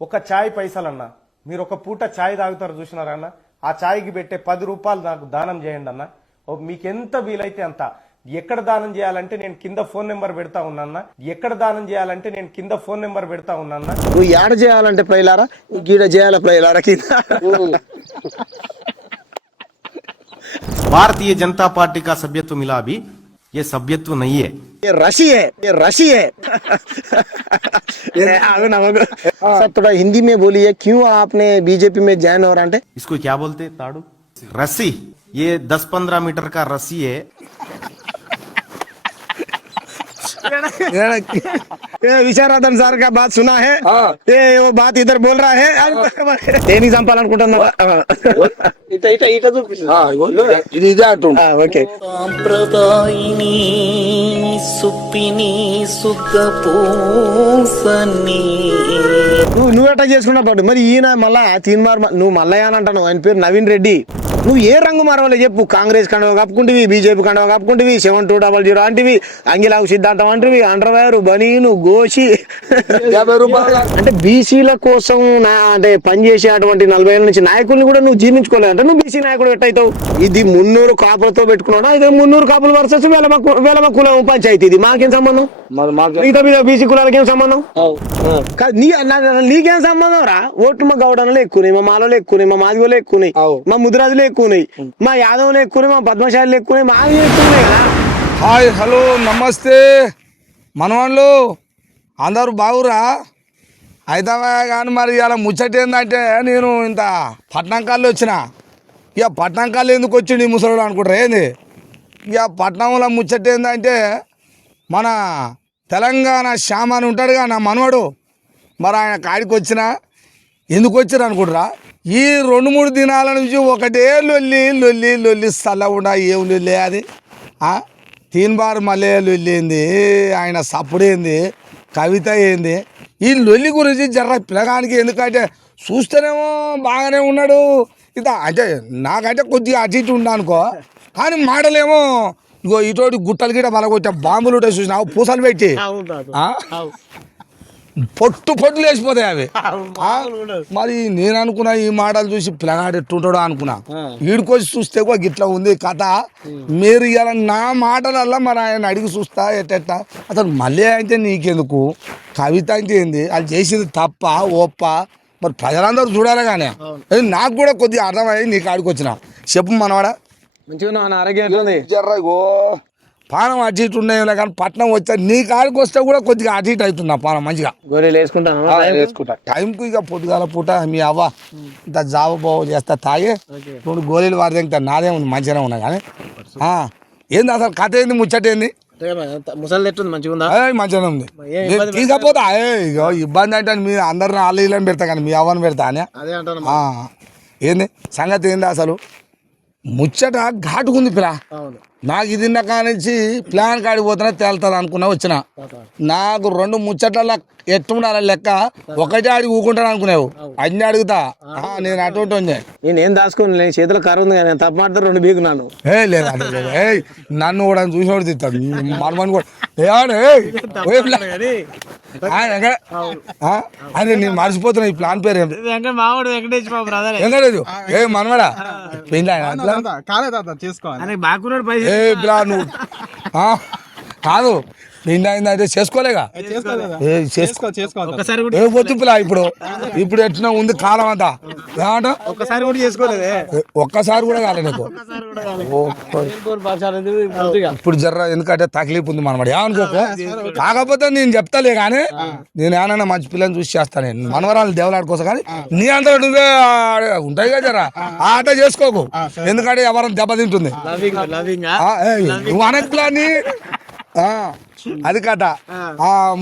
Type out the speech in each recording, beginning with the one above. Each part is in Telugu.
ఒక ఛాయ్ పైసలన్నా, మీరు ఒక పూట ఛాయ్ తాగుతారు చూసినారా అన్న, ఆ ఛాయ్కి పెట్టే 10 రూపాయలు నాకు దానం చేయండి అన్న. మీకు ఎంత వీలైతే అంత. ఎక్కడ దానం చేయాలంటే నేను కింద ఫోన్ నెంబర్ పెడతా ఉన్నా, ఎక్కడ దానం చేయాలంటే నేను కింద ఫోన్ నెంబర్ పెడతా ఉన్నా. నువ్వు ఏడ చేయాలంటే ప్రజలారా, గీడ చేయాల ప్రజలారా కింద. भारतीय जनता पार्टी का सभ्यत्व मिला, अभी ये सभ्यत्व नहीं है, ये रशी है सर थोड़ा हिंदी में बोलिए, क्यों आपने बीजेपी में ज्वाइन हो रहा है? इसको क्या बोलते ताड़ू? रस्सी, ये 10-15 मीटर का रस्सी है. विचाराधन सर का बात सुना है? ये वो बात इधर बोल रहा है. దేనికి చంపాలనుకుంటున్నా? ఓకే. సాంప్రదాయిని సుప్పిని సుఖ పూసని నువ్వు ఎట్లా చేసుకున్నావు పాటు మరి ఈయన మళ్ళా తీన్మార్ నువ్వు మల్లయ్య అని అంటాను, ఆయన పేరు నవీన్ రెడ్డి. నువ్వు ఏ రంగు మారవాలో చెప్పు. కాంగ్రెస్ కండవ కప్పుకుంటివి, బీజేపీ కండవ కప్పుకుంటివి, 7200 అంటివి, అంగిలాగు సిద్ధాంతం అంటివి, అండర్వేర్ బనీను గోషి. అంటే బీసీల కోసం అంటే పనిచేసే అటువంటి 40 ఏళ్ళ నుంచి నాయకుల్ని కూడా నువ్వు జీర్ణించుకోలేదంటే నువ్వు బీసీ నాయకుడు ఎట్టయితావు? ఇది 300 కాపులతో పెట్టుకున్నాడా? ఇది 300 కాపులు వర్సెస్ వేలమ కులం పంచాయతీ. ఇది మాకేం సంబంధం? మిగతా మీద బీసీ కులాలకి ఏం సంబంధం? నీకేం సంబంధం రా? ఓట్లు మా గౌడనలో ఎక్కువనాయి, మా మాలలో ఎక్కువనాయి, మా మాదిగోలో ఎక్కువనాయి, మా ముదిరాజులో ఎక్కువనాయి, మా యాదవులు ఎక్కువనాయి, మా పద్మశాలిలో ఎక్కువనాయి, మా ఎక్కువనాయి కదా. హాయ్, హలో, నమస్తే మనవాళ్ళు అందరూ బాగురా? అయితమే కానీ మరి ఇలా ముచ్చట ఏంటంటే, నేను ఇంత పట్నంకాళ్ళు వచ్చిన. ఇక పట్నంకాళ్ళు ఎందుకు వచ్చిండు ఈ ముసలుడు అనుకుంటారు ఏంది? ఇక పట్నంలో ముచ్చట ఏంటంటే, మన తెలంగాణ శ్యామ అని ఉంటాడుగా నా మనవడు, మరి ఆయన కాడికి వచ్చిన. ఎందుకు వచ్చారు అనుకుంటారా? ఈ 2-3 దినాల నుంచి ఒకటే లొల్లి లొల్లి లొల్లి చల్లకుండా ఏం లొల్లి అది. తీన్బార్ మళ్ళీ లొల్లింది, ఆయన సప్పుడేంది, కవిత ఏంది, ఈ లొల్లి గురించి జర్ర పిల్లగానికి. ఎందుకంటే చూస్తేనేమో బాగానే ఉన్నాడు, ఇత అంటే నాకంటే కొద్దిగా అటు ఇటు ఉన్నా అనుకో, కానీ మాటలేమో ఇగో ఇటువంటి గుట్టలు గిట్ట బలగొచ్చా బాంబులు ఉంటాయి చూసినా, పూసలు పెట్టి పొట్టు లేచిపోతాయి అవి. మరి నేను అనుకున్నా ఈ మాటలు చూసి పిల్లగాడు ఎట్టుంటాడో అనుకున్నా. వీడికొచ్చి చూస్తే గిట్లా ఉంది కథ. మీరు ఇలా నా మాటలల్లా మరి ఆయన అడిగి చూస్తా ఎట్టెట్టా. అసలు మళ్ళీ అయితే నీకెందుకు, కవిత అంటే ఏంది, అది చేసింది తప్ప ఒప్ప, మరి ప్రజలందరూ చూడాలి. కానీ నాకు కూడా కొద్దిగా అర్థమయ్యి నీకు ఆడికి వచ్చిన. చెప్పు మనవాడా. మంచిగా ఆరోగ్యం జర్రగో పానం అటు ఇటు ఉన్నాయి కానీ పట్నం వచ్చా నీ కాడికి వస్తే కూడా కొద్దిగా అటు ఇటు అవుతున్నా పానం మంచిగా. గోళీలు వేసుకుంటా టైంకు. ఇక పొద్దుగాల పూట మీ అవ్వ ఇంత జాబ బావ చేస్తా తాగి 2 గోళీలు వారి దగ్గర నాదే ఉంది, మంచిగానే ఉన్నా. కానీ ఏంది అసలు కథ ఏంది, ముచ్చట ఏంది? ముసలి ఎట్టుంది? మంచిగా మంచిగానే ఉంది. తీసుకపోతా ఇక ఇబ్బంది అంటే మీరు అందరిని ఆలీలను పెడతా కానీ మీ అవ్వని పెడతా అని. ఏంది సంగతి ఏంది అసలు? ముచ్చట ఘాటుకుంది పిల్ల. నాకు ఇది కానించి ప్లాన్ కాడికి పోతున్నా తేలుతుంది అనుకున్నా వచ్చిన. నాకు 2 ముచ్చట్ల ఎట్టుండాల లెక్క. ఒకటే అడిగి ఊకుంటాను అనుకున్నావు, అన్ని అడుగుతా. నేను అటువంటి నేనేం దాచుకోను, నేను చేతిలో కర్ర ఉంది కానీ తప్ప మాట్లాడు 2 బీకున్నాను. లేదు నన్ను కూడా చూసినోడు తిస్తాడు మనమని కూడా. అదే నేను మర్చిపోతున్నా ఈ ప్లాన్ పేరు వెంకటేష్. ఏ మనమడా నువ్వు కాదు నిన్న అయిందంటే చేసుకోలేగా. వద్దు పిల్ల, ఇప్పుడు ఎట్లా ఉంది కాలం అంతా. ఏమంటా ఒక్కసారి కూడా కాలేదు నీకు. ఇప్పుడు జర్ర ఎందుకంటే తక్లీఫ్ ఉంది మనమాట ఏమనుకోకు. కాకపోతే నేను చెప్తాలే కానీ నేను ఏమన్నా మంచి పిల్లని చూసి చేస్తాను. నేను మనవరాలు దేవలాడుకోసం కానీ నీ అంతా నువ్వే ఉంటాయి కదా జరా ఆట చేసుకోకు. ఎందుకంటే ఎవరైనా దెబ్బతింటుంది నువ్వు అనకులాన్ని. అది కథ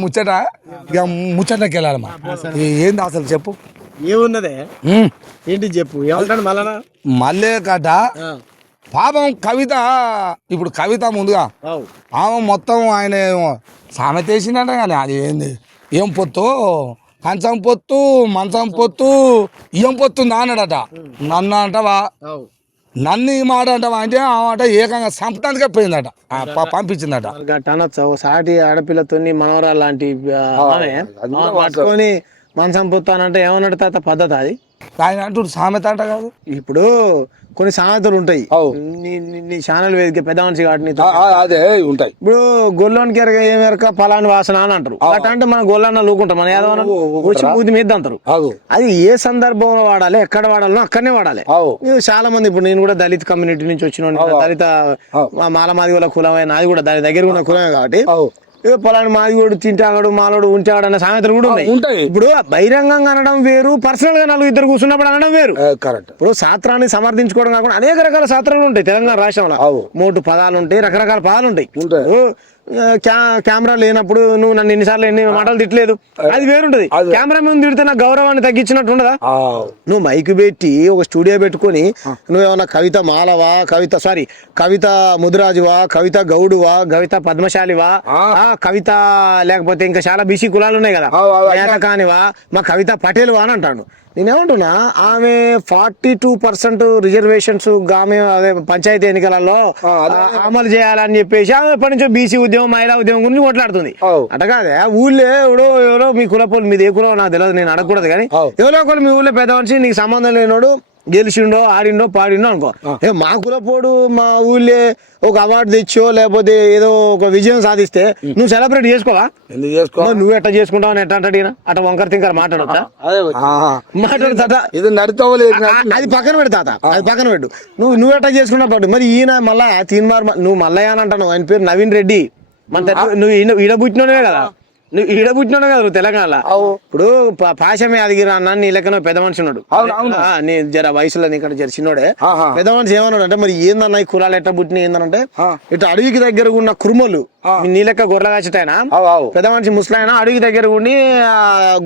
ముచ్చట. ఇక ముచ్చటకి వెళ్ళాలమ్మా. ఏంది అసలు చెప్పు, ఏమున్నదే ఏంటి చెప్పు. ఏమంటాడు మళ్ళీ కథ. పాపం కవిత, ఇప్పుడు కవిత ముందుగా ఆమె మొత్తం ఆయన సామెత వేసిందంట కానీ అది ఏంది, ఏం పొత్తు కంచం పొత్తు మంచం పొత్తు ఏం పొత్తుందా అన్నాడట. నన్ను అంటవా, నన్ను ఈ మాట అంటావా అంటే ఆ మాట ఏకంగా సంపటానికే పోయిందట, పంపించిందట. సాటి ఆడపిల్లతో మనవరాలు లాంటి పట్టుకొని మనసం పొత్తానంటే ఏమన్నట్టు తాత పద్ధతి అది? ఆయన అంటూ సామెత అంట కాదు. ఇప్పుడు కొన్ని సామెతలు ఉంటాయి. అవు. నీ ఛానల్ వేదిక పెద్ద మనిషి కాబట్టి నీతో. అదే ఉంటాయి. ఇప్పుడు గొల్లోనికి ఎరగ ఏమెరక పలాని వాసన అని అంటారు. అంటే మన గొల్లన్న లూకుంటాం, మన యాదవ వచ్చి మూతి మీద అంటారు. అది ఏ సందర్భంలో వాడాలి, ఎక్కడ వాడాలో అక్కడనే వాడాలి. చాలా మంది ఇప్పుడు నేను కూడా దళిత కమ్యూనిటీ నుంచి వచ్చిన దళిత మాలమాదిగోల కులమైన అది కూడా దాని దగ్గర ఉన్న కులమే కాబట్టి పలాని మాదిగోడు తింటాడు మాలోడు ఉంటాడు అన్న సామెతలు కూడా ఉన్నాయి. ఇప్పుడు బహిరంగంగా అనడం వేరు, పర్సనల్ గా నలుగురు ఇద్దరు కూర్చున్నప్పుడు అనడం వేరు. ఇప్పుడు శాస్త్రాన్ని సమర్థించుకోవడం కాకుండా అనేక రకాల శాస్త్రాలు ఉంటాయి తెలంగాణ రాష్ట్రంలో. మోటు పదాలు ఉంటాయి, రకరకాల పదాలు ఉంటాయి. కెమెరా లేనప్పుడు నువ్వు నన్ను ఎన్నిసార్లు ఎన్ని మాటలు తిట్టలేదు, అది వేరుంటది. కెమెరా ముందు తిడితే నాకు గౌరవాన్ని తగ్గించినట్టు ఉండదా? నువ్వు మైక్ పెట్టి ఒక స్టూడియో పెట్టుకుని నువ్వేమన్నా కవిత మాలవా, కవిత ముదిరాజువా, కవిత గౌడువా, కవిత పద్మశాలివా, కవిత లేకపోతే ఇంకా చాలా బీసీ కులాలు ఉన్నాయి కదా, కానివా, మా కవిత పటేల్ వా అని అంటాడు. నేనేమంటున్నా, ఆమె 42% రిజర్వేషన్స్ ఆమె అదే పంచాయతీ ఎన్నికలలో అమలు చేయాలని చెప్పేసి ఆమె ఎప్పటి నుంచో బీసీ ఉద్యమం, మహిళా ఉద్యమం గురించి కొట్లాడుతుంది. అట కాదే ఊళ్ళో ఎవరో మీ కులపోలు, మీది ఏ కులం నాకు తెలియదు, నేను అడగకూడదు, కానీ ఎవరో ఒకరు మీ ఊళ్ళో పెద్ద మనిషి నీకు సంబంధం లేనోడు గెలిచిండో ఆడిండో పాడిండో అనుకో, మా కులపోడు మా ఊళ్ళో ఒక అవార్డు తెచ్చో లేకపోతే ఏదో ఒక విజయం సాధిస్తే నువ్వు సెలబ్రేట్ చేసుకోవా? నువ్వు ఎట్లా చేసుకుంటావు అని ఎట్లా అంటాడు అట్లా వంకర తింకర మాట్లాడతా మాట్లాడతా. అది పక్కన పెడతా, అది పక్కన పెట్టు. నువ్వు ఎట్లా చేసుకుంటావు. మరి ఈయన మళ్ళా నువ్వు మల్లయ్య అని అంటాను, ఆయన పేరు నవీన్ రెడ్డి. నువ్వు ఈడ పుట్టినోనే కదా, నువ్వు ఈడ పుట్టినాడు కదా నువ్వు తెలంగాణలో. ఇప్పుడు పాశమే అదిగిరా అన్న నీ లెక్కన పెద్ద మనిషి ఉన్నాడు, నీ జర వయసులో ఇక్కడ జర చిన్నోడే పెద్ద మనిషి. ఏమన్నాడు అంటే, మరి ఏందన్నా ఈ కులాలు ఎట్లా పుట్టినాయి ఏందనంటే, ఇటు అడవికి దగ్గర ఉన్న కురుమలు నీ లెక్క గొర్రెల కాచటైనా పెద్ద మనిషి ముసలైనా అడవికి దగ్గర ఉండి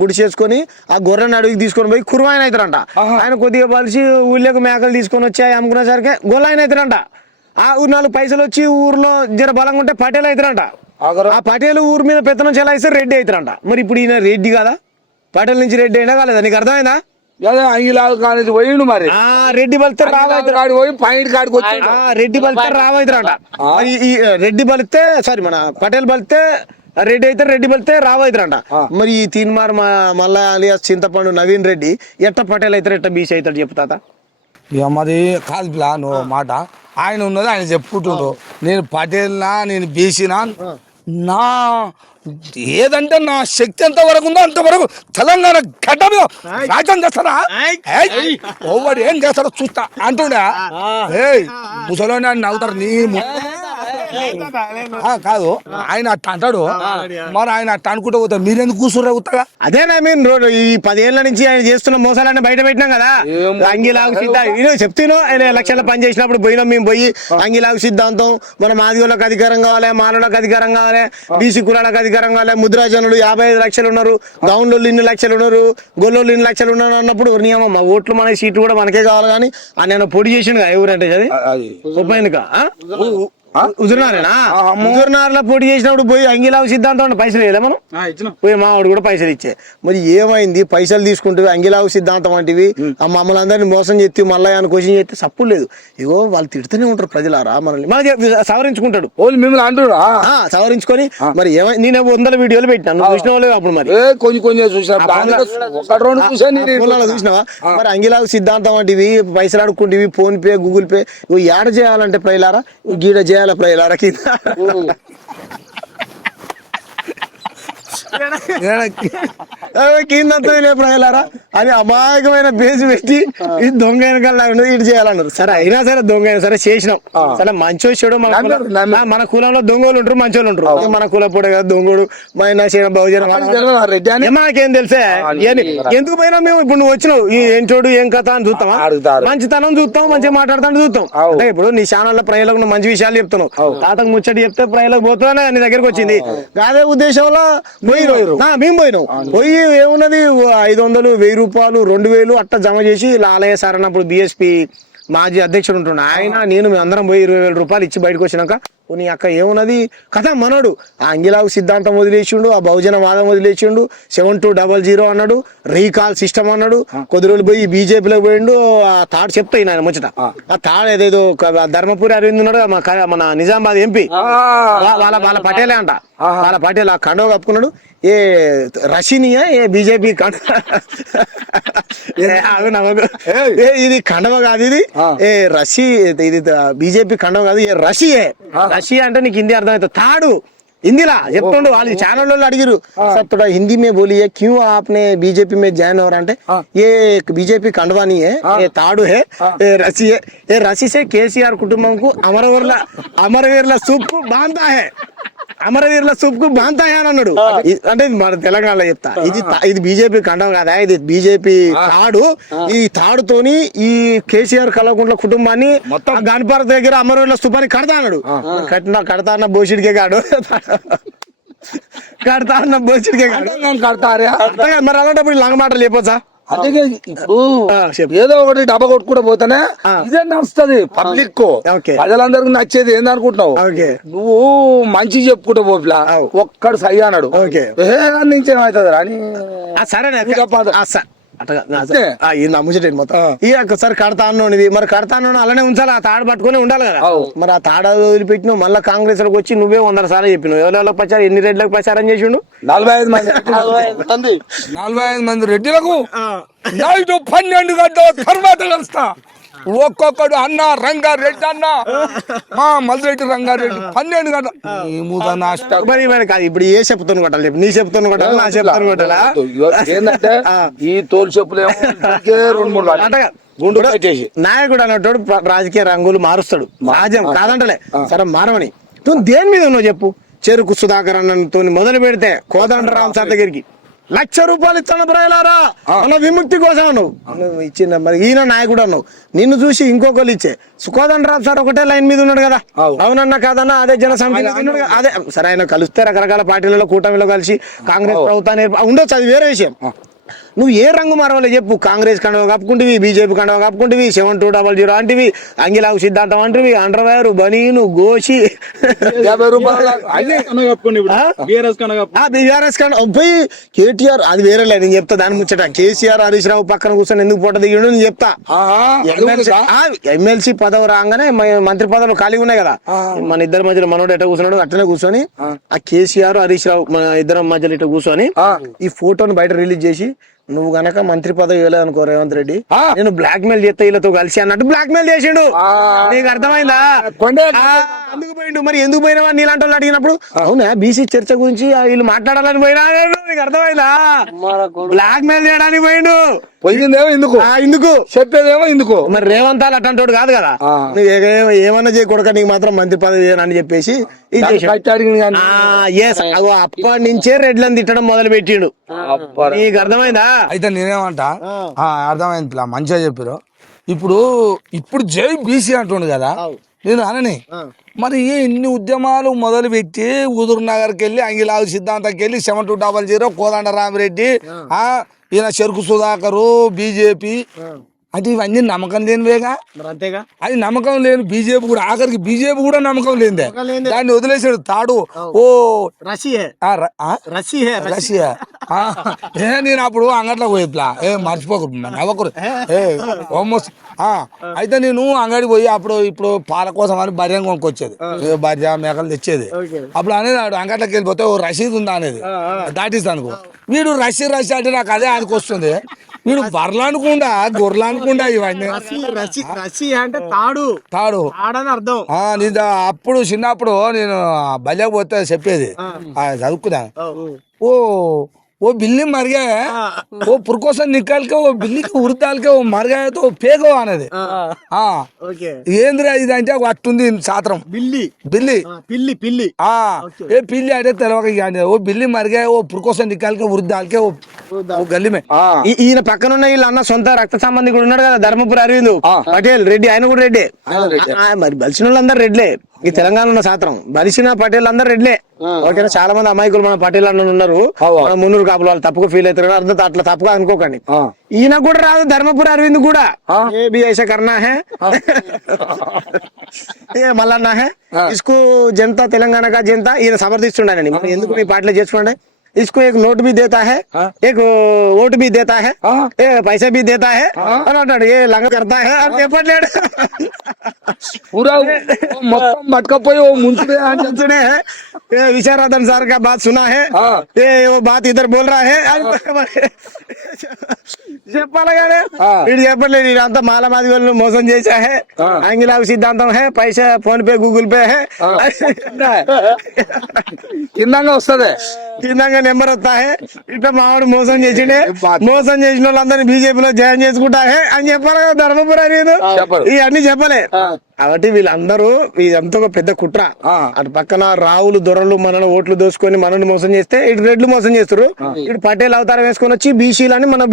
గుడి చేసుకుని ఆ గొర్రెని అడవికి తీసుకొని పోయి కురువాయన అవుతారంట. ఆయన కొద్దిగా పలిసి ఊళ్ళోకి మేకలు తీసుకొని వచ్చి అమ్ముకునేసరికి గొల్ల ఆయన అవుతారంట. ఆ 4 పైసలు వచ్చి ఊర్లో జర బలంగా ఉంటే పటేలు అవుతారంట. ఆ పటేలు ఊరు మీద పెత్తనం చెలాయిస్తే రెడ్డి అవుతారంట. మరి ఇప్పుడు ఈయన రెడ్డి కదా, పటేల్ నుంచి రెడ్డి అయినా కాలేదా? నీకు అర్థమైందా? పోయిండు మరి రెడ్డి బలితే రెడ్డి బలితే రావైతారంట. ఈ రెడ్డి బలితే మన పటేల్ బలితే రెడ్డి అయితే, రెడ్డి బలితే రావైతారంట. మరి ఈ తీన్మార్ మల్ల అలియాస్ చింతపండు నవీన్ రెడ్డి ఎట్ట పటేల్ అవుతారు, ఎట్ట బీసీ అవుతాడు చెప్తా? ఇక మరి కాదు పిల్ల, నువ్వు మాట ఆయన ఉన్నది ఆయన చెప్పుకుంటుండ్రు. నేను పటేల్నా, నేను బీసీనా, నా ఏదంటే నా శక్తి ఎంత వరకు ఉందో అంతవరకు తెలంగాణ గడ్డ మీద రాజ్యం చేస్తారా, ఓవర్ ఏం చేస్తారో చూస్తా అంటుండే. ముసలోని అని నవ్వుతారు నీ కాదు, ఆయన అట్ట అంటాడు. మరి ఆయన అట్ట అనుకుంటూ పోతారు, మీరెందుకు కూర్చుర్రా ఉత్తగా? అదేనా మీన్ ఈ 10 ఏళ్ల నుంచి ఆయన చేస్తున్న మోసాలన్నీ బయట పెట్టినాం కదా. అంగిలాగు సిద్ధాంతం చెప్తాను, ఆయన ఎలక్షన్ల పని చేసినప్పుడు పోయినాం మేము, పోయి అంగిలాగు సిద్ధాంతం, మన మాదిగోళ్ళకి అధికారం కావాలి, మాలలకు అధికారం కావాలి, బీసీ కులాలకు అధికారం కావాలి, ముద్రాజనులు 55 లక్షలు ఉన్నారు, గౌండ్లు 2 లక్షలు ఉన్నారు, గొల్లోళ్ళు 2 లక్షలు ఉన్నారు అన్నప్పుడు నియమం మా ఓట్లు మన సీట్లు కూడా మనకే కావాలి. కానీ నేను పొడి చేసిండు కదా ఎవరంటే అది ఉప ఎన్నిక హుజూర్నగర్లో పోటీ చేసినప్పుడు పోయి అంగిలాగు సిద్ధాంతం పైసలు వేయలే మనం, పోయి మావాడు కూడా పైసలు ఇచ్చే. మరి ఏమైంది, పైసలు తీసుకుంటే అంగిలాగు సిద్ధాంతం వంటివి మమ్మల్ని అందరినీ మోసం చేస్తే మల్లయ్యని క్వశ్చన్ చేస్తే సప్పు లేదు. ఇగో వాళ్ళు తిడుతూనే ఉంటారు ప్రజలారా, మనల్ని సవరించుకుంటాడు మిమ్మల్ని అంటున్నా సవరించుకొని. మరి ఏమైంది, నేను 100 వీడియోలు పెట్టినాను, చూసిన వాళ్ళు అప్పుడు మరి చూసినావా? మరి అంగిలాగు సిద్ధాంతం వంటివి పైసలు అడుక్కుంటేవి, ఫోన్ పే, గూగుల్ పే, ఇవి యాడ్ చేయాలంటే ప్రజలారా గీడ చేయాలి ప్రజలారా కింద ప్రజలారా అని అమాయకమైన పేజీ పెట్టి ఇది దొంగ వెనకాల ఇటు చేయాలన్నారు. సరే అయినా సరే దొంగ అయినా సరే చేసినాం. సరే మంచోడు మన కులంలో దొంగలు ఉంటారు, మంచోళ్ళు ఉంటారు. మన కులపోడే కదా దొంగడు, మైనా బహుజన మాకేం తెలిసే. ఎందుకు పోయినా మేము ఇప్పుడు నువ్వు వచ్చినావు ఏంటోడు ఏం కథ అని చూస్తామా? మంచితనం చూస్తాం, మంచిగా మాట్లాడతాను చూస్తాం. అంటే ఇప్పుడు నీ ఛానల్లో ప్రజలకు మంచి విషయాలు చెప్తున్నావు, తాతకు ముచ్చటి చెప్తే ప్రజలకు పోతుందనే నీ దగ్గరకు వచ్చింది. అదే ఉద్దేశంలో మేము పోయినాం. పోయి ఏమున్నది 500, 1000 రూపాయలు, 2000 అట్లా జమ చేసి లాలయ్య సార్ అన్నప్పుడు BSP మాజీ అధ్యక్షుడు ఉంటున్నా ఆయన నేను అందరం పోయి 20,000 రూపాయలు ఇచ్చి బయటకు వచ్చినాక నీ అక్క ఏమున్నది కథ మనోడు ఆ అంగిలాగు సిద్ధాంతం వదిలేసిండు, ఆ బహుజన వాదం వదిలేసిండు, 7200 అన్నాడు, రీకాల్ సిస్టమ్ అన్నాడు, కొద్ది రోజులు పోయి బీజేపీలో పోయిండు. ఆ తాడు చెప్తాయి ఆయన ముచ్చట. ఆ తాడు ఏదేదో ధర్మపురి అరవింద్ ఉన్నాడు మన నిజామాబాద్ ఎంపీ, వాళ్ళ పటేలే అంట, వాళ్ళ పటేల్ ఆ కండవ కప్పుకున్నాడు. ఏ రషీనియా ఏ బీజేపీ ఇది కండవ కాదు, ఇది ఏ రషీ, ఇది బీజేపీ కండవ కాదు, ఏ రషియే. రషియా అంటే నీకు హిందీ అర్థమవుతుంది. తాడు हिंदीला చెప్తుండు వాళ్ళు ఛానల్ వాళ్ళు అడిగిరు సార్ थोड़ा हिंदी में बोलिए क्यों आपने बीजेपी में ज्वाइन हो रहा है ये बीजेपी कंडवा नहीं है ये ताड़ू है ये रस्सी से केसीआर कुटुंबం को అమరవీరుల సూప్ కు బాంధా है అమరవీరుల సూప్ కు బాంధా है అని అన్నాడు. అంటే మన తెలంగాణలో చెప్తా ఇది బీజేపీ కండవ కాదా, ఇది బీజేపీ తాడు. ఈ తాడుతోని ఈ కేసీఆర్ కల్వకుంట్ల కుటుంబాన్ని గణపార్క్ దగ్గర అమరవీరుల స్థూపాన్ని కడతా అన్నాడు. కడతా అన్న బోసిడికే కాడు కడతా అన్న బోసిడికే కాడు మరి అలాంటప్పుడు లంగ మాటలు చెప్పొచ్చా? అంటే ఇప్పుడు ఏదో ఒకటి డబ్బా కొట్టుకుంటూ పోతానే ఇదే నడుస్తుంది పబ్లిక్ కు. ప్రజలందరికి నచ్చేది ఏందనుకుంటున్నావు? నువ్వు మంచి చెప్పుకుంటూ పోపిలా ఒక్కడు సై అన్నాడు నుంచి ఏమవుతుంది అని సరే మొత్తం ఒకసారి కడతా అన్నోనిది మరి కడతా అన్న అలానే ఉంచాలి, ఆ తాడు పట్టుకుని ఉండాలి కదా. మరి ఆ తాడు వదిలిపెట్టినావు మళ్ళీ కాంగ్రెస్ లోకి వచ్చి నువ్వే 100 సార్లు చెప్పినావు. ఎవరికి ప్రచారం ఎన్ని రెడ్లకు ప్రచారం చేసిండు? 45 మంది రెడ్డిలకు 12 గంటల తర్వాత కలుస్తా. ఒక్కొక్కడు అన్న రంగారెడ్డి అన్న మా మల్రెడ్డి రంగారెడ్డి 12 గంటల మరి కాదు. ఇప్పుడు ఏ చెప్తాను కొట్టాలి చెప్పి, నీ చెప్తాను కొట్టాలి, నా చెప్తాను కొట్టాలా? ఏంటంటే ఈ తోలు చెప్పులేమో 2-3 గంటలు గుండు చేసి నాయకుడు అన్నట్టు రాజకీయ రంగులు మారుస్తాడు. సహజం కాదంటలే, సరే మారమని. దేని మీద ఉన్నావు చెప్పు? చెరుకు సుధాకర్ అన్నతో మొదలు పెడితే కోదండరామ్ సార్ దగ్గరికి 1,00,000 రూపాయలు ఇస్తాను ప్రజలారా అన్న విముక్తి కోసం నువ్వు ఇచ్చిన. మరి ఈయన నాయకుడు అన్నావు, నిన్ను చూసి ఇంకొకరు ఇచ్చే కోదండరామ్ సార్ ఒకటే లైన్ మీద ఉన్నాడు కదా. అవునన్నా కాదన్నా అదే జన సమితి అదే సరే. ఆయన కలిస్తే రకరకాల పార్టీలలో కూటమిలో కలిసి కాంగ్రెస్ ప్రభుత్వాన్ని ఉండొచ్చు, అది వేరే విషయం. నువ్వు ఏ రంగు మారవాలి చెప్పు? కాంగ్రెస్ కండవ కప్పుకుంటువి, బీజేపీ కండవ కప్పుకుంటువి, 7200 అంటివి, అంగిలాగు సిద్ధాంతం అంటివి, అండర్వేర్ బనీను గోషి 50 రూపాయలు బీఆర్ఎస్ కండ పోయి కేటీఆర్ అది వేరేలే. నేను చెప్తా దాని ముచ్చట. కేసీఆర్ హరీష్ రావు పక్కన కూర్చొని ఎందుకు పొట్ట దిగిండు నేను చెప్తా. ఎమ్మెల్సీ పదవి రాగానే మంత్రి పదవులు ఖాళీ ఉన్నాయి కదా, మన ఇద్దరి మధ్యలో మనోడు ఎట్లా కూర్చున్నాడు అట్లనే కూర్చొని ఆ కేసీఆర్ హరీష్ రావు మన ఇద్దరం మధ్యలో ఇట్లా కూర్చొని ఈ ఫోటోని బయట రిలీజ్ చేసి నువ్వు గనక మంత్రి పదవి ఇవ్వలేదు అనుకో రేవంత్ రెడ్డి నేను బ్లాక్ మెయిల్ చేస్తే వీళ్ళతో కలిసి అన్నట్టు బ్లాక్ మెయిల్ చేసిండు. నీకు అర్థమైందా? ఎందుకు పోయిండు? మరి ఎందుకు పోయినావా నీలాంటి వాళ్ళు అడిగినప్పుడు? అవునా బీసీ చర్చ గురించి వీళ్ళు మాట్లాడాలని పోయినా? నీకు అర్థమైందా? బ్లాక్ మెయిల్ చేయడానికి పోయిండు. పోయిందేమో ఎందుకు చెప్పేదేమో ఎందుకు. మరి రేవంత్ అట్లాంటి కాదు కదా. నువ్వు ఏమన్నా చేయకూడక నీకు మాత్రం మంత్రి పదవి అని చెప్పేసి అప్పటి నుంచే రెడ్లను తిట్టడం మొదలు పెట్టిండు. నీకు అర్థమైందా? అయితే నేనేమంటా అర్థమైంది, మంచిగా చెప్పారు. ఇప్పుడు జై బీసీ అంటుండు కదా, నేను అనని మరి ఇన్ని ఉద్యమాలు మొదలు పెట్టి హుజూర్ నగర్కి వెళ్ళి అంగిలాగు సిద్ధాంతంకి వెళ్ళి 7200 కోదండరామిరెడ్డి ఈయన చెరుకు సుధాకరు బీజేపీ అంటే ఇవన్నీ నమ్మకం లేనివేగా. అంతేగా, అది నమ్మకం లేని బీజేపీ కూడా ఆఖరికి బీజేపీ కూడా నమ్మకం లేనిదే. దాన్ని వదిలేసాడు తాడు. ఓ రష్యా నేను అప్పుడు అంగట్లో పోయిట్లా మర్చిపోకూడదు నవ్వకూడదు అయితే నేను అంగడి పోయి ఇప్పుడు పాల కోసం అని బర్రె కొనుక్కొచ్చేది, బర్రె మేకలు తెచ్చేది. అప్పుడు అనేది అంగట్లోకి వెళ్ళిపోతే ఓ రసీదు ఉందా అనేది దాటిస్తాను. వీడు రష్యా అంటే నాకు అదే ఆయనకు వస్తుంది. వీడు బర్రెలు అనుకుండా గొర్రెలు అనుకుండా ఇవన్నీ అంటే తాడు అని అర్థం. అప్పుడు చిన్నప్పుడు నేను బల్యకు పోతే చెప్పేది చదువుకున్నాను. वो बिल्ली मर गया है, वो पुरकोसन निकाल के वो बिल्ली को उड़ डाल के वो मर गया है तो फेंको आने दे. ఏంద్రా ఇది అంటే అట్టుంది సాత్రం బిల్లి ఏ పిల్లి అంటే తెలవక ఓ బిల్లి మర్ గయా ఓ పురకోసం నికాల్ కే ఉర్ डाल के वो गली में. ఈయన పక్కన ఉన్న వీళ్ళ అన్న సొంత రక్త సంబంధికుడు ఉన్నాడు కదా ధర్మపురి అరవింద్ పటేల్ రెడ్డి, ఆయన కూడా రెడ్డి. మరి బలిసిన వాళ్ళందరూ రెడ్లే. ఈ తెలంగాణ ఉన్న శాతం బలిసిన పటేల్ అందరు రెడ్లే. ఓకేనా, చాలా మంది అమాయకులు మన పటేల్ అన్న ఉన్నారు, మన మున్నూరు కాపులు, వాళ్ళు తప్పుగా ఫీల్ అవుతారు, అర్థం అట్లా తప్పుగా అనుకోకండి. ఈయన కూడా రాదు, ధర్మపురి అరవింద్ కూడా ఏ भी ऐसा करना है ఏ మల్లన్న హే ఇస్కు జనతా తెలంగాణ కా జనతా ఈయన సమర్థిస్తుండనండి. మనం ఎందుకు మీ పార్టీలో చేసుకోండి, इसको एक नोट भी देता है, एक वोट भी देता है, पैसे भी देता है అని అంటాడు. ఏ లంగ కడతా హే అని చెప్పట్లేడు. పూరా మొత్తం పట్టుకపోయి ముంచుడే सुने हैं ये विशारदन सर का बात सुना है, ये वो बात इधर बोल रहा है చెప్పాలి కానీ వీడు చెప్పట్లేదు. ఇదంతా మాలమాది వాళ్ళు మోసం చేసా హే, ఆంగిలావి సిద్ధాంతం హే, పైసా ఫోన్ పే గూగుల్ పే హే, కిందంగా వస్తుంది, కిందంగా నెంబర్ వస్తా హే, ఇట్లా మావాడు మోసం చేసిండే, మోసం చేసిన వాళ్ళందరినీ బీజేపీలో జాయిన్ చేసుకుంటా హే అని చెప్పాలి కదా ధర్మపురి అరవింద్. ఇవన్నీ చెప్పలే కాబట్టి వీళ్ళందరూ ఇదంతా ఒక పెద్ద కుట్ర. అటు పక్కన రావులు దొరలు మనలో ఓట్లు దోసుకొని మనల్ని మోసం చేస్తే ఇటు రెడ్లు మోసం చేస్తారు, ఇటు పటేల్ అవతారం వేసుకొని వచ్చి బీసీలని మన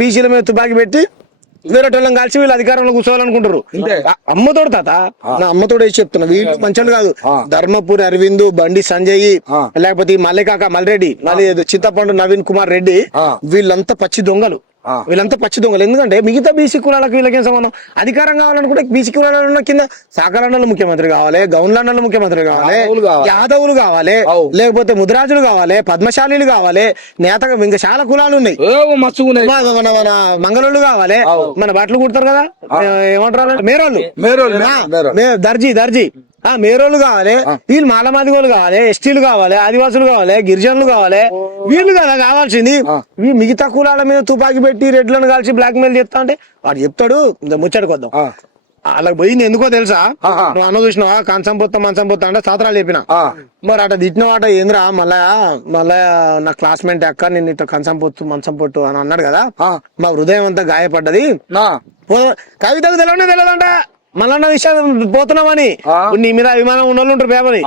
బీసీల మీద తుపాకి పెట్టి వేరేటోళ్ళని కలిసి వీళ్ళు అధికారంలో కూర్చోవాలనుకుంటారు. అమ్మతోడు తాత, నా అమ్మతోడు వేసి చెప్తున్నా, వీళ్ళు మంచోళ్ళు కాదు. ధర్మపురి అరవింద్, బండి సంజయ్, లేకపోతే మల్లికాక మల్రెడ్డి, మళ్ళీ చింతపండు నవీన్ కుమార్ రెడ్డి, వీళ్ళంతా పచ్చి దొంగలు. వీళ్ళంతా పచ్చి దొంగలు. ఎందుకంటే మిగతా బీసీ కులాలకు వీళ్ళకేం సంబంధం? అధికారం కావాలనుకుంటే బీసీ కులాల కింద శాఖలండలు ముఖ్యమంత్రి కావాలి, గౌన్లండలు ముఖ్యమంత్రి కావాలి, యాదవులు కావాలి, లేకపోతే ముద్రాజులు కావాలి, పద్మశాలీలు కావాలి, నేత ఇంకా చాలా కులాలు ఉన్నాయి, మన మంగళోళ్ళు కావాలి, మన బట్టలు కుడతారు కదా ఏమంటారు మేరోళ్ళు, దర్జీ మేరోళ్ళు కావాలి, వీళ్ళు మాలమాదిగోళ్ళు కావాలి, ఎస్టీలు కావాలి, ఆదివాసులు కావాలి, గిరిజనులు కావాలి, వీళ్ళు కదా కావాల్సింది. మిగతా కులాల మీద తుపాకీ పెట్టి రెడ్లను కలిసి బ్లాక్ మెయిల్ చేస్తా అంటే వాడు చెప్తాడు. ముచ్చడుకొద్దాం, వాళ్ళకి పోయింది ఎందుకో తెలుసా? నువ్వు అన్న చూసినావా, కంచం పొత్త మంచం పొత్త అంటే సాత్రాలు చెప్పిన, మరి అట తిట్టిన వాట ఏంద్రా మళ్ళా నా క్లాస్మేట్ అక్క నేను ఇట్లా కంచం పొత్తు మంచం పొట్టు అని అన్నాడు కదా, మా హృదయం అంతా గాయపడ్డది. కవితకు తెలియదంట మళ్ళన్న విషయం పోతున్నామని, నీ మీద అభిమానం ఉన్న వాళ్ళు ఉంటారు పేపని,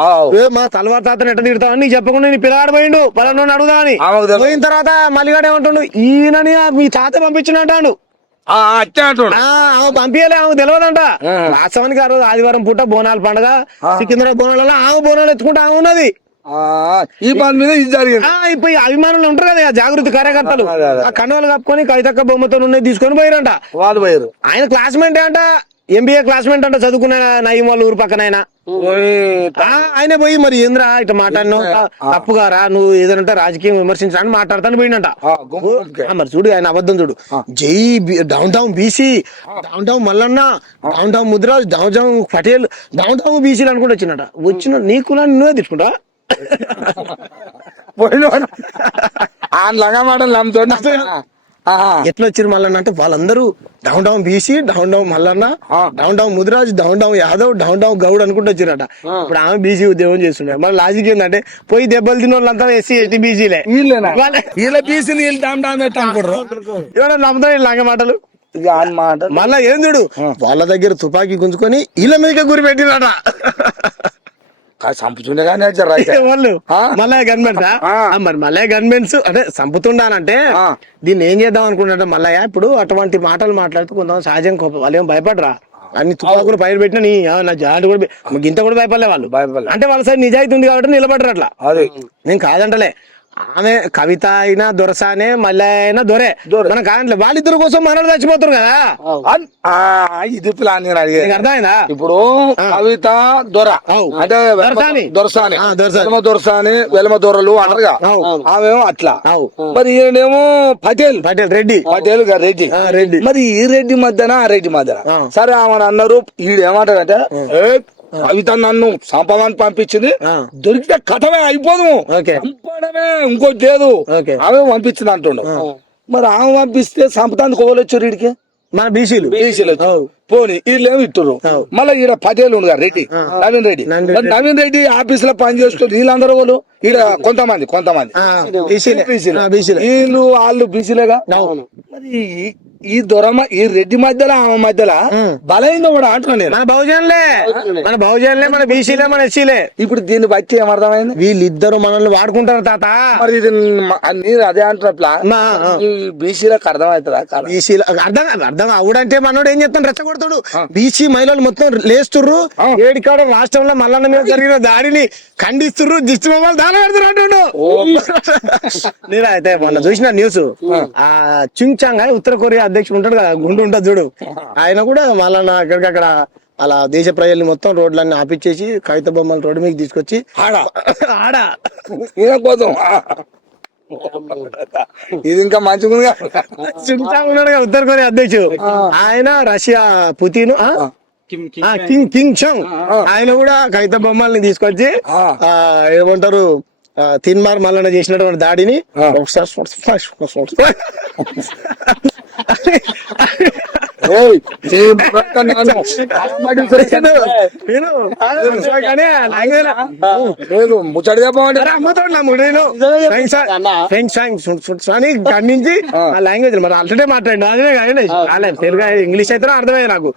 మా తలవారు తాతను ఎట్ట తిడతావని నీకు చెప్పకుండా నీ పిల్లగాడు పోయిండు పలానా అడుగుదామని. పోయిన తర్వాత మల్లిగాడు ఏమంటుండు, ఈయనని మీ తాత పంపించినట్టాడు, పంపించలే, ఆమె తెలియదంట. వాస్తవానికి ఆ రోజు ఆదివారం పూట బోనాల పండుగ, సికింద్రాబాద్ బోనాలలో ఆమె బోనాలు ఎత్తుకుంటా ఆమె ఉన్నది. ఈ పని మీద ఇది జరిగింది. ఇప్పుడు అభిమానులు ఉంటారు కదా జాగృతి కార్యకర్తలు, ఆ కండవలు కప్పుకొని కవితక్క బొమ్మతో ఉన్నాయి తీసుకొని పోయారంట. వాళ్ళు పోయారు, ఆయన క్లాస్మేట్ అంట, ఎంబీఏ క్లాస్మేట్ అంట, చదువుకున్న నయం వాళ్ళ ఊరు పక్కన ఆయన పోయి మరి ఏంద్రా ఇట్లా మాట్లాడినా తప్పుగారా, నువ్వు ఏదంటే రాజకీయం విమర్శించడానికి మాట్లాడతాను పోయినట. మరి చూడు ఆయన అబద్ధం చూడు, జై down town BC, down town Mallanna, down town Mudiraj, down town Patel, down town బీసీలు అనుకుంటూ వచ్చినట. వచ్చిన నీ కులాన్ని నువ్వే తీసుకుంటా ఎట్లా వచ్చారు మల్లన్న అంటే వాళ్ళందరూ down town BC, down town Mallanna, down town Mudiraj, down town Yadav, down town Goud అనుకుంటూ వచ్చిరట. ఇప్పుడు ఆమె బీసీ ఉద్యోగం చేస్తుండే. మన లాజిక్ ఏంటంటే పోయి దెబ్బలు తిన్న వాళ్ళంతా ఎస్సీ ఎస్టీ బీసీలే, ఎవరైనా నమ్ముతారు లంగ మాటలు. మళ్ళా ఏం చూడు, వాళ్ళ దగ్గర తుపాకీ గుంజుకొని వీళ్ళ మీద గురి పెట్టినట. చంపుతుండే కానీ వాళ్ళు మళ్ళీ గన్మెన్స్, మరి మళ్ళీ గన్మెన్స్ అంటే చంపుతుండానంటే దీన్ని ఏం చేద్దాం అనుకుంటే మళ్ళీ ఇప్పుడు అటువంటి మాటలు మాట్లాడుతూ కొంతమంది సహజం కోపం, వాళ్ళు ఏం భయపడరా, అన్ని తుపాకులు పైన పెట్టినా నీ నా జాంట కూడా గింత కూడా భయపడలే వాళ్ళు, అంటే వాళ్ళ సైడ్ నిజాయితీ ఉంది కాబట్టి నిలబడరు అట్లా. నేను కాదంటలే, ఆమె కవిత అయినా దొరసానే మళ్ళీ అయినా దొరే మన కాదంటే వాళ్ళిద్దరు కోసం మనలు చచ్చిపోతారు కదా. ఇది ప్లాన్ అర్థమైందా? ఇప్పుడు కవిత దొర అంటే దొరసాని వెలమ దొరలు అంటారుగా, ఆమెమో అట్లా, మరి ఈయనేమో పటేల్ రెడ్డి రెడ్డి. మరి ఈ రెడ్డి మధ్యన ఆ రెడ్డి మధ్యన సరే ఆమె అన్నారు, ఈడేమంటారంటే కవిత నన్ను సంపమని పంపించింది, దొరికితే కథమే అయిపోదు, చంపడమే ఇంకోటి లేదు, ఆమె పంపించింది అంటుండు. మరి ఆమె పంపిస్తే సంపదానికి కోవలొచ్చారు వీడికి మన బీసీలు పోనీ వీళ్ళేమో ఇట్టురు. మళ్ళీ ఈడ పటేల్ ఉండగా రెడ్డి, నవీన్ రెడ్డి ఆఫీస్ లో పని చేస్తుంది, వీళ్ళందరూ వాళ్ళు ఈడ కొంతమంది వీళ్ళు వాళ్ళు బీసీలేగా. మరి ఈ ఈ రెడ్డి మధ్యలో ఆమె మధ్యలో బలైందో కూడా అంటున్నా నేను. మన బహుజనులే మన బీసీలే మన ఎస్సీలే. ఇప్పుడు దీన్ని బట్టి ఏమర్థమైంది, వీళ్ళిద్దరు మనల్ని వాడుకుంటారు తాత. మరి ఇది నేను అదే అంటున్నా, బీసీలకు అర్థమవుతుందా? బీసీలు అర్థం అవుడంటే మనోడు ఏం చెప్తాను రెచ్చగొడతాడు. బీసీ మహిళలు మొత్తం లేస్తుర్రు, ఏడికాడ రాష్ట్రంలో మల్లన్న మీద జరిగిన దాడిని ఖండిస్తుర్రు, దిష్టి బొమ్మలు దాని పెడుతున్నారు అంటుండు. నేను అయితే మొన్న చూసిన న్యూస్, ఆ చింగ్ చాంగ్ అని ఉత్తర కొరియా అధ్యక్షుడు ఉంటాడు కదా, గుండు ఉంటుంది చూడు, ఆయన కూడా మల్లన్న అక్కడికక్కడ అలా దేశ ప్రజల్ని మొత్తం రోడ్లన్నీ ఆపిచ్చేసి కవిత బొమ్మలు రోడ్డు మీకు తీసుకొచ్చి ఆడ కోసం ఇది ఇంకా మంచిగా చింగ్ చాంగ్ ఉన్నాడు కదా ఉత్తర కొరియా అధ్యక్షుడు, ఆయన రష్యా పుతిన్ కింగ్ చాంగ్ ఆయన కూడా కవిత బొమ్మల్ని తీసుకొచ్చి ఏమంటారు తిన్మార్ మల్లన్న చేసినటువంటి దాడిని ముచ్చట అని ఖండించి ఆ లాంగ్వేజ్ మరి ఆల్రెడీ మాట్లాడి అదే తెలుగు ఇంగ్లీష్ అయితే అర్థమైంది నాకు.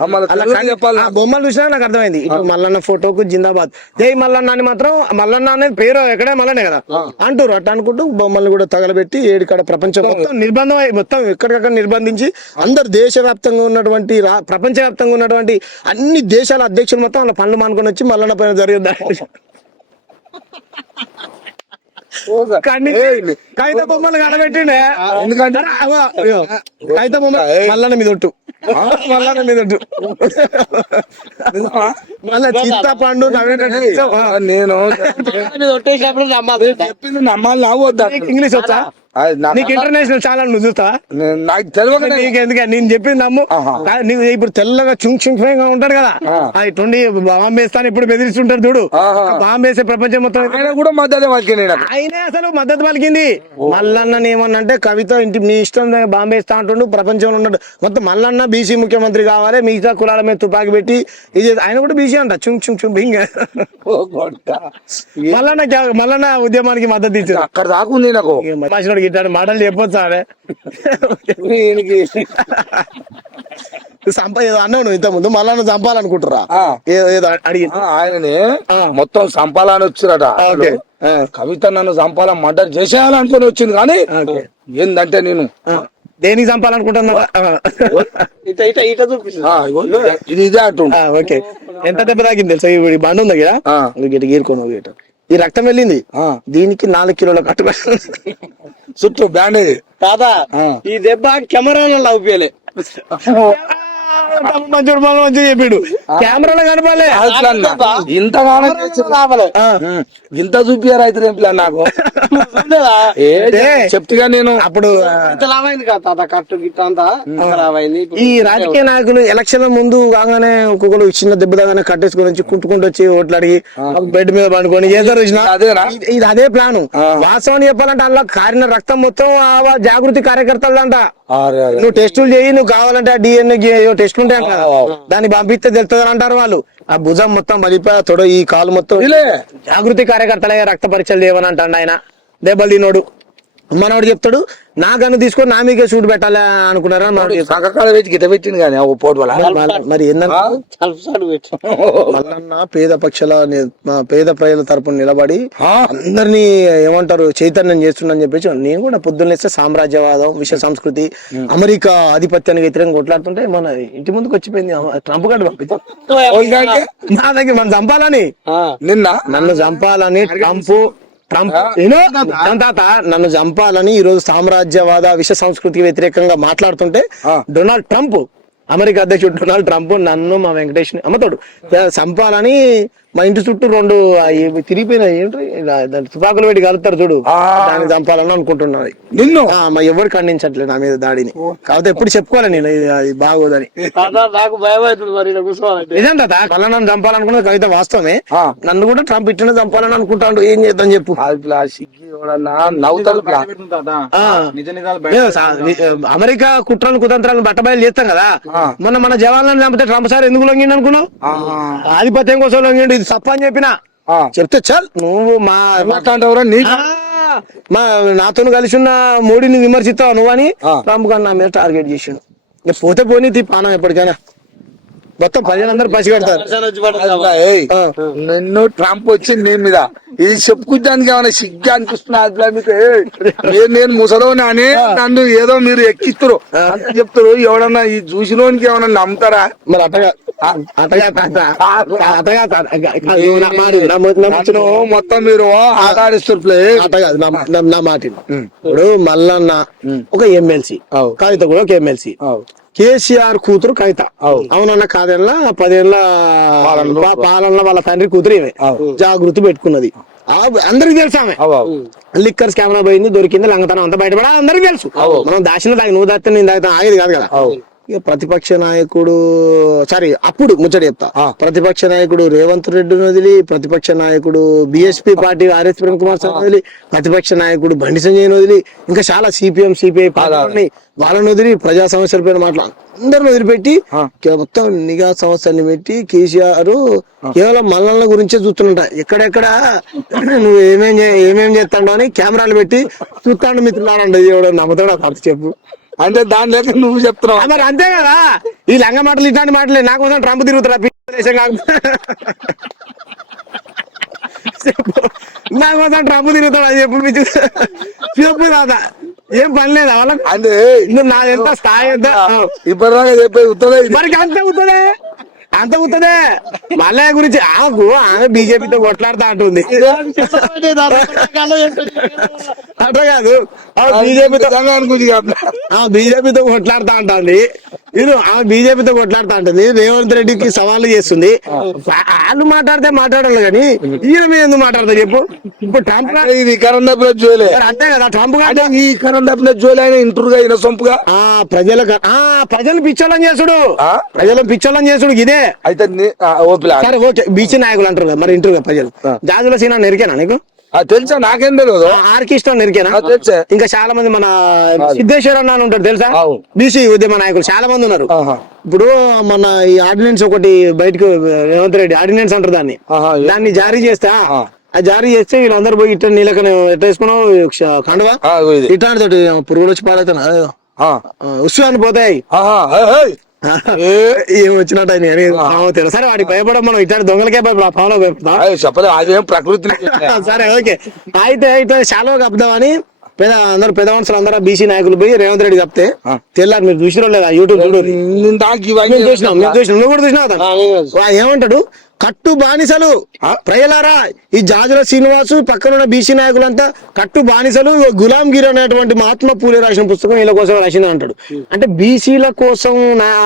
ఆ బొమ్మలు చూసినా నాకు అర్థమైంది. ఇప్పుడు మల్లన్న ఫోటోకు జిందాబాద్ జై మల్లన్న అని మాత్రం మల్లన్న అనేది పేరు ఎక్కడే మల్లనే కదా అంటారు. అట్లా అనుకుంటూ బొమ్మలు కూడా తగలబెట్టి ఏడుకాడ ప్రపంచం మొత్తం నిర్బంధం మొత్తం ఎక్కడికక్కడ నిర్బంధించి అందరు దేశవ్యాప్తంగా ఉన్నటువంటి ప్రపంచవ్యాప్తంగా ఉన్నటువంటి అన్ని దేశాల అధ్యక్షులు మొత్తం వాళ్ళ పనులు మానుకొని వచ్చి మల్లన్న పైన జరిగింది. కవిత బొమ్మలు కనబెట్టిండే, ఎందుకంటే కవిత బొమ్మ మల్లన్న మీద ఒట్టు, మల్లన్న మీద ఒట్టు, మళ్ళీ చింతపండు నేను చెప్పింది నమ్మాలి నవ్వద్దా? ఇంగ్లీష్ వచ్చా నీకు? ఇంటర్నేషనల్ ఛానల్ నువ్వు చూస్తా? నాకు తెలియదు. నీకెందుకే నేను చెప్పింది నమ్ము. నీవు ఇప్పుడు తెల్లగా చుంగ్ చుంగ్ గా ఉంటాడు కదా, ఇటువంటి బాంబు వేస్తాను ఇప్పుడు బెదిరిస్తుంటారు చూడు, బాంబు వేసే ప్రపంచం మొత్తం ఆయన కూడా మద్దతు పలికింది. ఆయనే అసలు మద్దతు పలికింది. మల్లన్న ఏమన్నంటే కవిత ఇంటి మీ ఇష్టం బాంబు వేస్తా అంటుండు, ప్రపంచంలో ఉన్నాడు మొత్తం మల్లన్న బీసీ ముఖ్యమంత్రి కావాలి, మిగతా కులాల మీద తుపాకి పెట్టి ఇది ఆయన కూడా బీసీ అంట చుంగ్ చుంగ్ చుంగ్ బింగ్. మల్లన్న ఉద్యమానికి మద్దతు ఇచ్చారు. అక్కడ దాకుంది నాకు ఇట్లాంటి మాటలు చెప్పొచ్చు అదే ఏదో అన్నావు ఇంత ముందు మళ్ళా చంపాలనుకుంటారా? ఏదో అడిగి ఆయనని మొత్తం చంపాలని వచ్చిరట. కవిత నన్ను చంపాలని మర్డర్ చేసేయాలనుకుని వచ్చింది, కానీ ఏందంటే నేను దేనికి చంపాలనుకుంటున్నా ఇది ఇదే అంటు. ఓకే, ఎంత దెబ్బ తాగింది తెలుసా? ఈ బండి ఉంది కదా, గిట గీరుకోను గిట ఈ రక్తం వెళ్ళింది, దీనికి 4 కిలోల కట్టు చుట్టూ బ్యాండేజ్. కాదా ఈ దెబ్బ కెమెరాలో అవుపేలే, మంచిగా చెప్పాడు, కెమెరాలో కనపాలే. ఇంతగానో ఇంత చూపియారు అయితే నాకు చెప్తేగా నేను అప్పుడు ఈ రాజకీయ నాయకులు ఎలక్షన్ ముందు కాగానే ఒక్కొక్కరు చిన్న దెబ్బ దాగానే కట్టేసుకుని వచ్చి కుంటుకుంటూ వచ్చి ఓట్లు అడిగి బెడ్ మీద పండుకొని చేస్తారు. ఇది అదే ప్లాను. వాస్తవాన్ని చెప్పాలంటే అందులో కారిన రక్తం మొత్తం జాగృతి కార్యకర్తలంట. నువ్వు టెస్టులు చేయి, నువ్వు కావాలంటే ఆ డిఎన్ఏ టెస్టులు ఉంటాయి కదా, దాన్ని పంపిస్తే తెలుస్తుంది అంటారు వాళ్ళు. ఆ భుజం మొత్తం మలిపోయా తొడ ఈ కాలు మొత్తం జాగృతి కార్యకర్తలే రక్త పరీక్షలు చేయమని అంటాడు ఆయన. దెబ్బలు తినోడు మనోడు చెప్తాడు, నా గన్ను తీసుకొని నా మీకే సూట్ పెట్టాలి అనుకున్నారా? సంకకాల పెట్టి గిట పెట్టింది కానీ పోటు వల్ల మరి ఏంటన్నా మల్లన్న పేద ప్రజల తరపున నిలబడి అందరినీ ఏమంటారు చైతన్యం చేస్తుండని చెప్పేసి నేను కూడా పొద్దున్నేస్తే సామ్రాజ్యవాదం, విశ్వ సంస్కృతి, అమెరికా ఆధిపత్యానికి వ్యతిరేకంగా కొట్లాడుతుంటే మన ఇంటి ముందుకు వచ్చిపోయింది ట్రంప్ గడ్డ పంపితే నా దగ్గర మనం చంపాలని, నన్ను చంపాలని ట్రంప్ నన్ను చంపాలని ఈ రోజు సామ్రాజ్యవాద విశ్వ సంస్కృతికి వ్యతిరేకంగా మాట్లాడుతుంటే డొనాల్డ్ ట్రంప్, అమెరికా అధ్యక్షుడు డొనాల్డ్ ట్రంప్ నన్ను మా వెంకటేష్ అమ్మతోడు చంపాలని మా ఇంటి చుట్టూ 2 తిరిగిపోయినాయి. ఏంటి తుపాకులు పెట్టి కలుపుతారు చూడు, దాన్ని చంపాలని అనుకుంటున్నది. నిన్ను మా ఎవరు ఖండించట్లేదు నా మీద దాడిని. కాకపోతే ఎప్పుడు చెప్పుకోవాలి నేను ఇది బాగోదని. నాకు భయం అవుతుంది మరి నిజం తాత, మళ్ళీ నన్ను చంపాలనుకున్నది కవిత వాస్తవమే. నన్ను కూడా ట్రంప్ ఇట్లనే చంపాలని అనుకుంటాడు. ఏం చేద్దాం చెప్పు. అమెరికా కుట్రలు కుతంత్రాలను బట్టబయలు చేస్తాం కదా. మొన్న మన జవాన్లను చంపితే ట్రంప్ సార్ ఎందుకు లొంగిండు అనుకున్నావు? ఆధిపత్యం కోసం లొంగిండు. ఇది తప్ప అని చెప్పినా చెప్తే చల్ నువ్వు నాతో కలిసి ఉన్న మోడీని విమర్శిస్తావు నువ్వు అని ట్రంప్ గారు నా మీద టార్గెట్ చేసిండు. ఇక పోతే పోనీ తీ పానం ఎప్పటికైనా మొత్తం ప్రజలందరూ పసి కడతారు. అట్లా, ఏయ్, నిన్ను ట్రంప్ వచ్చి నేను మీద ఇది చెప్పుకుంటానికి ఏమైనా సిగ్గా అనిపిస్తున్నా అట్లా మీకు? ఏయ్, నేను ముసలోని అని నన్ను ఏదో మీరు ఎక్కిస్తారు అంత చెప్తారు. ఎవడన్నా ఈ చూసినోనికి ఏమన్నా నమ్ముతారా? మరి అట్టగా నన్ను మొత్తం మీరు ఆట ఆడిస్తారు ప్లే. నా మాట విను. ఇప్పుడు మల్లన్న ఒక ఎమ్మెల్సీ, కవిత కూడా ఒక ఎమ్మెల్సీ, కేసీఆర్ కూతురు కవిత, అవునన్న కాదేళ్ళ 10 ఏళ్ళ పాలన వాళ్ళ తండ్రి కూతురు ఏమే జాగృతి పెట్టుకున్నది. అందరికి తెలుసు ఆమె లిక్కర్ స్కామ్ పోయింది, దొరికింది, లంగతనం అంతా బయటపడా అందరికి తెలుసు. మనం దాచిన దాగి నువ్వు దాస్తే నేను దాగితే ఆగేది కాదు కదా. ఇక ప్రతిపక్ష నాయకుడు అప్పుడు ముచ్చట చెప్తా, ప్రతిపక్ష నాయకుడు రేవంత్ రెడ్డిని వదిలి, ప్రతిపక్ష నాయకుడు BSP party RS Prem Kumar sir వదిలి, ప్రతిపక్ష నాయకుడు బండి సంజయ్ వదిలి, ఇంకా చాలా సిపిఎం సిపిఐ పార్టీ వాళ్ళని వదిలి, ప్రజా సమస్యల పైన అందరిని వదిలిపెట్టి మొత్తం నిఘా సంస్థల్ని పెట్టి కేసీఆర్ కేవలం మల్లన్న గురించే చూస్తున్నట. ఎక్కడెక్కడ నువ్వు ఏమేం చేస్తాడు అని కెమెరాలు పెట్టి చూస్తాడు. మిత్రులారండి ఎవడో నమ్ముతాడు అర్థం చెప్పు అంటే దాని లేక నువ్వు చెప్తున్నావు. మరి అంతే కదా, ఈ లంగ మాటలు ఇట్లాంటి మాటలే. నా కోసం ట్రంప్ తిరుగుతున్నా దేశం కాకపోతే, నా కోసం ట్రంప్ తిరుగుతాడు అని చెప్పు చెప్పు దాదా. ఏం పని లేదా వాళ్ళకి? అంటే నాదెంత స్థాయి ఎంత ఇప్పటిదాకా చెప్పేది ఉత్తదే. మరికి అంత ఉత్తదే మల్లయ్య గురించి. ఆమె బీజేపీతో కొట్లాడుతా అంటుంది. అట్లా కాదు, బీజేపీతో కొట్లాడుతా అంటుంది. ఆమె బీజేపీతో కొట్లాడుతా ఉంటుంది, రేవంత్ రెడ్డికి సవాళ్ళు చేస్తుంది. వాళ్ళు మాట్లాడితే మాట్లాడాలి కానీ ఈయన మీద ఎందుకు మాట్లాడతా చెప్పు? ఇప్పుడు ట్రంప్ ఇది కరెంట్ అప్లై జోలే అంతే కదా. ట్రంప్ ఈ కరెంట్ అప్లై జోలే అయినా ఇంటర్గా అయిన సొంపుగా ప్రజలు పిచ్చోళ్ళని చేసుడు, ప్రజలు పిచ్చోళ్ళని చేసుడు ఇదే. అయితే సరే ఓకే, బీసీ నాయకులు అంటారు కదా, మరి ఇంటారు కదా ప్రజలు. జాజుల సీనా నెరికేనా నీకు? తెలుసా? నాకేం తెలియదు. ఆర్కిస్ట్రా నెరికేనా? ఇంకా చాలా మంది మన సిద్ధేశ్వర అన్న ఉంటాడు తెలుసా, బీసీ ఉద్యమ నాయకులు చాలా మంది ఉన్నారు. ఇప్పుడు మన ఈ ఆర్డినెన్స్ ఒకటి బయటకు రేవంత్ రెడ్డి ఆర్డినెన్స్ అంటారు దాన్ని జారీ చేస్తా, ఆ జారీ చేస్తే వీళ్ళందరూ పోయి ఇట్లా నీళ్ళకని ఎట్లా వేసుకున్నావు కండువా ఇట్లాంటి తోటి పురుగులు వచ్చి పాడవుతాను ఉత్సవాన్ని పోతాయి. ఏం వచ్చినట్టు సరే వాడికి భయపడం, మనం ఇట్లాంటి దొంగలకే భయపడ పాలో భయపడతాం. ప్రకృతి. సరే ఓకే, అయితే ఇట్లా శాలువా కప్పుదామని అందరు పెద్ద మనుషులు అందరూ బీసీ నాయకులు పోయి రేవంత్ రెడ్డి చెప్తే తెల్లారు. మీరు చూసిరో లేదా యూట్యూబ్ చూసినావు, నువ్వు కూడా చూసినావు. ఏమంటాడు, కట్టు బానిసలు ప్రజలారా, ఈ జాజుల శ్రీనివాసు పక్కనున్న బీసీ నాయకులంతా కట్టు బానిసలు, గులాంగిరి అనేటువంటి మహాత్మా పూలే రాసిన పుస్తకం వీళ్ళ కోసం రాసింది అంటాడు. అంటే బీసీల కోసం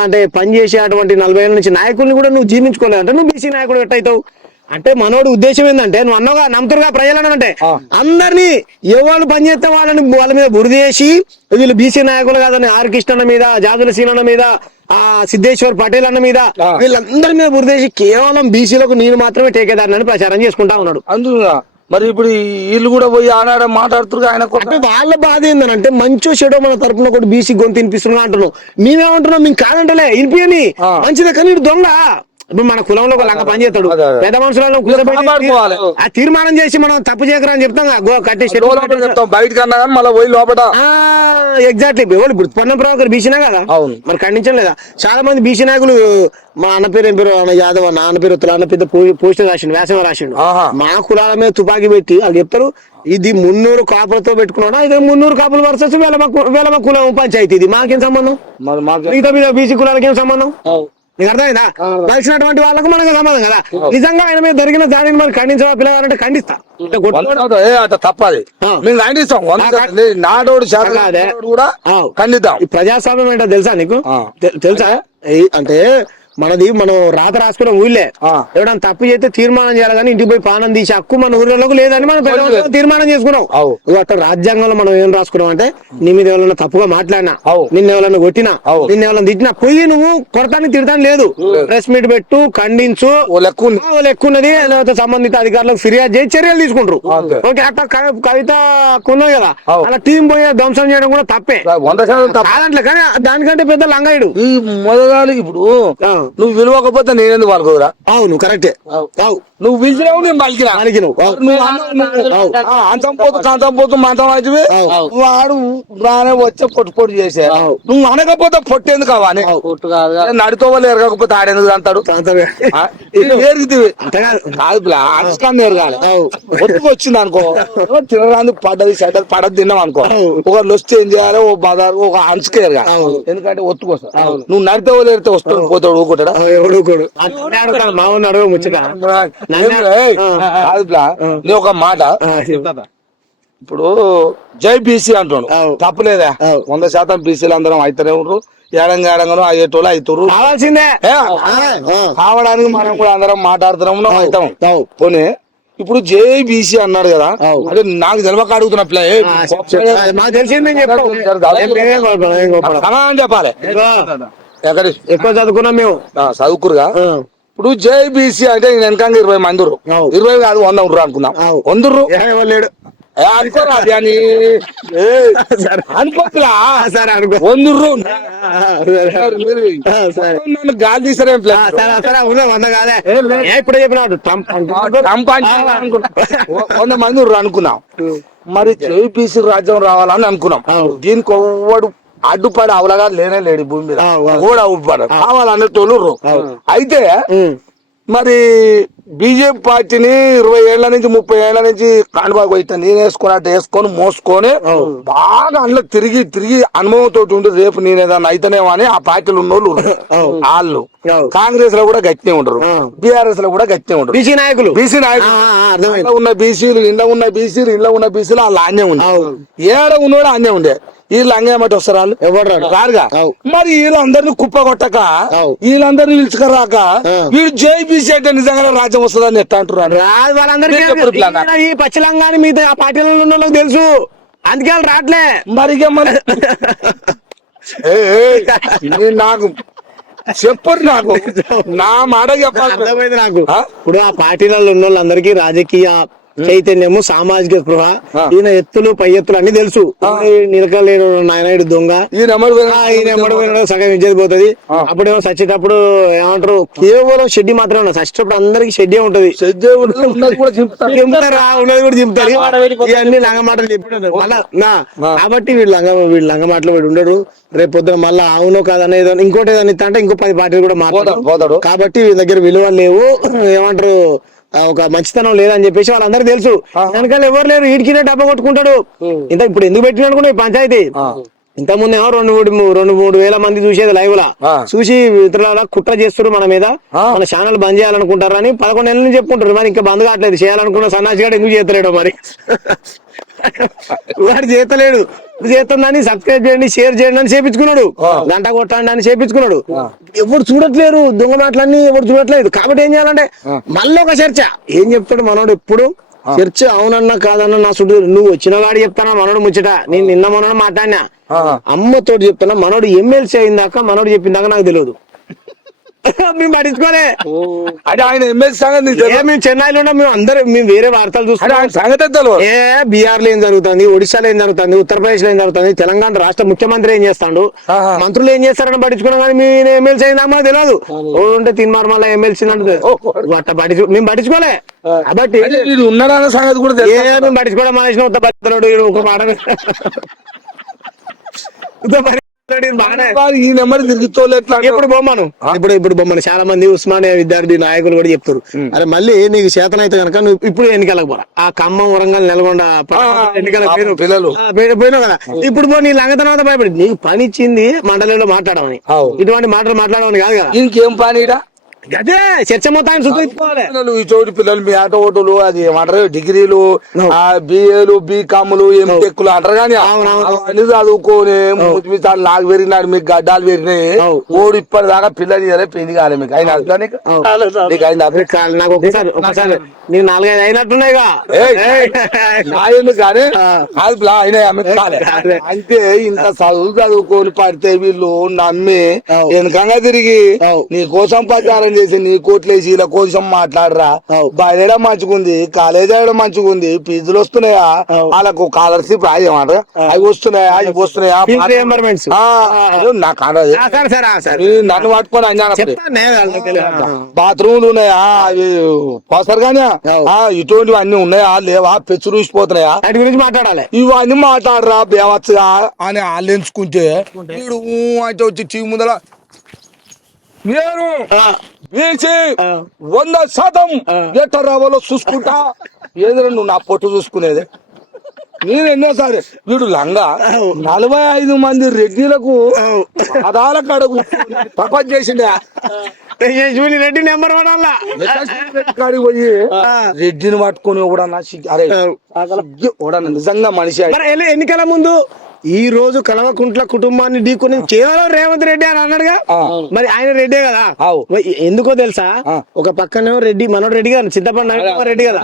అంటే పనిచేసేటువంటి 40 ఏళ్ళ నుంచి నాయకుల్ని కూడా నువ్వు జీర్ణించుకోలేదు అంటే నువ్వు బీసీ నాయకుడు ఎట్టయితావు? అంటే మనోడు ఉద్దేశం ఏంటంటే, నువ్వు అన్నగా నమ్ముతురుగా ప్రజలను అంటే అందరినీ ఎవరు పనిచేస్తే వాళ్ళ మీద బురద చేసి వీళ్ళు బీసీ నాయకులు కాదని ఆర్కిష్ణ మీద, జాజుల సీనన్న మీద, ఆ సిద్ధేశ్వర్ పటేల్ అన్న మీద వీళ్ళందరి మీద బురద చేసి కేవలం బీసీలకు నేను మాత్రమే టేకేదారని ప్రచారం చేసుకుంటా ఉన్నాడు. అందులో మరి ఇప్పుడు వీళ్ళు కూడా పోయి ఆనాడ మాట్లాడుతున్నారు. ఆయన అంటే వాళ్ళ బాధ ఏంటంటే మంచో చెడో మన తరపున కూడా బీసీ గొంతు వినిపిస్తున్నా అంటున్నాం. మేమేమంటున్నాం, మేము కాదంటలే వినిపియని మంచిదే, కానీ దొంగ ఇప్పుడు మన కులంలో ఒక లంగా పని చేస్తాడు, పెద్ద మనుషులను ఆ తీర్మానం చేసి మనం తప్పు చేయకరా అని చెప్తాం బయటకు అన్నా కానీ మళ్ళీ పోయి లోపల. ఎగ్జాక్ట్లీ. ఇప్పుడు పొన్నం ప్రభాకర్ బీసీనా కదా, మరి ఖండించడం లేదా? చాలా మంది బీసీ నాయకులు, మా అన్న పేరు ఏం పేరు యాదవ్ అన్న, అన్న పేరు అన్న పెద్ద పోస్టర్ రాసిండు, వ్యాసం రాసిండు. మా కులాల మీద తుపాకీ పెట్టి వాళ్ళు చెప్తారు, ఇది 300 కాపులతో పెట్టుకున్నాడా, ఇది 300 కాపులు వర్సెస్ వేల కులం పంచాయతీ, ఇది మాకేం సంబంధం? మిగతా మీద బీసీ కులాలకి ఏం సంబంధం? నీకు అర్థమైందా? కలిసినటువంటి వాళ్ళకు మనకు సంబంధం కదా. నిజంగా ఆయన మీద జరిగిన దానిని మరి ఖండించడం పిల్లగాలంటే ఖండిస్తా. తప్పది నాటోడు కూడా ఖండిద్దాం. ప్రజాస్వామ్యం ఏంటో తెలుసా నీకు? తెలుసా? అంటే మనం రాత రాసుకున్న ఊళ్ళే ఎవడన్నా తప్పు చేస్తే తీర్మానం చేయాలి కానీ ఇంటికి పోయి పానం తీసే హక్కు మన ఊళ్ళలోకి లేదని మనం తీర్మానం చేసుకున్నాం. అక్కడ రాజ్యాంగంలో మనం ఏం రాసుకున్నాం అంటే, నీ మీద ఎవరైనా తప్పుగా మాట్లాడినా, నిన్న ఎవరైనా కొట్టినా, నిన్న ఎవరైనా తిట్టినా పోయి నువ్వు కొడతానికి తిడతాను లేదు, ప్రెస్ మీట్ పెట్టు, ఖండించు, లెక్కున్నది, లేకపోతే సంబంధిత అధికారులకు ఫిర్యాదు చేసి చర్యలు తీసుకుంటారు. ఓకే, అట్లా కవిత ఉన్నది కదా, అలా టీం పోయి ధ్వంసం చేయడం కూడా తప్పే కాదంటే, కానీ దానికంటే పెద్ద లంగాయుడు ఈ మొదలు. ఇప్పుడు నువ్వు విలువకపోతే నేనేందుకు వాళ్ళకురా? అవును, కరెక్టే. నువ్వు పిలిచినావు నేను పలికినా పలికినావు. నువ్వు అన్నావు, అంతం పోతు కాంతం పోతు మంతం అయితే వాడు రానే వచ్చే పొట్టు పొట్టు చేసే నువ్వు అనకపోతే పొట్టు ఎందుకు అవని కొట్టు కాదు నడితోవాలి ఎరగకపోతే ఆడెందుకు అంటాడు ఎరుగుతుంది కాదు పిల్ల అంచుకాన్ని ఎరగాలి ఒత్తుకు వచ్చింది అనుకో తినడానికి పడ్డది చెడ్డది పడది తిన్నాం అనుకో ఒకళ్ళు వస్తే ఏం చేయాలి ఓ బజారు ఒక అంచుకే ఎరగాలి ఎందుకంటే ఒత్తుకు వస్తావు నువ్వు నడితేవాళ్ళు ఎరితే వస్తాడు పోతాడు ఊకుంటాడా ఎవడుకోడు మామూలు అడగ ముచ్చట కాదు పిల్ల నీ ఒక మాట ఇప్పుడు జై బీసీ అంటాడు తప్పులేదా 100% బీసీలు అందరం అయితేనే ఉండరు ఏడంగాను అయ్యేటోళ్ళు అవుతారు కావాల్సిందే కావడానికి మనం కూడా అందరం మాట్లాడుతున్నాం అవుతాం పోనీ ఇప్పుడు జై బీసీ అన్నాడు కదా అదే నాకు తెలియక అడుగుతున్నా పిల్ల మాకు తెలిసిందే అని చెప్పాలి ఎక్కడ ఎక్కువ చదువుకున్నాం మేము చదువుకురుగా ఇప్పుడు జై బీసీ అంటే వెనకంగా 20 మంది 20 కాదు 100 ఉర్రు అనుకుందాం 100 లేడు అనుకోరా అది అని అనుకోరా సరే అనుకో 100 నన్ను గాలి తీసారేం సరే 100 కాదే ఇప్పుడే చెప్పినాడు 100 మంది ఉర్రు అనుకున్నాం మరి జై బీసీ రాజ్యం రావాలని అనుకున్నాం దీనికి ఒవ్వడు అడ్డుపడి అవలగా లేడు భూమి మీద కూడా అడ్డుపడ కావాలన్నట్టు అయితే మరి బీజేపీ పార్టీని 20 ఏళ్ల నుంచి 30 ఏళ్ల నుంచి కాండబాగు అయితే నేను వేసుకున్నట్టు వేసుకొని మోసుకొని బాగా అందులో తిరిగి తిరిగి అనుభవంతో ఉండి రేపు నేను ఏదన్నా అయితేనేమో అని ఆ పార్టీలు ఉన్నోళ్ళు వాళ్ళు కాంగ్రెస్ లో కూడా గట్టినే ఉంటారు బీఆర్ఎస్ లో కూడా గట్టినే ఉంటారు బీసీ నాయకులు ఇంట్లో ఉన్న బీసీలు ఇంట్లో ఉన్న బీసీలు వాళ్ళు అన్నే ఉంది ఏడ ఉన్నోడు అన్నే ఉండే వీళ్ళు అంగేమటి వస్తారు వాళ్ళు ఎవరు రారుగా మరి వీళ్ళందరినీ కుప్ప కొట్టక వీళ్ళందరినీ నిలుచుకరాక వీడు జేబీసీ అంటే నిజంగానే రాజ్యం వస్తుందని ఎట్లా అంటున్నారు వాళ్ళందరికీ ఈ పచ్చలంగాని మీద ఆ పార్టీలలో ఉన్న వాళ్ళకి తెలుసు అందుకే వాళ్ళు రావట్లే మరి నాకు చెప్పరు నాకు నా మాట చెప్పాలి అర్థమైంది నాకు ఇప్పుడు ఆ పార్టీలలో ఉన్న వాళ్ళందరికీ రాజకీయ చైతన్యము సామాజిక స్పృహ ఈయన ఎత్తులు పై ఎత్తులు అన్ని తెలుసు నిలకలేడు నాయనాయుడు దొంగ ఈయన సగం ఇచ్చేది పోతుంది అప్పుడేమో చచ్చేటప్పుడు ఏమంటారు కేవలం షెడ్డి మాత్రమే చచ్చేటప్పుడు అందరికి షెడ్డే ఉంటది ఉన్నది కూడా చెప్తారు ఇవన్నీ లంగ మాటలు చెప్పాడు కాబట్టి వీళ్ళు లంగ మాటలు వీడు ఉండడు రేపు పొద్దున మళ్ళీ అవునో కాదనేదో ఇంకోటి ఏదైనా ఇస్తా అంటే ఇంకో 10 పార్టీలు కూడా మాట్లాడతాడు కాబట్టి వీళ్ళ దగ్గర విలువ లేవు ఏమంటారు ఒక మంచితనం లేదని చెప్పేసి వాళ్ళందరూ తెలుసు వెనకాల ఎవరు లేరు ఈడికినే డబ్బా కొట్టుకుంటాడు ఇంత ఇప్పుడు ఎందుకు పెట్టినాడు కూడా ఈ పంచాయతీ ఇంత ముందేమో 2-3 వేల మంది చూసేది లైవ్ లా చూసి ఇతరుల కుట్ర చేస్తారు మన మీద మన ఛానల్ బంద్ చేయాలనుకుంటారని 11 నెలల నుంచి చెప్పుకుంటారు మరి ఇంకా బంద్ కావట్లేదు చేయాలనుకున్న సన్నాసి గారు ఎందుకు చేస్తలేడు మరి వాడు చేస్తలేడు చేస్తుందని సబ్స్క్రైబ్ చేయండి షేర్ చేయండి అని చేపించుకున్నాడు గంట కొట్టండి అని చేపించుకున్నాడు ఎవరు చూడట్లేరు దొంగ మాటలన్నీ ఎవరు చూడట్లేదు కాబట్టి ఏం చేయాలంటే మళ్ళీ ఒక చర్చ ఏం చెప్తాడు మనోడు ఎప్పుడు చర్చ అవునన్నా కాదన్నా నా చుట్టూ నువ్వు వచ్చిన వాడు చెప్తానా మనోడు ముచ్చట నేను నిన్న మనోడు మాట్లాడినా అమ్మతోటి చెప్తున్నా మనోడు ఎమ్మెల్సీ అయిందాక మనోడు చెప్పిందాక నాకు తెలియదు మేము పట్టించుకోలే అంటే ఆయన ఎమ్మెల్సీ సంగతి మేము చెన్నైలో ఉన్నాం మేము వేరే వార్తలు చూస్తున్నాం సంగతి బీహార్ లో ఏం జరుగుతుంది ఒడిశాలో ఏం జరుగుతుంది ఉత్తరప్రదేశ్ లో ఏం జరుగుతుంది తెలంగాణ రాష్ట్ర ముఖ్యమంత్రి ఏం చేస్తాడు మంత్రులు ఏం చేస్తారని పట్టించుకున్నాం కానీ మేము ఎమ్మెల్సీ అయినా మాకు తెలియదు ఉంటే తిన్మార్మల్ ఎమ్మెల్సీ మేము పట్టించుకోలే కాబట్టి ఉన్నాడన్న సంగతి కూడా మేము పట్టించుకోవడం మనిషిని ఉత్త పడుతున్నాడు ఒక మాట ఈ నెంబర్ ఇప్పుడు బొమ్మను చాలా మంది ఉస్మానియా విద్యార్థి నాయకులు కూడా చెప్తారు అరే మళ్ళీ నీకు చేతన అయితే కనుక నువ్వు ఇప్పుడు ఎన్నికలకు పోరా ఆ ఖమ్మం వరంగల్ నల్గొండ ఎన్నికలకు పిల్లలు పోయినావు కదా ఇప్పుడు నీ లంగ తర్వాత భయపడి నీకు పని ఇచ్చింది మండలంలో మాట్లాడమని ఇటువంటి మాటలు మాట్లాడమని కాదు కదా ఇంకేం పని అదే చర్చ మొత్తాన్ని చూసుకోవాలి ఈ చోటు పిల్లలు మీ ఆటో ఓటులు అది ఏమంటారు డిగ్రీలు బిఏలు బీకాములు ఎంటెక్కులు అంటారు కానీ అన్ని చదువుకొని నాకు పెరిగినాడు మీకు గడ్డాలు పెరిగినాయి ఓడి ఇప్పటిదాకా పిల్లలు ఇయ్యాలి పెళ్లి కాలే మీకు అయినా నాకు ఒకసారి నీకు 4-5 అయినట్టున్నాయిగా కానీ అయినా అయితే ఇంత చదువుకొని పడితే వీళ్ళు నమ్మి వెనకంగా తిరిగి నీ కోసం పడ్డారు కాలం చేసి నీ కోట్లేసి ఇలా కోసం మాట్లాడరా. బయట మంచిగుంది, కాలేజ్ ఆడ మంచిగుంది, ఫీజులు వస్తున్నాయా, వాళ్ళకు స్కాలర్షిప్ ఏమంటారు అవి వస్తున్నాయా, ఇవి వస్తున్నాయా, రియంబర్మెంట్స్ నాకు అనదు. నన్ను పట్టుకొని అన్నాను బాత్రూమ్లు ఉన్నాయా, అవి పోస్తారు కానీ ఇటువంటివి అన్ని ఉన్నాయా లేవా, పెచ్చు రూసిపోతున్నాయా, వాటి గురించి మాట్లాడాలి. ఇవన్నీ మాట్లాడరా బేవచ్చగా అని వాళ్ళు ఎంచుకుంటే వీడు అంటే వచ్చి టీవీ ముందర నేను వేసి 100% ఎట్ట రావాలో చూసుకుంటా. ఏదో నువ్వు నా పొట్టు చూసుకునేది. నేను ఎన్నోసారి వీడు లంగా 45 మంది రెడ్డిలకు పదాల కడకు ప్రపంచ చేసిండే రెడ్డి నెంబర్ పడాలా కాడికి పోయి రెడ్డిని పట్టుకొని ఒకడన్నా అరే ఒకడన్నా నిజంగా మనిషి. ఎన్నికల ముందు ఈ రోజు కల్వకుంట్ల కుటుంబాన్ని ఢీకొని కేవలం రేవంత్ రెడ్డి అని అన్నాడుగా. మరి ఆయన రెడ్డే కదా. ఎందుకో తెలుసా, ఒక పక్కనే రెడ్డి మనోడు రెడ్డి గారు చింతపండు రెడ్డి కదా,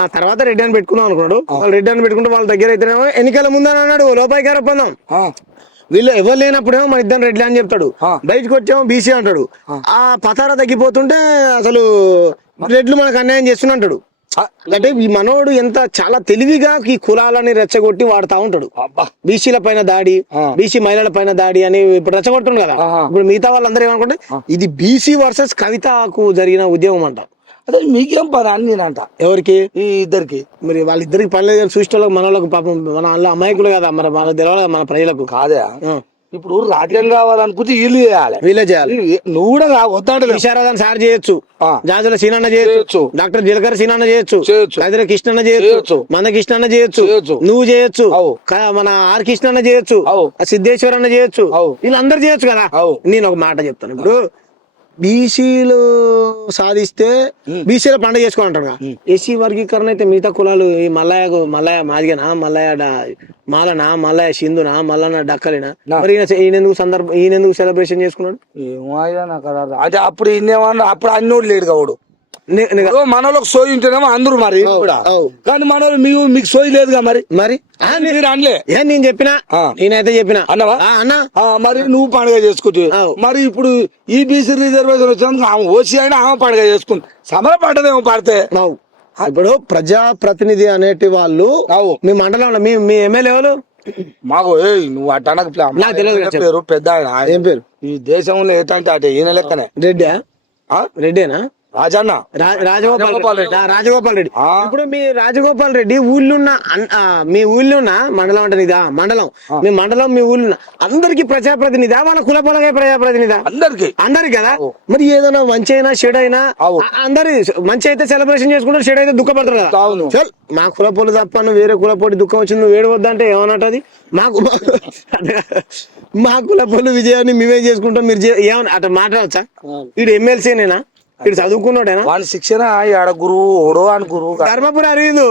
ఆ తర్వాత రెడ్డి అని పెట్టుకున్నాం అనుకున్నాడు. వాళ్ళు రెడ్డి అని పెట్టుకుంటే వాళ్ళ దగ్గర అయితేనేమో ఎన్నికల ముందు అని అన్నాడు లోపాయికార ఒప్పందం. వీళ్ళు ఎవరు లేనప్పుడేమో మన ఇద్దరు రెడ్డి అని చెప్తాడు, బయటకు వచ్చేమో బీసీ అంటాడు. ఆ పతారా తగ్గిపోతుంటే అసలు రెడ్లు మనకు అన్యాయం చేస్తున్నట్టాడు. అంటే ఈ మనోడు ఎంత చాలా తెలివిగా ఈ కులాలని రెచ్చగొట్టి వాడుతా ఉంటాడు. బీసీల పైన దాడి, బీసీ మహిళల పైన దాడి అని ఇప్పుడు రెచ్చగొట్టుండు కదా. ఇప్పుడు మిగతా వాళ్ళందరూ ఏమనుకుంటే ఇది బీసీ వర్సెస్ కవితకు జరిగిన ఉద్యమం అంట. అదే మీకేం పని అని నేనంట. ఎవరికి? ఈ ఇద్దరికి. మరి వాళ్ళిద్దరికి పని లేదు, చూసేటోళ్ళకి మన వాళ్ళకి పాపం మన వాళ్ళ అమాయకులు కదా, మరి మనకు తెలవాలి కదా మన ప్రజలకు. కాదే ఇప్పుడు రాజ్యం కావాలనుకుంటే వీళ్ళు చేయాలి, వీళ్ళే చేయాలి. నువ్వు కూడా వద్దాడు. విశారదాన్ని సార్ చేయొచ్చు, జాజుల సీనన్న చేయొచ్చు, డాక్టర్ జీలకర్ర సీనన్న చేయొచ్చు, హైదర కృష్ణన్న చేయొచ్చు, మన కృష్ణన్న చేయొచ్చు, నువ్వు చేయొచ్చు, మన ఆర్ కృష్ణన్న చేయొచ్చు, సిద్ధేశ్వర్ అన్న చేయొచ్చు, వీళ్ళందరూ చేయొచ్చు కదా. నేను ఒక మాట చెప్తాను. ఇప్పుడు బీసీలు సాధిస్తే బీసీల పండుగ చేసుకోవాలంటారు. ఎస్సీ వర్గీకరణ అయితే మిగతా కులాలు ఈ మల్లయ్య మాదిగనా, మాలనా, మల్లయ్య సింధునా, మల్లన్న డక్కలినా, మరి ఈయనెందుకు సెలబ్రేషన్ చేసుకున్నాడు? ఏమో నాకు అంటే అప్పుడు ఇన్నేమన్నా అప్పుడు అన్నోడు లేడు కావుడు. మనోళ్ళకి సోయి ఉంటేనేమో అందరూ మరి కూడా, కానీ మనోళ్ళు మీకు సోయి లేదుగా. మరి మీరు అనలే, నేను చెప్పినా, నేనైతే చెప్పినా అన్నవా అన్నా. మరి నువ్వు పండుగ చేసుకుంటావు. మరి ఇప్పుడు ఈ బీసీ రిజర్వేషన్ వచ్చినందుకు ఆమె ఓసీ అయినా ఆమె పండుగ చేసుకుంది, సమర పడ్డదేమో పడితే. ఇప్పుడు ప్రజాప్రతినిధి అనేటి వాళ్ళు మీ మండలంలో మీ ఎమ్మెల్యే ఎవరు? మాకు నువ్వు అట్టనకు పేరు పెద్ద ఏం పేరు? ఈ దేశంలో ఏంటంటే అటే ఈయన లెక్కనే. రెడ్డేనా? రాజన్న రాజగోపాల్ రెడ్డి. ఇప్పుడు మీ రాజగోపాల్ రెడ్డి మీ ఊళ్ళో ఉన్న మండలం అంటే ఇదా మండలం, మీ మండలం మీ ఊళ్ళో అందరికి ప్రజాప్రతినిధా, వాళ్ళ కులపొలగా ప్రజాప్రతినిధా? అందరికి కదా. మరి ఏదైనా మంచి అయినా చెడు అయినా అందరి మంచి అయితే సెలబ్రేషన్ చేసుకుంటారు, చెడు అయితే దుఃఖపడతారు కదా. మా కులపోలు తప్ప నువ్వు వేరే కులపోటి దుఃఖం వచ్చింది నువ్వు వేడవద్దంటే ఏమన్నట్టు మా కులపోలు విజయాన్ని మేమే చేసుకుంటాం, మీరు ఏమన్నా అట్లా మాట్లాడచ్చా? వీడు ఎమ్మెల్సీనేనా? ఇటు చదువుకున్నాడేనా? వాడి శిక్షణ ఆడ గురువు ఓడో అని గురువు ధర్మపురి అరవింద్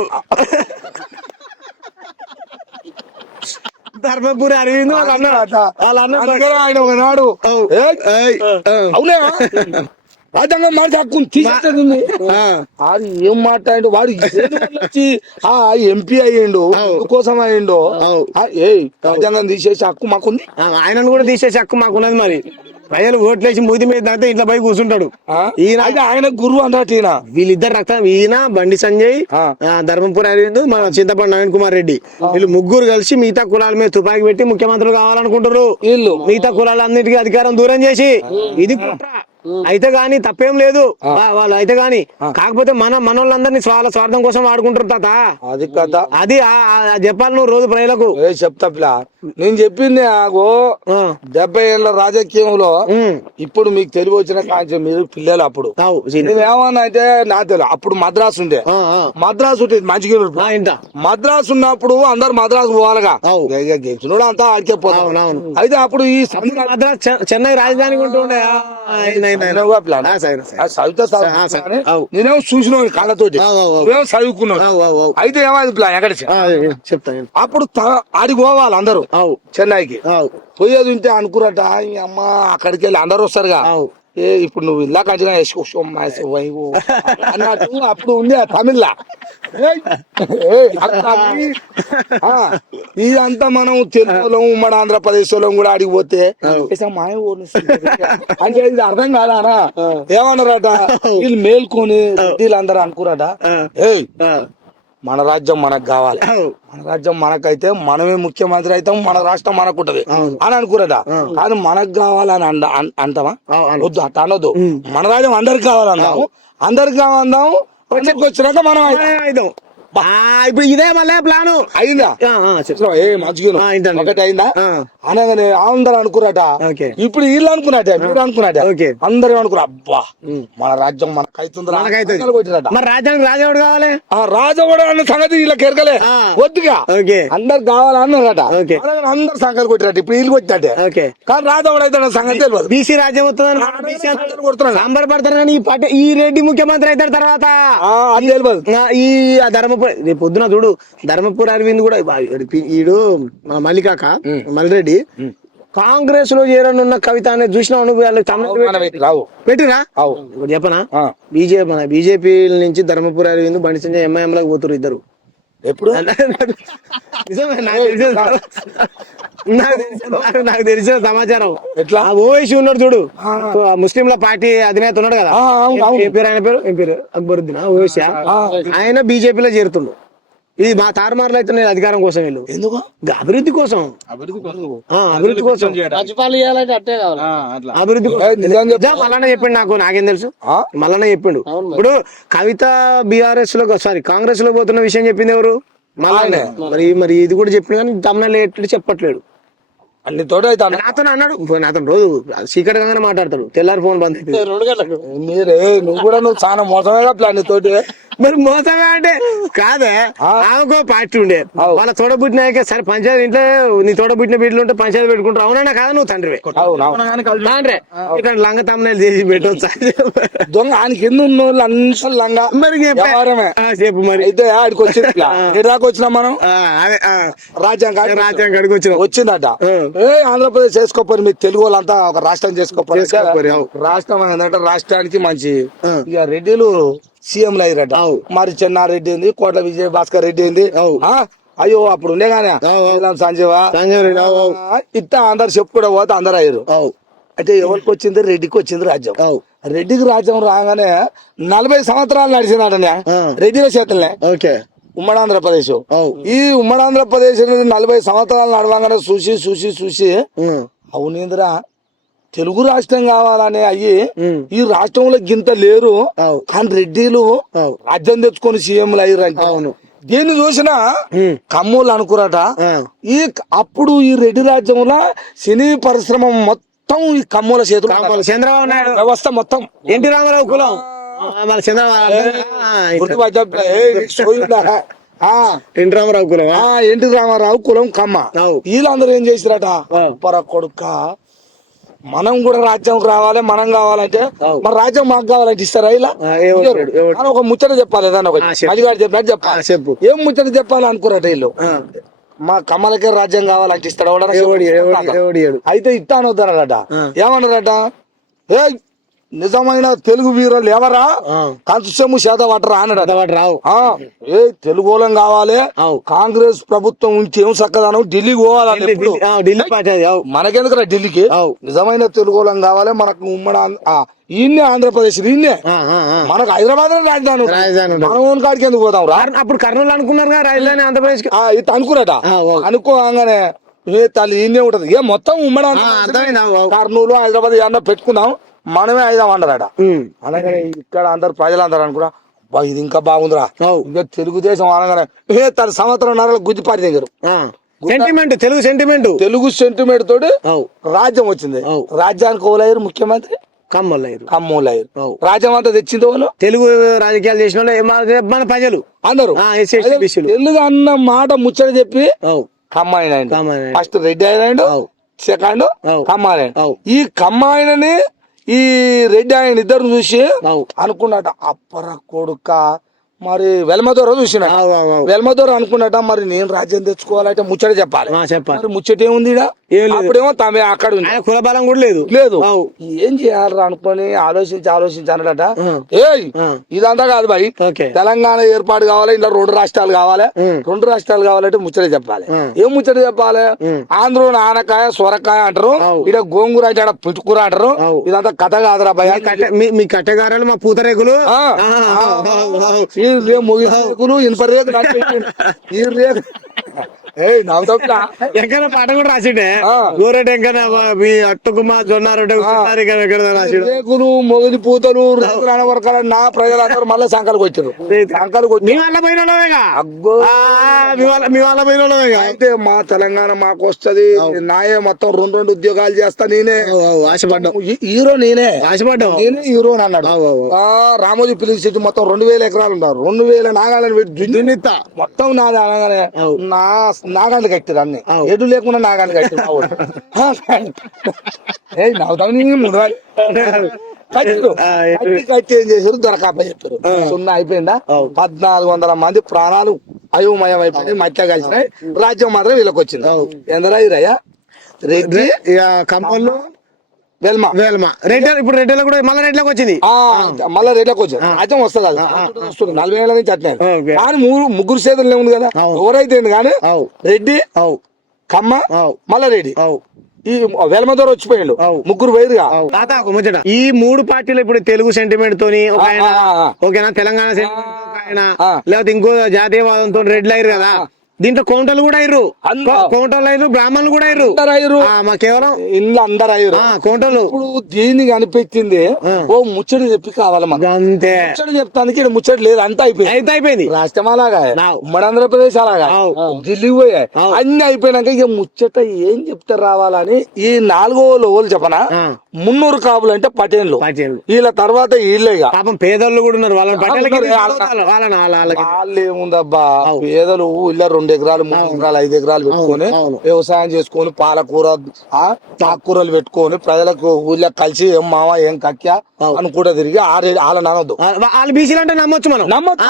ఆయన ఒకనాడు అవునా రాజ్యాంగం మాట హక్కుని తీసేస్తుంది. అది ఏం మాట్లాడు వాడు వచ్చి ఎంపీ అయ్యిండు కోసం అయ్యిండు. రాజ్యాంగం తీసేసి హక్కు మాకుంది, ఆయనను కూడా తీసేసి హక్కు మాకున్నది. మరి ప్రజలు ఓట్లేసి మూతి మీద దాంతో ఇంట్లో పోయి కూర్చుంటాడు. ఈయన ఆయన గురువు అన్నట్టు ఈయన. వీళ్ళిద్దరు రక్తం, ఈయన బండి సంజయ్, ధర్మపురి అరవింద్, మన చింతపండు నవీన్ కుమార్ రెడ్డి, వీళ్ళు ముగ్గురు కలిసి మిగతా కులాల మీద తుపాకి పెట్టి ముఖ్యమంత్రులు కావాలనుకుంటారు. వీళ్ళు మిగతా కులాలన్నిటికీ అధికారం దూరం చేసి ఇది అయితే గాని తప్పేం లేదు వాళ్ళు అయితే గాని, కాకపోతే మనోళ్ళందరినీ వాళ్ళ స్వార్థం కోసం వాడుకుంటారు తాత. అది కదా, అది చెప్పాలి నువ్వు రోజు ప్రజలకు. చెప్తా నేను చెప్పింది 70 ఏళ్ల రాజకీయంలో ఇప్పుడు మీకు తెలివి వచ్చిన కాంచెం మీరు పిల్లలు అప్పుడు ఏమన్నా అయితే నా తెలియదు. అప్పుడు మద్రాసు ఉండే, మద్రాసు ఉంటుంది మంచిగా. మద్రాసు ఉన్నప్పుడు అందరు మద్రాసు పోవాలిగా, గెలిచినోడు అంతా ఆడికే పోతాం. అయితే అప్పుడు ఈ మద్రాసు చెన్నై రాజధాని ఉంటుండే. నేనేమో చూసిన కళ్ళతోటి చదువుకున్నాను. అయితే ఏమైంది ప్లాన్ ఎక్కడ చెప్తాను. అప్పుడు ఆడికి పోవాలి అందరూ చెన్నైకి. పోయేది ఉంటే అనుకురట అమ్మ అక్కడికి వెళ్ళి అందరు వస్తారుగా, ఏ ఇప్పుడు నువ్వు ఇలా కంటినా అన్నట్టు అప్పుడు ఉంది ఆ తమిళ్లా ఇదంతా మనం తెలుగులో ఉమ్మడి ఆంధ్రప్రదేశ్ లో కూడా అడిగిపోతే మాయ అంటే ఇది అర్థం కాదానా ఏమన్నారట వీళ్ళు మేల్కొని వీళ్ళందరూ అనుకురాట ఏయ్ మన రాజ్యం మనకు కావాలి, మన రాజ్యం మనకైతే మనమే ముఖ్యమంత్రి అవుతాం, మన రాష్ట్రం మనకు ఉంటది అని అనుకురట. కానీ మనకు కావాలని అంటామా? వద్దు అట్లా అనొద్దు. మన రాజ్యం అందరికి కావాలందాము, అందరికి కావాలందాము. వచ్చినాక మనం అవుతాం. ఇప్పుడు ఇదే మళ్ళీ ప్లాన్ అయిందా? ఏ మంచిగా ఒకటి అయిందా అనగానే అందరు అనుకున్నట. ఇప్పుడు వీళ్ళు అనుకున్నట్టే, మీరు అనుకున్నట్టే, అందరూ అనుకున్నా అబ్బా మన రాజ్యం మనకు అవుతుందిరా. మరి రాజ్యానికి రాజావుడు కావాలి, రాజవాడు అన్న సంగతి వీళ్ళకి ఎరగలే. వద్దుగా అందరు కావాలన్నారట. అందరు సంఘాలు కొట్టినట్టు ఇప్పుడు వీళ్ళు కొట్టినట్టే. కానీ రాజవాడు అయితే సంగతి తెలియదు. బీసీ రాజ్యం వస్తుంది సాంబార్ పడతారు. కానీ ఈ రెడ్డి ముఖ్యమంత్రి అవుతారు తర్వాత అది తెలియదు. ఈ ధర్మపురి రేపు పొద్దున చూడు, ధర్మపురి అరవింద్ కూడా ఈడు మల్లికాక మల్లిరెడ్డి కాంగ్రెస్ లో చేరనున్న కవిత అనేది చూసినా పెట్టిరా చెప్పనా? బీజేపీ నుంచి ధర్మపురి అరవింద్ బండి సంజయ్ ఎంఐఎం లకు పోతారు ఇద్దరు. ఎప్పుడు నిజమే, నాకు తెలిసిన సమాచారం. ఎట్లా ఓవైసీ ఉన్నాడు చూడు, ముస్లింల పార్టీ అధినేత ఉన్నాడు కదా, ఆయన పేరు అక్బరుద్దీన్ ఓవైసీ. ఆయన బీజేపీలో చేరుతుండు. ఇది మా తారుమారులు అయితే అధికారం కోసం వీళ్ళు ఎందుకు? అభివృద్ధి కోసం, అభివృద్ధి కోసం అభివృద్ధి మల్లన్న చెప్పిండు. నాకేం తెలుసు, మల్లన్న చెప్పిండు. ఇప్పుడు కవిత బీఆర్ఎస్ లో కాంగ్రెస్ లో పోతున్న విషయం చెప్పింది ఎవరు? మల్లన్న. మరి ఇది కూడా చెప్పిండు కానీ తమిళ ఎట్లు చెప్పట్లేడు. అన్ని తోట అయితే నాతో అన్నాడు, అతను రోజు చీకటిగానే మాట్లాడతాడు, తెల్లారి ఫోన్ బంద్ అవుతుంది. మీరే నువ్వు కూడా నువ్వు చాలా మోసమేగా ప్లాన్ తోటి. మరి మోసమే అంటే కాదే, ఆమెకో పార్టీ ఉండే, వాళ్ళ తోడబుట్టినాక సరే పంచాయతీ ఇంట్లో నీ తోడబుట్టిన బిడ్డలు ఉంటే పంచాయతీ పెట్టుకుంటారు. అవునా కాదా? నువ్వు తండ్రి తండ్రి ఇక్కడ లంగ తమ్ముళ్ళు చేసి పెట్టవచ్చు. దొంగ ఆయనకి ఎన్ని ఉన్న వాళ్ళు అంతా లంగా. మరి చెప్పు మరి. అయితే ఆడికి వచ్చింది దాకా వచ్చినా మనం అదే రాజ్యాంగానికి వచ్చిందట. ఆంధ్రప్రదేశ్ చేసుకోపోయి మీరు తెలుగు వాళ్ళంతా ఒక రాష్ట్రం చేసుకోపోయి. రాష్ట్రం ఏంటంటే రాష్ట్రానికి మంచి ఇక రెడ్డిలు సీఎంలు అయ్యారట. మరి చెన్నారెడ్డి ఉంది, కోట్ల విజయ భాస్కర్ రెడ్డి ఉంది. అయ్యో అప్పుడు ఉండే గానీ సంజీవ ఇట్ట అందరు చెప్పుకుంటూ పోతే అందరు అయ్యారు. అయితే ఎవరికి వచ్చింది? రెడ్డికి వచ్చింది రాజ్యం. రెడ్డికి రాజ్యం రాగానే 40 సంవత్సరాలు నడిచిందట రెడ్డిల చేతులనే ఉమ్మడి ఆంధ్రప్రదేశ్. ఈ ఉమ్మడి ఆంధ్రప్రదేశ్ 40 సంవత్సరాలు నడవగానే చూసి అవునేంద్రా తెలుగు రాష్ట్రం కావాలనే అయ్యి ఈ రాష్ట్రంలో గింత లేరు కానీ రెడ్డిలు రాజ్యం తెచ్చుకొని సీఎంలు అయ్యారు. దీన్ని చూసినా కమ్ములు అనుకురట. అప్పుడు ఈ రెడ్డి రాజ్యంలో సినీ పరిశ్రమ మొత్తం ఈ కమ్ముల చేతులు, చంద్రబాబు నాయుడు వ్యవస్థ మొత్తం, ఎన్టీ రామారావు కులం, ఎన్టీ రామారావు కులం కమ్మ. వీళ్ళందరూ ఏం చేసిరట, కొడుక మనం కూడా రాజ్యం రావాలి, మనం కావాలంటే మన రాజ్యం మాకు కావాలంటే ఇస్తారా? ఇలా ఒక ముచ్చట చెప్పాలి, ఏదన్నా ఒకటి మలిగాడు చెప్పినట్టు చెప్పాలి. చెప్పు ఏం ముచ్చట చెప్పాలి అనుకురట వీళ్ళు. మా కమ్మలకే రాజ్యం కావాలంటే ఇస్తాడు. అయితే ఇట్టా అనొద్దనట. ఏమన్నారట, ఏ నిజమైన తెలుగు వీరులు ఎవరా కంచము చేత పట్టరా అన్నాడు. ఏ తెలుగు వాళ్ళం కావాలి, కాంగ్రెస్ ప్రభుత్వం ఇంకేం చక్కదానం ఢిల్లీకి పోవాలి. మనకెందుకురా ఢిల్లీకి? నిజమైన తెలుగు వాళ్ళం కావాలి, మనకు ఉమ్మడి ఈయన్నే ఆంధ్రప్రదేశ్, ఈయన్నే మనకు హైదరాబాద్ రాజధాని, మన కాడికి ఎందుకు పోతాం రా? అప్పుడు కర్నూలు అనుకున్నారు రాజధాని ఆంధ్రప్రదేశ్ ఇట్లా అనుకున్నట. అనుకోగానే తల్లి ఈయనే ఉంటది. ఏ మొత్తం ఉమ్మడి కర్నూలు హైదరాబాద్ ఏమన్నా పెట్టుకుందాం, మనమే అయిదాం అన్నారట. అనగానే ఇక్కడ అందరు ప్రజలందరూ అనుకున్నా ఇది ఇంకా బాగుందిరా, ఇంకా తెలుగుదేశం అనగానే తన సంవత్సరం గుద్దిపాటి దగ్గర తెలుగు సెంటిమెంట్ తోటి రాజ్యం వచ్చింది. రాజ్యానికి ఓలయ్యారు ముఖ్యమంత్రి కమ్మోలయ్యారు. రాజ్యం అంతా తెచ్చింది వాళ్ళు తెలుగు రాజకీయాలు చేసిన వాళ్ళు మన ప్రజలు అందరూ. తెలుగు అన్న మాట ముచ్చట చెప్పి కమ్మాయిన ఫస్ట్ రెడ్డి అయినాడు, సెకండ్ కమ్మాయిన. ఈ కమ్మాయినని ఈ రెడ్డి ఆయన ఇద్దరు చూసి అనుకున్నట, అప్పర కొడుక మరి వెల్మదోర చూసిన అవు, అవు, అవు. వెల్మదోర అనుకున్నట మరి నేను రాజ్యం తెచ్చుకోవాలంటే ముచ్చట చెప్పాలి. చెప్పాలి. మరి ముచ్చట ఏముంది ఈడ? ఏం లేదు. అప్పుడేమో తమే అక్కడ ఉంది, ఆయన కుల బలం కూడా లేదు. లేదు. అవు. ఏం చేయాలి అనుకొని ఆలోచించి అన్నట, ఏయ్ ఇదంతా కాదు భయ్, ఓకే. తెలంగాణ ఏర్పాటు కావాలి, ఇలా 2 రాష్ట్రాలు కావాలి. 2 రాష్ట్రాలు కావాలంటే ముచ్చట చెప్పాలి. ఏం ముచ్చట చెప్పాలి? ఆంధ్ర ఆనకాయ సొరకాయ అంటారు, ఇక్కడ గోంగూర అంటే ఆడ పుట్టుకూర అంటారు. ఇదంతా కథ కాదురా భయ. మీ కట్టెగారలు మా పూతరేకులు ముగిరేకులు ఇనుప రేకులు ఈ రేకు ఎక్కడ పాట కూడా రాసిండే గోరెట్ ఎంకన మీ అట్టుకుమా జొన్న రొట్టె రాసిండు. రేకులు మొగలి పూతలు రేకులు అనవరకాల నా ప్రజలందరూ మళ్ళీ సంకలకు వచ్చారు. సంకలకు వచ్చి మీ వాళ్ళ పోయిన మీ వాళ్ళ పోయిన అయితే మా తెలంగాణ మాకు వస్తది, నాయే మొత్తం 2 ఉద్యోగాలు చేస్తా, నేనే ఆశపడ్డావు. హీరో, నేనే ఆశపడ్డావు, నేనే హీరో అని అన్నాడు. రామోజీ ఫిలిం సిటీ మొత్తం 2000 ఎకరాలు ఉన్నారు. 2000 నాగాలను పెట్టి దున్నిత్తా మొత్తం నాది అనగానే నాగాన్ని కట్టారు అన్ని. ఎటు లేకుండా నాగాన్ని కట్టారు. కట్టి ఏం చేశారు? దొరకాప చెప్పారు. 0 అయిపోయిందా? 1400 మంది ప్రాణాలు అయోమయం అయిపోయి మధ్య కలిసినాయి. రాజ్యం మాత్రం వీళ్ళకి వచ్చింది. ఎందరా ఇరయ్యా రెడ్డి కంపల్లో వెల్మా రెడ్డి. ఇప్పుడు రెడ్డిలో కూడా మళ్ళీ రెడ్డిలోకి వచ్చింది. మళ్ళీ రెడ్డిలోకి వచ్చింది. రాజ్యం వస్తుంది, అది వస్తుంది. 40 ఏళ్ల నుంచి అట్లేదు. కానీ ముగ్గురు చేతుల్లో ఉంది కదా, ఎవరైతే కానీ రెడ్డి, కమ్మ, మళ్ళా రెడ్డి, ఈ వెల్మదోర వచ్చిపోయాడు. ముగ్గురు వైరుగా. ఈ 3 పార్టీలు ఇప్పుడు తెలుగు సెంటిమెంట్ తోని ఓకేనా, తెలంగాణ సెంటిమెంట్ లేకపోతే ఇంకో జాతీయవాదంతో రెడ్లు అయ్యారు కదా. దీంట్లో కౌంటర్లు కూడా అయ్యారు, కౌంటర్లు అయ్యారు, బ్రాహ్మణులు కూడా అయ్యారు. మా కేవలం ఇల్లు అందరు అయ్యారు కౌంటర్లు. ఇప్పుడు దీనికి అనిపించింది ఓ ముచ్చట చెప్పి కావాలి మనకు. అంతే ముచ్చట చెప్తానికి ఇక్కడ ముచ్చట లేదు, అంతా అయిపోయింది. రాష్ట్రం అలాగా, ఉమ్మడి ఆంధ్రప్రదేశ్ అలాగా, ఢిల్లీ పోయాయి, అన్ని అయిపోయినాక ఇక ముచ్చట ఏం చెప్తే రావాలని ఈ 4వ లెవెల్ చెప్పనా, 300 కాపులు అంటే పటేన్లు. వీళ్ళ తర్వాత వీళ్ళే పాపం పేదలు కూడా ఉన్నారు. వాళ్ళు ఏముందబ్బా, పేదలు ఇలా 2 ఎకరాలు 3 ఎకరాలు 5 ఎకరాలు పెట్టుకొని వ్యవసాయం చేసుకొని పాలకూర ఆకుకూరలు పెట్టుకొని ప్రజలకు ఊళ్ళో కలిసి ఏం మావా ఏం కక్క్యా అని కూడా తిరిగి వాళ్ళ నమ్మద్దు. వాళ్ళు బీసీలు అంటే నమ్మొచ్చు, మనం నమ్మొచ్చు.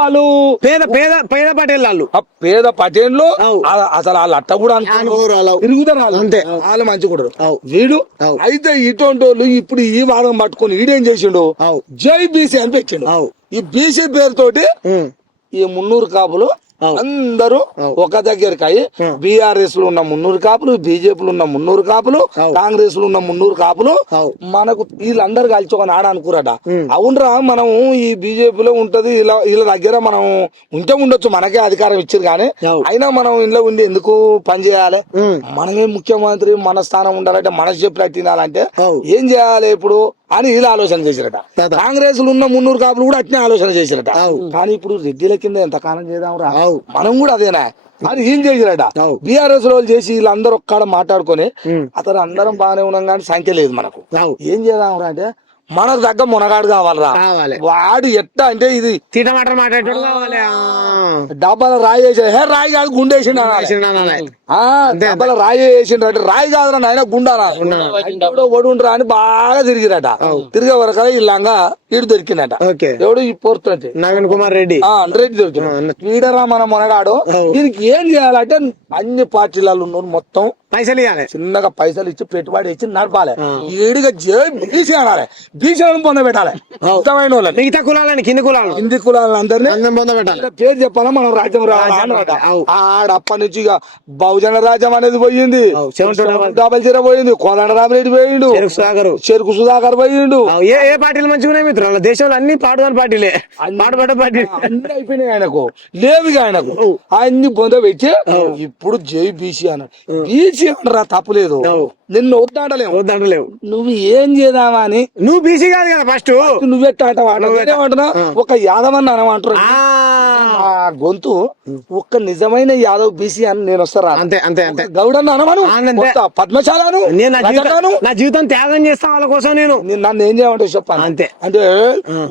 వాళ్ళు పేద పటేళ్ళు, వాళ్ళు పేద పటేళ్ళు. అసలు వాళ్ళ అట్ట కూడా తిరుగుతారు, అంతే. వాళ్ళు మంచి కూడా వీడు. అయితే ఇటువంటి వాళ్ళు ఇప్పుడు ఈ వాదం పట్టుకొని ఈడేం చేసిండు, జై బీసీ అని పెట్టిండు. ఈ బీసీ పేరుతోటి ఈ 300 కాపులు అందరూ ఒక దగ్గరికి అయ్యి, బీఆర్ఎస్ లో ఉన్న 300 కాపులు, బీజేపీలో ఉన్న 300 కాపులు, కాంగ్రెస్ లో ఉన్న 300 కాపులు, మనకు వీళ్ళందరూ కలిసి ఒక నాడ అనుకురట. అవునరా, మనం ఈ బీజేపీలో ఉంటది, వీళ్ళ దగ్గర మనం ఉంటే ఉండొచ్చు, మనకే అధికారం ఇచ్చారు. కానీ అయినా మనం ఇంట్లో ఉండి ఎందుకు పని చేయాలి? మనమే ముఖ్యమంత్రి, మన స్థానం ఉండాలంటే మనసు చెప్పినట్టు తినాలంటే ఏం చేయాలి ఇప్పుడు అని వీళ్ళు ఆలోచన చేసిరట. కాంగ్రెస్ లో ఉన్న 300 కాపులు కూడా అట్నే ఆలోచన చేసిరట. కానీ ఇప్పుడు రెడ్డిల కింద ఎంత కాలం చేద్దాం రా, మనం కూడా అదేనా అది ఏం చేసిరట. బీఆర్ఎస్ రోజులు చేసి వీళ్ళందరూ ఒక్కడ మాట్లాడుకొని అతను అందరం బాగానే ఉన్నాం కానీ సంఖ్య లేదు మనకు. ఏం చేద్దాం రా అంటే మనకు తగ్గ మునగాడు కావాలరా. వాడు ఎట్టా అంటే ఇది తీటమాట మాట్లాడేటోడు కావాలి. డబ్బాల రాయి వేసి రాయి కాదు గుండేసిండు, డబ్బాల రాయి వేసిండ్రు అంటే రాయి కాదురా నాయన గుండారా ఒడుండ్రా అని బాగా తిరిగిరట. తిరిగే వరకు ఇల్లంగా ఇడు దొరికిందట. ఎవడు ఈ పోర్తుంటే నవీన్ కుమార్ రెడ్డి దొరికింది. వీడరా మన మునగాడు. దీనికి ఏం చేయాలంటే అన్ని పార్టీలలో ఉన్న మొత్తం పైసలు ఇవ్వాలి, చిన్నగా పైసలు ఇచ్చి పెట్టుబడి ఇచ్చి నడపాలి. ఈడిగా బీసీ అనాలి, బీసీలను పొంద పెట్టాలి. ఇష్టమైన వాళ్ళని, మిగతా కులాలని కింది కులాలను అందరినీ పొంద పెట్టాలి. పేరు చెప్పాలా, మనం రాజ్యం రావాలి అన్నమాట. ఆడప్పటి నుంచి ఇక బహుజన రాజ్యం అనేది పోయింది, డబల్ జీరో పోయింది, కోదండరామరెడ్డి పోయిండు, చెరుకు సుధాకర్ పోయిండు. ఏ పార్టీలు మంచిగా ఉన్నాయి మిత్రులు, దేశంలో అన్ని పాడుగాని పార్టీలే, పాటుపడ్డ పార్టీ అన్ని అయిపోయినాయి. ఆయనకు లేవుగా, ఆయనకు అన్ని పొంద పెట్టి ఇప్పుడు జై బీసీ అన్నాడు. బీసీ అనరా, తప్పులేదు, నిన్ను వద్దంటలేవు. నువ్వు ఏం చేద్దామా అని, నువ్వు బీసీ కాదు కదా ఫస్ట్, నువ్వెట్టా ఒక యాదవ్ అని అనమంటారు. ఆ గొంతు ఒక్క నిజమైన యాదవ్ బీసీ అని నేను వస్తారా, అంతే అంతే అంతే. గౌడన్న అనమను, పద్మశాలను, నా జీవితం త్యాగం చేస్తా వాళ్ళ కోసం. నేను నన్ను ఏం చేయమంటే చెప్పాను అంతే. అంటే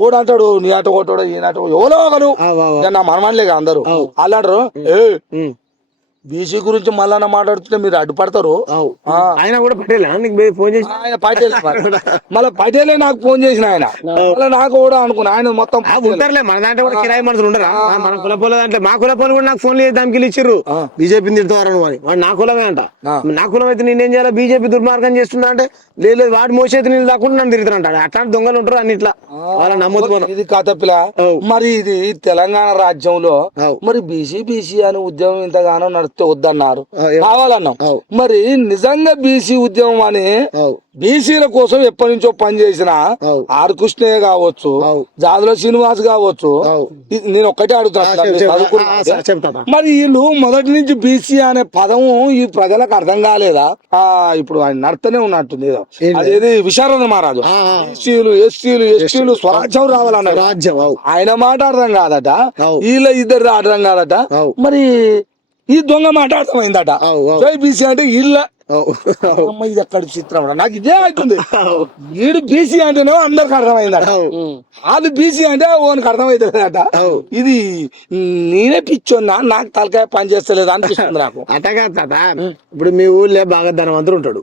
కూడా అంటాడు నీ ఆట కొట్టాడు ఈనాట ఎవరో ఒకరు, నా మనమనిలేగా అందరూ అలాడరు. బీసీ గురించి మళ్ళా మాట్లాడుతుంటే మీరు అడ్డుపడతారు. ఆయన కూడా పటేల్ నీకు ఫోన్ చేసి ఆయన పటేల్ మళ్ళీ పటేలే నాకు ఫోన్ చేసిన ఆయన మళ్ళీ నాకు కూడా అనుకున్నా ఆయన మొత్తం ఉంటారులే మన దాంట్లో కూడా కిరాయి మనుషులు ఉండరా మన కులపోల దాంట్లో మా కులపోలు కూడా నాకు ఫోన్ చేసి దానికి ఇచ్చిర్రు బీజేపీని తిడుతున్నారు అని వాడు నా కులమే అంట నా కులం అయితే నేనేం చేయాలి బీజేపీ దుర్మార్గం చేస్తున్నా అంటే లేదు వాడు మోసేది నీళ్ళు దాకుండా నన్ను తిరుగుతానంట అట్లాంటి దొంగలు ఉంటారు అన్నిట్లా వాళ్ళ నమ్మదు ఇది కథపిల్ల. మరి ఇది తెలంగాణ రాజ్యంలో మరి బీసీ అని ఉద్యమం ఇంతగానో నడిస్తే వద్దన్నారు కావాలన్నాం. మరి నిజంగా బీసీ ఉద్యమం అని బీసీల కోసం ఎప్పటి నుంచో పనిచేసిన ఆర్ కృష్ణయ్య కావచ్చు, జాదుల శ్రీనివాస్ కావచ్చు, నేను ఒక్కటే అడుగుతాను. మరి వీళ్ళు మొదటి నుంచి బీసీ అనే పదం ఈ ప్రజలకు అర్థం కాలేదా? ఇప్పుడు ఆయన నడుతూనే ఉన్నట్టుంది అదేది విశారద మహారాజు బీసీలు ఎస్సీలు స్వరాజ్యం రావాలన్నారు. రాజ్యం ఆయన మాట అర్థం కాదట, వీళ్ళ ఇద్దరు అర్థం కాదట. మరి ఈ దొంగ మాట అర్థమైందట. బీసీ అంటే వీళ్ళ ఇది ఎక్కడ చిత్రం నాకు ఇదే అవుతుంది. వీడు బీసీ అంటేనే అందరికి అర్థమైందట, వాళ్ళు బీసీ అంటే ఓనికి అర్థమైతలేదట. ఇది నేనే పిచ్చోన్నా నాకు తలకాయ పని చేస్తలేదు అనిపిస్తుంది నాకు. అట్టగా తాత ఇప్పుడు మీ ఊళ్ళో బాగా ధనవంతుడు ఉంటాడు,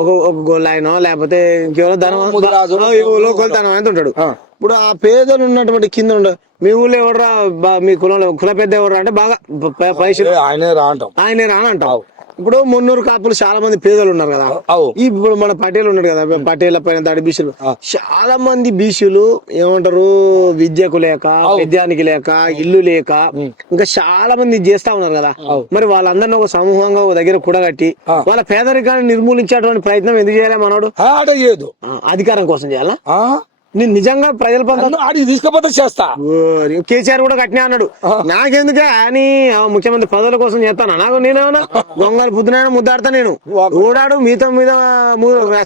ఒక గోళ్ళాయనో లేకపోతే ఇంకెవరో ధనవంతుడు ధనవంతుడు ఉంటాడు. ఇప్పుడు ఆ పేదలు ఉన్నటువంటి కింద ఉండ మీ ఊళ్ళో ఎవడరా మీ కుల పెద్ద ఎవడరా అంటే బాగా పైసలు ఆయనే రా అంటాం, ఆయనే రానంటావు. ఇప్పుడు మున్నూరు కాపులు చాలా మంది పేదలు ఉన్నారు కదా, ఇప్పుడు మన పటేల్ ఉన్నాడు కదా, పటేళ్ల పైన దాడి బీసీలు చాలా మంది బీసీలు ఏమంటారు విద్యకు లేక విద్యానికి లేక ఇల్లు లేక ఇంకా చాలా మంది చేస్తా ఉన్నారు కదా. మరి వాళ్ళందరినీ ఒక సమూహంగా ఒక దగ్గర కూడగట్టి వాళ్ళ పేదరికాన్ని నిర్మూలించేటువంటి ప్రయత్నం ఎందుకు చేయాలి మనోడు? అధికారం కోసం చేయాలా? నేను నిజంగా ప్రజల ఆడికి తీసుకపోతే చేస్తా. కేసీఆర్ కూడా కట్టినా అన్నాడు, నాకెందుకే అని ముఖ్యమంత్రి పదవుల కోసం చేస్తాను నాకు. నేనేమన్నా గొంగళి పుద్దునైనా ముద్దాడతా నేను ఓడాడు మీతో మీద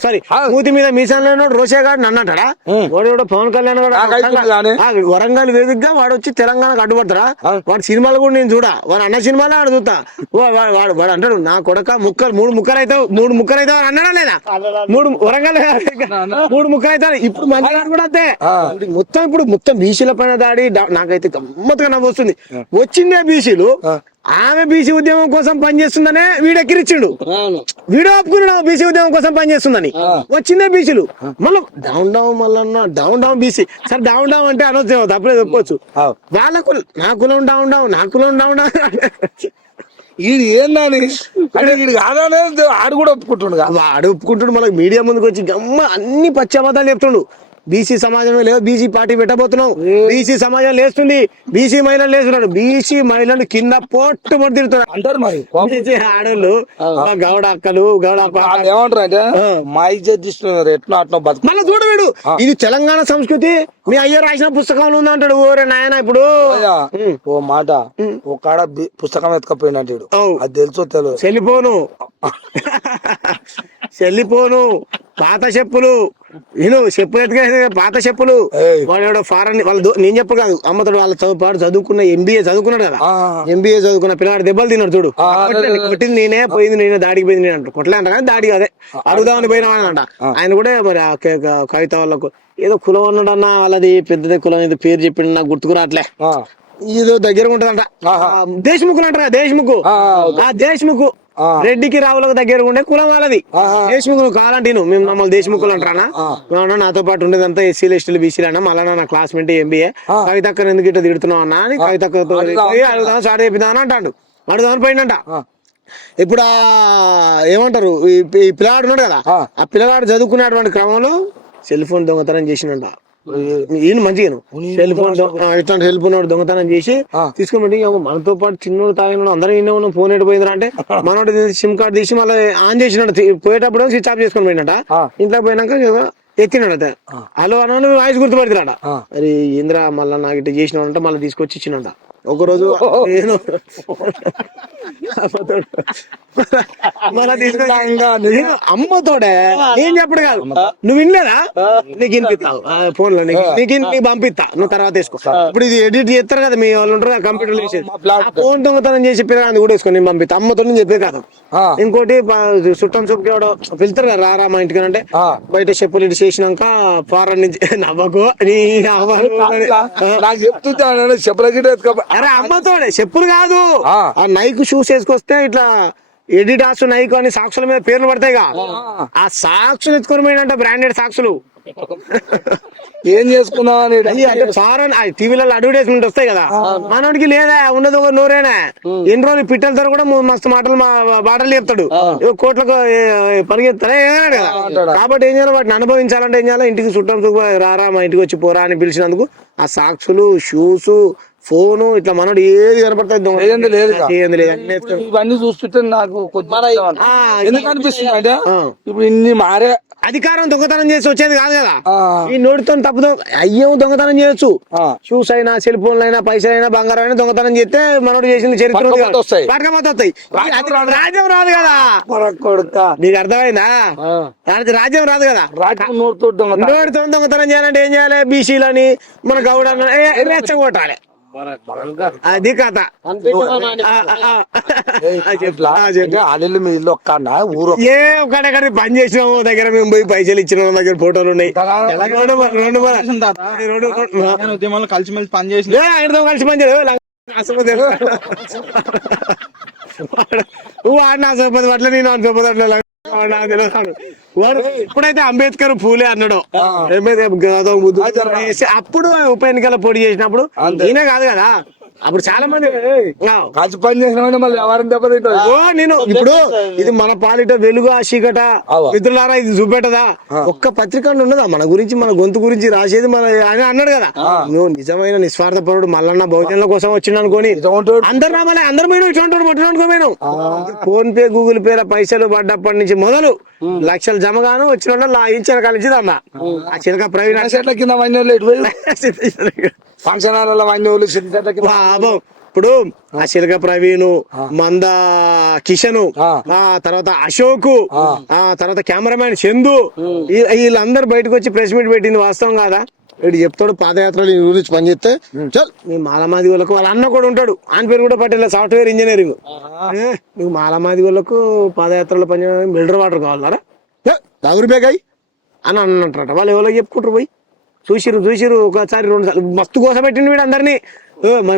సారీ మూతి మీద మీసాలు లేనాడు రోషేగాడు నన్ను అంటాడా? వాడు పవన్ కళ్యాణ్ వరంగల్ వేదికగా వాడు వచ్చి తెలంగాణకు అడ్డుపడతాడా? వాడు సినిమాలు కూడా నేను చూడా, వాడు అన్న సినిమాలో ఆడు చూస్తా. వాడు అంటాడు నా కొడక మూడు ముక్కలు అవుతావు అన్నాడా లేదా? వరంగల్ 3 ముక్కలు అవుతాడు. ఇప్పుడు మంచి కూడా అంతే. మొత్తం బీసీల పైన దాడి నాకైతే గమ్మత్తుగా నవ్వు వస్తుంది. వచ్చిందే బీసీలు, ఆమె బీసీ ఉద్యమం కోసం పనిచేస్తుందనే వీడు ఎక్కిరిచ్చిండు, వీడు ఒప్పుకున్నాడు బీసీ ఉద్యమం కోసం పనిచేస్తుందని. వచ్చిందే బీసీలు మళ్ళీ మళ్ళీ డౌన్ బీసీ. సరే డౌన్ అంటే అనొచ్చు, తప్పలేదు ఒప్పుకోవచ్చు. వాళ్ళకు నా కులం డౌన్ ఇది ఏందని అంటే వీడికి ఆదానే ఆడు కూడా ఒప్పుకుంటుండు, వాడు ఒప్పుకుంటుండు. మళ్ళీ మీడియా ముందుకు వచ్చి గమ్మ అన్ని పశ్చాత్తాలు చెప్తుండు. బీసీ సమాజమే లేవు, బీసీ పార్టీ పెట్టబోతున్నావు, బీసీ సమాజం లేస్తుంది, బీసీ మహిళలు లేస్తున్నాడు, బీసీ మహిళలు కింద పొట్టు తిరుగుతున్నాడు అంటారు. మరి ఆడోళ్ళు గౌడ అక్కలు ఏమంటారు అంటే మా ఇజ్జత్ తీస్తున్నారు ఎట్లా అట్లా బతుకు. మళ్ళీ చూడవేడు ఇది తెలంగాణ సంస్కృతి మీ అయ్య రాసిన పుస్తకంలో ఉంది అంటాడు. ఓరే నాయన ఇప్పుడు ఓ మాట ఒక పుస్తకం ఎత్తుకపోయినట్టు అది తెలుసో తెలియదు. చెల్లిపోను పాత చెప్పులు చెప్పులు ఎత్తుకేసి పాత చెప్పులు వాడు ఫారెన్ వాళ్ళు నేను చెప్పు కాదు అమ్మతోడు వాళ్ళ చదువుకున్న ఎంబీఏ చదువుకున్నాడు కదా, ఎంబీఏ చదువుకున్న పిల్లవాడు దెబ్బలు తిన్నాడు చూడు. కొట్టింది నేనే, పోయింది నేనే, దాడికి పోయింది నేను అంట. కొట్టలే అంట కానీ దాడికి అదే అడుగుదామని పోయినా అంట. ఆయన కూడా మరి కవిత వాళ్ళకు ఏదో కులం అన్నాడు అన్న, వాళ్ళది పెద్దదే కులం, ఏదో పేరు చెప్పిండు నాకు గుర్తుకు రావట్లే, ఏదో దగ్గర ఉంటదంట. దేశముఖులు అంటారా, దేశముఖు రెడ్డికి రావులకు దగ్గర ఉండే కులం వాళ్ళది దేశముఖులు కావాలంటే మేము మమ్మల్ని దేశముఖులు అంటారా? నాతో పాటు ఉండేదంతా ఎస్సీలు ఎస్టీలు బీసీలు అన్నా. మళ్ళా నా క్లాస్మేట్ ఎంబీఏ కవితక్కను ఎందుకు ఇట్లా తిడుతున్నావు అన్నా అని కవితక్కతో అడుగుదాం స్టార్ట్ అయిపోయిందా అంటాడు. అడుగుదామని పోయిందంట. ఇప్పుడు ఏమంటారు ఈ పిల్లగాడు ఉన్నాడు కదా, ఆ పిల్లగాడు చదువుకునేటువంటి క్రమంలో సెల్ ఫోన్ దొంగతనం చేసినంట. ఈయన మంచిగా సెల్ ఫోన్ ఇట్లాంటి సెల్ ఫోన్ దొంగతనం చేసి తీసుకోమంటే మనతో పాటు చిన్నోడు తాగిన అందరూ ఈయన ఉన్నాం. ఫోన్ ఎటు పోయిందా అంటే మనోడు సిమ్ కార్డు తీసి మళ్ళీ ఆన్ చేసినట్టు పోయేటప్పుడు స్విచ్ ఆఫ్ చేసుకొని పోయినట. ఇంట్లోకి పోయినాక ఎత్తినాడట. హలో అన్న వాయిస్ గుర్తుపడుతున్నాడ. మరి ఇంద్ర మళ్ళీ నాకు ఇట్లా చేసినాడంటే మళ్ళీ తీసుకొచ్చి ఇచ్చినంట. ఒకరోజు నేను మళ్ళా తీసుకొచ్చి అమ్మతోడే నేను చెప్పడు కాదు, నువ్వు వినలేదా? నీకు వినిపిస్తావు ఫోన్ లో, నీకు పంపిస్తా, నువ్వు తర్వాత వేసుకో. ఇప్పుడు ఇది ఎడిట్ చేస్తారు కదా మీ వాళ్ళు ఉంటారు కంప్యూటర్ వేసేది, ఫోన్ దొంగతనం చేసి పిల్లలు కూడా వేసుకొని నేను పంపిస్తా. అమ్మతో చెప్పే కాదు. ఇంకోటి చుట్టం చూపుకేవాడు పిలుస్తారు కదా, రారా మా ఇంటికి అంటే బయట చెప్పులు ఇటు చేసినాక ఫారెన్ నుంచి నవ్వకు నీ నాకు చెప్తుంటే చెప్పుల గిట్ట అరే అమ్మతోడే చెప్పులు కాదు ఆ. ఆ నైక్ షూస్ వేసుకొస్తే ఇట్లా ఎడిడాస్ నైక్ అని సాక్సుల మీద పేర్లు పడతాయిగా ఆ సాక్సులు ఎత్తుకొని పోయినంట బ్రాండెడ్ సాక్సులు ఏం చేసుకున్నావు అని అయ్యి అంటే సార్ టీవీలలో అడ్వర్టైజ్మెంట్ వస్తాయి కదా మనోడికి లేదా ఉన్నది ఒక నోరేనా ఎన్ని రోజులు పిట్టలతో కూడా మస్తు మాటలు చెప్తాడు ఏవో కోట్లకు పరిగెత్తారా ఏమన్నాడు కదా కాబట్టి ఏం చేయాలి వాటిని అనుభవించాలంటే ఏం చేయాలి ఇంటికి చుట్టం రారా మా ఇంటికి వచ్చి పోరా అని పిలిచినందుకు ఆ సాక్సులు షూస్ ఫోను ఇట్లా మనోడు ఏది కనపడుతుంది ఏంది లేదు ఇక. ఏంది లేదు అన్నీ ఎత్తుకొని. ఇవన్నీ చూస్తుంటే నాకు కొద్దిగా ఆ, ఎందుకు అనిపిస్తుంది అంటే ఆ. ఇప్పుడు ఇన్ని మారే అధికారం దొంగతనం చేసి వచ్చేది కాదు కదా ఆ. ఈ నోటితో తప్పుదో అయ్యేం దొంగతనం చేయొచ్చు ఆ. షూస్ అయినా సెల్ ఫోన్లు అయినా పైసలైనా బంగారం అయినా దొంగతనం చేస్తే మనోడు చేసిన చరిత్ర ఉంది పట్టుకపోతే వస్తాయి. కదా. పట్టుకపోతే వస్తాయి రాజ్యం రాదు కదా కొడుతా నీకు అర్థమైందా రాజ్యం రాదు కదా రాజ్యం నోటితో నోటితో దొంగతనం చేయాలంటే ఏం చేయాలి బీసీలని మన గౌడని రెచ్చగొట్టాలి అది కథ ఆ, ఆ, ఆ. చెప్పు. ఆలీలు మీ ఇల్లు ఒక్క ఊరు ఏ ఒక్కడెక్కడ పని చేసిన దగ్గర మేము పోయి పైసలు ఇచ్చిన వాళ్ళ దగ్గర ఫోటోలు ఉన్నాయి నేను ఉద్యమంలో కలిసిమెలిసి పనిచేసిన ఆయనతో కలిసి పని చేయడు నువ్వు ఆడిన అసోపది పట్ల నేను అనుకోపది అట్లా నాకు తెలుస్తాడు వాడు ఎప్పుడైతే అంబేద్కర్ పూలే అన్నాడు గౌతమ్ బుద్ధుడు వేసి అప్పుడు ఉప ఎన్నికల పోటీ చేసినప్పుడు ఈయన కాదు కదా అప్పుడు చాలా మంది కలిసి పని చేసిన మళ్ళీ ఎవరిని దెబ్బతింటారు ఓ నేను ఇప్పుడు ఇది మన పాలిట వెలుగు ఆ చీకట మిత్రులారా ఇది చూపెట్టదా ఒక్క పత్రిక ఉన్నదా మన గురించి మన గొంతు గురించి రాసేది మన అని అన్నాడు కదా నువ్వు నిజమైన నిస్వార్థ పరుడు మల్లన్న బహుజనుల కోసం వచ్చిండు అనుకోని అందరు రావాలి అందరు పోయినా ఇటువంటి పట్టుకోపోయినాం ఫోన్ పే గూగుల్ పే పైసలు పడ్డప్పటి నుంచి మొదలు లక్షలు జమగాను వచ్చిన ఇచ్చిన కలిసి అమ్మ ఆ చిలక ప్రవీణ చెట్ల కింద వన్యోళ్ళు ఎటు ఫంక్షన్ హాల్ వన్యోళ్ళు చెట్ల కింద పాపం ఇప్పుడు ఆ చిలక ప్రవీణ్ మంద కిషన్ ఆ తర్వాత అశోక్ ఆ తర్వాత కెమెరామ్యాన్ చందు వీళ్ళందరూ బయటకు వచ్చి ప్రెస్ మీట్ పెట్టింది వాస్తవం కాదా వీడు చెప్తాడు పాదయాత్రలు గురించి పనిచేస్తే చల్ నీ మాలమాది వాళ్ళకు వాళ్ళ అన్న కూడా ఉంటాడు ఆయన పేరు కూడా పట్టేలా సాఫ్ట్వేర్ ఇంజనీరింగ్ నీకు మాలమాది వాళ్ళకు పాదయాత్రలో పని మిల్డర్ వాటర్ కావాలరా రూపాయి అని అన్నట్రట వాళ్ళు ఎవరో చెప్పుకుంటారు పోయి చూసిరు ఒకసారి 2 సార్లు మస్తు కోసం పెట్టిండు వీడు అందరినీ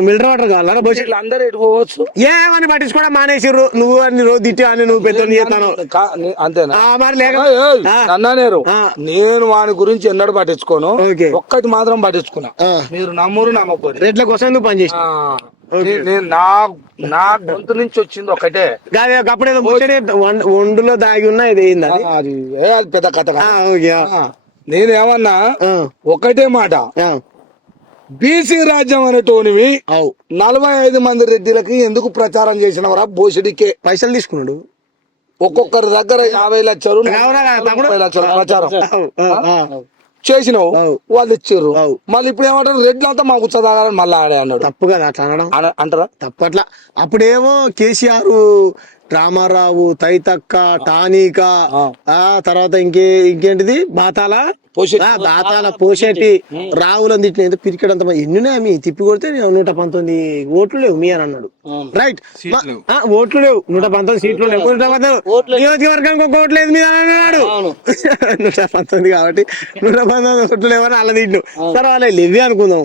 మిల్డర్ వాటర్ కావాలరా భవిష్యత్తు అందరూ ఎటు పోవచ్చు ఏమని పట్టించుకోవడం మానేసిర్రు నువ్వు అని రోజు తిట్టి అని నువ్వు పెద్ద చేస్తాను అంతేనా మరి లేక అన్నానేరు నేను వాని గురించి ఎన్నడూ పట్టించుకోను ఓకే. ఒక్కటి మాత్రం పట్టించుకున్నా మీరు నమ్మురు నమ్మకపోరు రెడ్ల కోసం నువ్వు పని చేసి నేను నా గొంతు నుంచి వచ్చింది ఒకటే అప్పుడేదో ముచ్చడి ఒండులో దాగి ఉన్నా ఇది ఏంది అది? అది అది పెద్ద కథ కాదు. ఓకే నేనేమన్నా ఒకటే మాట బీసీ రాజ్యం అనేటోనివి 45 మంది రెడ్డిలకి ఎందుకు ప్రచారం చేసినవరా బోసిడికే పైసలు తీసుకున్నాడు ఒక్కొక్కరి దగ్గర 50 లక్షలు 30 లక్షలు ప్రచారం చేసినావు వాళ్ళు ఇచ్చారు మళ్ళీ ఇప్పుడు ఏమంటారు రెడ్లు అంతా మాకు చదవాలని మళ్ళీ ఆడే అన్నాడు తప్పు కదా అట్లా అనడం అంటారా తప్పట్లా అప్పుడేమో కేసీఆర్ రామారావు తైతక్క టానికా ఆ తర్వాత ఇంకేంటిది బాతాల పోషెట్టి రావులని తిట్టిన పిరికెడ్ అంత ఎన్నునే మీ తిప్పి కొడితే 119 ఓట్లు లేవు మీ అని అన్నాడు రైట్ ఓట్లు లేవు 119 సీట్లు లేవు 119 నియోజకవర్గానికి ఒక ఓట్లు లేదు మీద అన్నాడు 119 కాబట్టి 119 ఓట్లు లేవని అలా తిట్టు సరే వాళ్ళ లేవి అనుకుందాం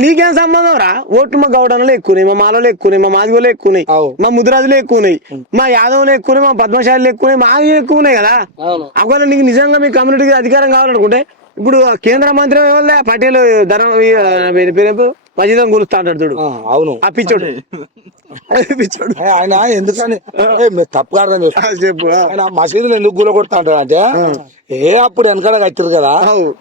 నీకేం సంబంధం రా ఓట్లు మా గౌడనలో ఎక్కువనాయి మా మాలలో ఎక్కువనాయి మా మాదిగోలో ఎక్కువనాయి మా ముదిరాజులో ఎక్కువనాయి మా యాదవులు ఎక్కువనాయి మా పద్మశాలిలో ఎక్కువనాయి మా ఎక్కువనాయి కదా అక్కడ నీకు నిజంగా మీ కమ్యూనిటీకి అధికారం కావాలనుకుంటే ఇప్పుడు కేంద్ర మంత్రి ఎవరు పటేల్ ధర మజీదం కూలుస్తా అంటాడు చూడు అవును ఆ పిచ్చోడు ఆయన ఎందుకని తప్పు అర్థం చెప్పు ఆయన మసీదులు ఎందుకు గుల కొడతా అంటాడు అంటే అప్పుడు వెనకాల కట్టారు కదా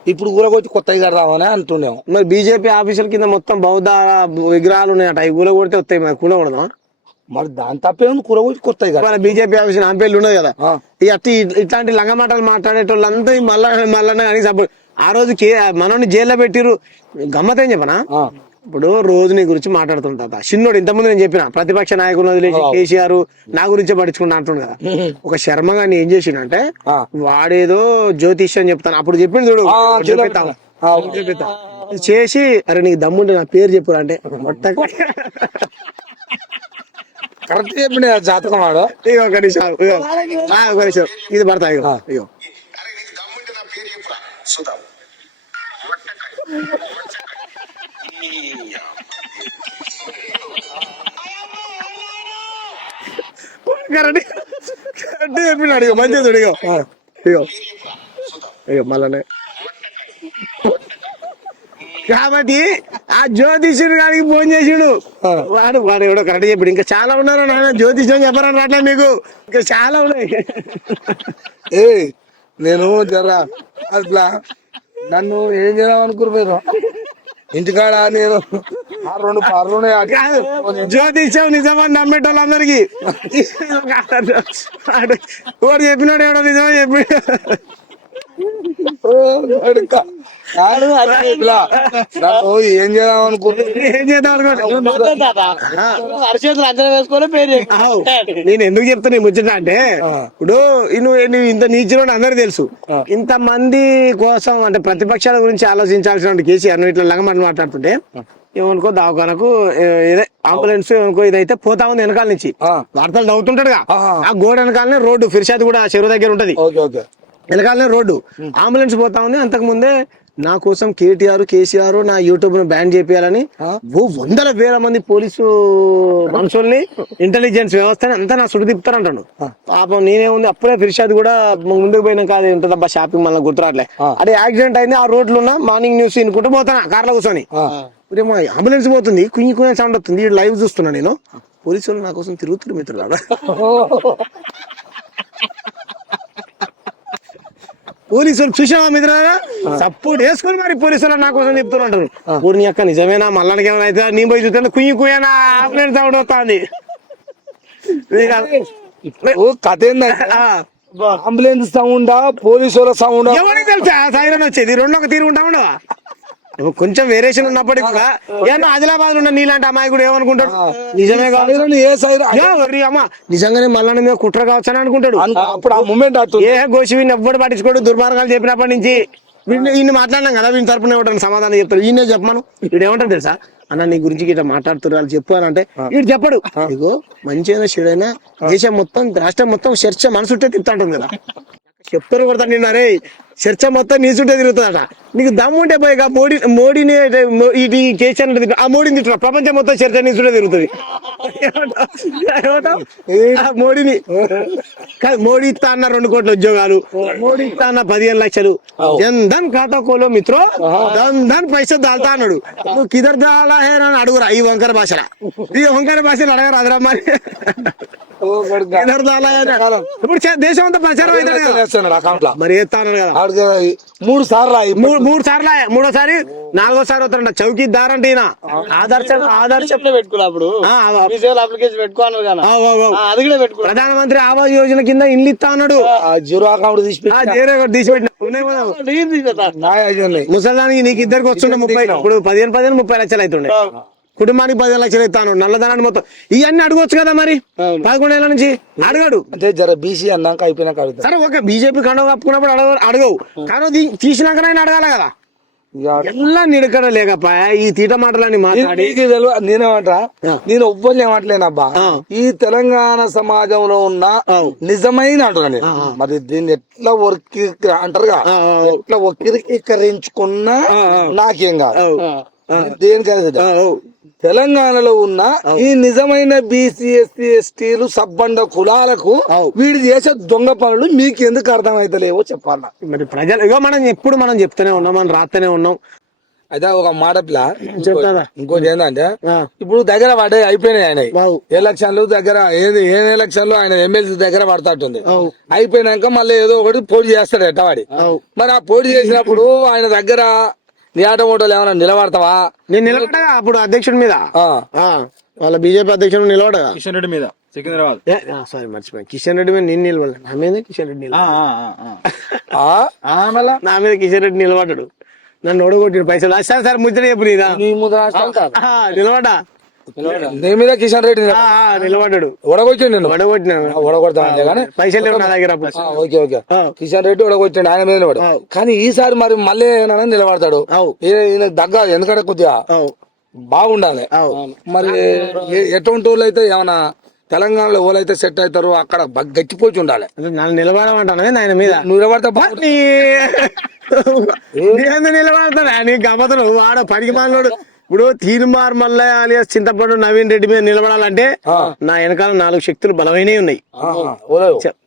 ఇప్పుడు గుల కొట్టి కొత్తగా కడదామని అంటున్నాం మరి బీజేపీ ఆఫీసుల కింద మొత్తం బౌద్ధ విగ్రహాలు ఉన్నాయట అవి గుల కొడితే వస్తాయి మరి కూడకూడదా మరి దాని తప్పేముంది కూర కొట్టి కొత్తగా కదా బీజేపీ ఆఫీస్ నాంపేళ్ళు ఉన్నది కదా ఇట్లాంటి లంగ మాటలు మాట్లాడేటోళ్ళంతా మళ్ళీ కానీ సపోర్ట్ ఆ రోజు మనోని జైల్లో పెట్టిరు గమ్మత్ ఏం చెప్పనా ఇప్పుడు రోజు నీ గురించి మాట్లాడుతుంటా చిన్నోడు ఇంతకుముందు నేను చెప్పిన ప్రతిపక్ష నాయకులు వదిలేసి కేసీఆర్ నా గురించే పట్టించుకుంటా అంటుండు కదా ఒక శర్మ గారిని ఏం చేసిండంటే వాడేదో జ్యోతిష్యం చెప్తాను అప్పుడు చెప్పిండు చూడు చెప్పిస్తా చేసి అరే నీకు దమ్ముంటే నా పేరు చెప్పురా అంటే కరెక్ట్ చెప్పిన జాతకం వాడు ఒక నిమిషం ఇది పడతా ఇగో కరెక్ట్ చెప్పినాడు ఇక మంచిగా చూడు ఇగో ఇగో ఇగో మళ్ళీ కాబట్టి ఆ జ్యోతిష్యుడు గారికి ఫోన్ చేసిండు వాడు వాడు ఎవడో కరెక్ట్ చెప్పాడు. ఇంకా చాలా ఉన్నారు నాన్న జ్యోతిష్యం చెప్పారని అట్లా మీకు ఇంకా చాలా ఉన్నాయి. ఏ నేను జర అట్లా నన్ను ఏం చేద్దాం అనుకున్నారు మీరు ఇంటికాడ నేను ఆ రెండు పర్లు కాదు జ్యోతిష్యం నిజమని నమ్మేటోళ్ళందరికీ వాడు చెప్పినాడు ఎవడో నిజమని చెప్పి నన్ను ఏం చేద్దాం అనుకుంటున్నారు ఏం చేద్దాం అనుకోండి. అరిచేతులు అంచనా వేసుకొని పేరు నేను ఎందుకు చెప్తున్నా ఈ ముచ్చట అంటే ఇప్పుడు నువ్వు ఇంత నీచుడు అందరికి తెలుసు. ఇంత మంది కోసం అంటే ప్రతిపక్షాల గురించి ఆలోచించాల్సిన కేసీఆర్ నువ్వు ఇట్లా లంగమాట మాట్లాడుతుంటే ఏమనుకో దవాఖానకు ఇదే అంబులెన్స్ ఏమనుకో ఇదైతే పోతా ఉంది వెనకాల నుంచి వార్తలు నవ్వుతుంటాడుగా. ఆ గోడ వెనకాలనే రోడ్డు ఫిర్షాద్ కూడా చెరువు దగ్గర ఉంటది. వెనకాలనే రోడ్డు అంబులెన్స్ పోతా ఉంది. అంతకు ముందే నా కోసం కేసీఆర్ నా యూట్యూబ్ ను బ్యాన్ చేయాలని వందల వేల మంది పోలీసు మనుషుల్ని ఇంటెలిజెన్స్ వ్యవస్థని అంతా నా సుడి తిప్పుతారంటాను. పాపం నేనేముంది అప్పుడే ఫిర్షాద్ కూడా ముందుకు పోయినాక అది ఉంటుందబ్బా షాపింగ్ మళ్ళీ గుర్తురాట్లే. అదే యాక్సిడెంట్ అయింది ఆ రోడ్లు ఉన్న మార్నింగ్ న్యూస్ వినుకుంటూ పోతాను కార్లో కూర్చొని. ఇప్పుడేమో అంబులెన్స్ పోతుంది కుయ్యి సౌండ్ వస్తుంది లైవ్ చూస్తున్నా నేను. పోలీసులు నా కోసం తిరుగుతున్నారు మిత్రులారా. పోలీసులు చూసావా మిత్రులారా సపోర్ట్ వేసుకొని మరి పోలీసులు నా కోసం చెప్తున్నారు. ఊరిని అక్క నిజమేనా మళ్ళీ ఏమైనా నీ పోయి చూస్తే కుయ్యనా అంబులెన్స్ సౌండ్ వస్తుంది. కథ ఏంటంటే అంబులెన్స్ సౌండా పోలీసుల సౌండ్ ఎవరికి తెలుసా సైరన్ వచ్చేది రెండు ఒక తీరు ఉంటా ఉండవా. కొంచెం వేరియేషన్ ఉన్నప్పటికీ కూడా ఏమన్నా ఆదిలాబాద్ ఉన్న నీలాంటి అమ్మాయి కూడా ఏమనుకుంటాడు నిజమే కాదు అమ్మా నిజంగానే మళ్ళీ మీద కుట్ర కావచ్చు అని అనుకుంటాడు. అప్పుడు ఆ మూమెంట్ ఏ గోషి వీడిని ఎవ్వడు పట్టించుకోడు దుర్మార్గాలు చెప్పినప్పటి నుంచి వీడిని మాట్లాడినాం కదా వీని తరపున ఇవ్వడానికి సమాధానం చెప్తాడు. ఈయనే చెప్పమను వీడు ఏమంటాడు తెలుసా అన్న నీ గురించి ఇట్లా మాట్లాడుతున్నారు చెప్పు అని అంటే వీడు చెప్పడు. ఇగో మంచిగా చెడైనా దేశం మొత్తం రాష్ట్రం మొత్తం చర్చ మనసుంటే తిప్పుతాంటుంది కదా చెప్తారు కొడతా నిన్నారే చర్చ మొత్తం నీ చుట్టే తిరుగుతుందట. నీకు దమ్ము ఉంటే పోయి మోడీని ఇది కేసీఆర్ ఆ మోడీని తిట్టున్నా ప్రపంచం మొత్తం చర్చ నీ చుట్టే తిరుగుతుంది. మోడీని కాదు మోడీ ఇస్తా అన్న 2 కోట్ల ఉద్యోగాలు మోడీ ఇస్తా అన్న 15 లక్షలు జన్ధన్ ఖాతా కోలో మిత్రో ధన్ పైసా దాల్తా అన్నాడు. నువ్వు కిదర్ దాలా హే అని అడుగురా ఈ వంకర భాషల ఈ వంకర భాషలు అడగరా అదరా మరి ఇప్పుడు దేశం అంతా ప్రచారం అయితే మరి ఎత్తాను కదా 3 సార్లు 3 సార్లు మూడోసారి 4వసారి వస్తారంట చౌకీదార్ అంటే ఈయన ఆదర్శ పెట్టుకున్నప్పుడు అప్లికేషన్ పెట్టుకున్నారు కదా అది కూడా పెట్టుకో. ప్రధానమంత్రి ఆవాస్ యోజన కింద ఇండ్లు ఇస్తా అన్నాడు. జీరో అకౌంట్ తీసిపెట్టిన ముసలానికి నీకు ఇద్దరికి వస్తుండే 30 ఇప్పుడు 30 లక్షలు అవుతుండే కుటుంబానికి 15 లక్షలు ఇస్తాను నల్లధనాన్ని మొత్తం ఇవన్నీ అడగొచ్చు కదా మరి 11 ఏళ్ల నుంచి అడగాడు. అంటే జర బీసీ అన్నాక అయిపోయినాక అడుగుతా సరే ఓకే బీజేపీ కండవ కప్పుకున్నప్పుడు అడగవు కానీ తీసినాకనైనా అడగాలి కదా. ఎలా నిడకడ లేకపోయా ఈ తీట మాటలని మాట్లాడి నేనేమంటా నేను ఒవ్వరు ఏమంటలేనబ్బా ఈ తెలంగాణ సమాజంలో ఉన్న నిజమైన అంటున్నా మరి దీన్ని ఎట్లా అంటారుగా ఎట్లా వక్రీకరించుకున్నా నాకేం కాదు దేనికైనా తెలంగాణలో ఉన్న ఈ నిజమైన బీసీ ఎస్సీ ఎస్టీలు సబ్బండ కులాలకు వీడు చేసే దొంగ పనులు మీకు ఎందుకు అర్థమైతలేవో చెప్పాలా. మరి ప్రజలు ఇగో మనం చెప్తూనే ఉన్నాం మనం రాస్తూనే ఉన్నాం. అయితే ఒక మాట పిల్ల చెప్తారా ఇంకోటి ఏంటంటే ఇప్పుడు దగ్గర పడే అయిపోయినాయి ఆయన ఎలక్షన్లు దగ్గర ఏ ఎలక్షన్లు ఆయన ఎమ్మెల్సీ దగ్గర పడతాటుంది అయిపోయినాక మళ్ళీ ఏదో ఒకటి పోటీ చేస్తాడు ఎట్టవాడి. మరి ఆ పోటీ చేసినప్పుడు ఆయన దగ్గర నీ ఆట ఓటలు ఏమన్నా నిలబడతావా? నేను నిలబడగా అప్పుడు అధ్యక్షుడి మీద వాళ్ళ బీజేపీ అధ్యక్షుడు నిలబడగా కిషన్ రెడ్డి మీద సికింద్రాబాద్ సారీ మర్చిపోయి కిషన్ రెడ్డి మీద నేను నిలబడలే నా మీద కిషన్ రెడ్డి నా మీద కిషన్ రెడ్డి నిలబడ్డాడు నన్ను ఓడగొట్టాడు పైసలు సార్ ముద్ర చెప్పు నీదా నిలబడ్డా నీ మీద కిషన్ రెడ్డి నిలబడ్డాడు ఓడగొట్టాను కానీ పైసలు నా దగ్గర ఓకే ఓకే కిషన్ రెడ్డి ఓడగొట్టాడు ఆయన మీద నిలబడు కానీ ఈసారి మరి మళ్ళీ ఏమైనా నిలబడతాడు ఈయన దగ్గర ఎందుకంటే కొద్దిగా బాగుండాలి. మరి ఎటువంటి వాళ్ళు అయితే ఏమైనా తెలంగాణలో ఎవరైతే సెట్ అవుతారో అక్కడ గట్టిపోయి ఉండాలి. నన్ను నిలబడమంటాను ఆయన మీద నువ్వు నిలబడతా నిలబడతాడు నీ గమ్మతులు వాడు పనికి మాలోడు ఇప్పుడు తీన్మార్ మల్లయ్య alias చింతపండు నవీన్ రెడ్డి మీద నిలబడాలంటే నా వెనకాల 4 శక్తులు బలమైనవి ఉన్నాయి.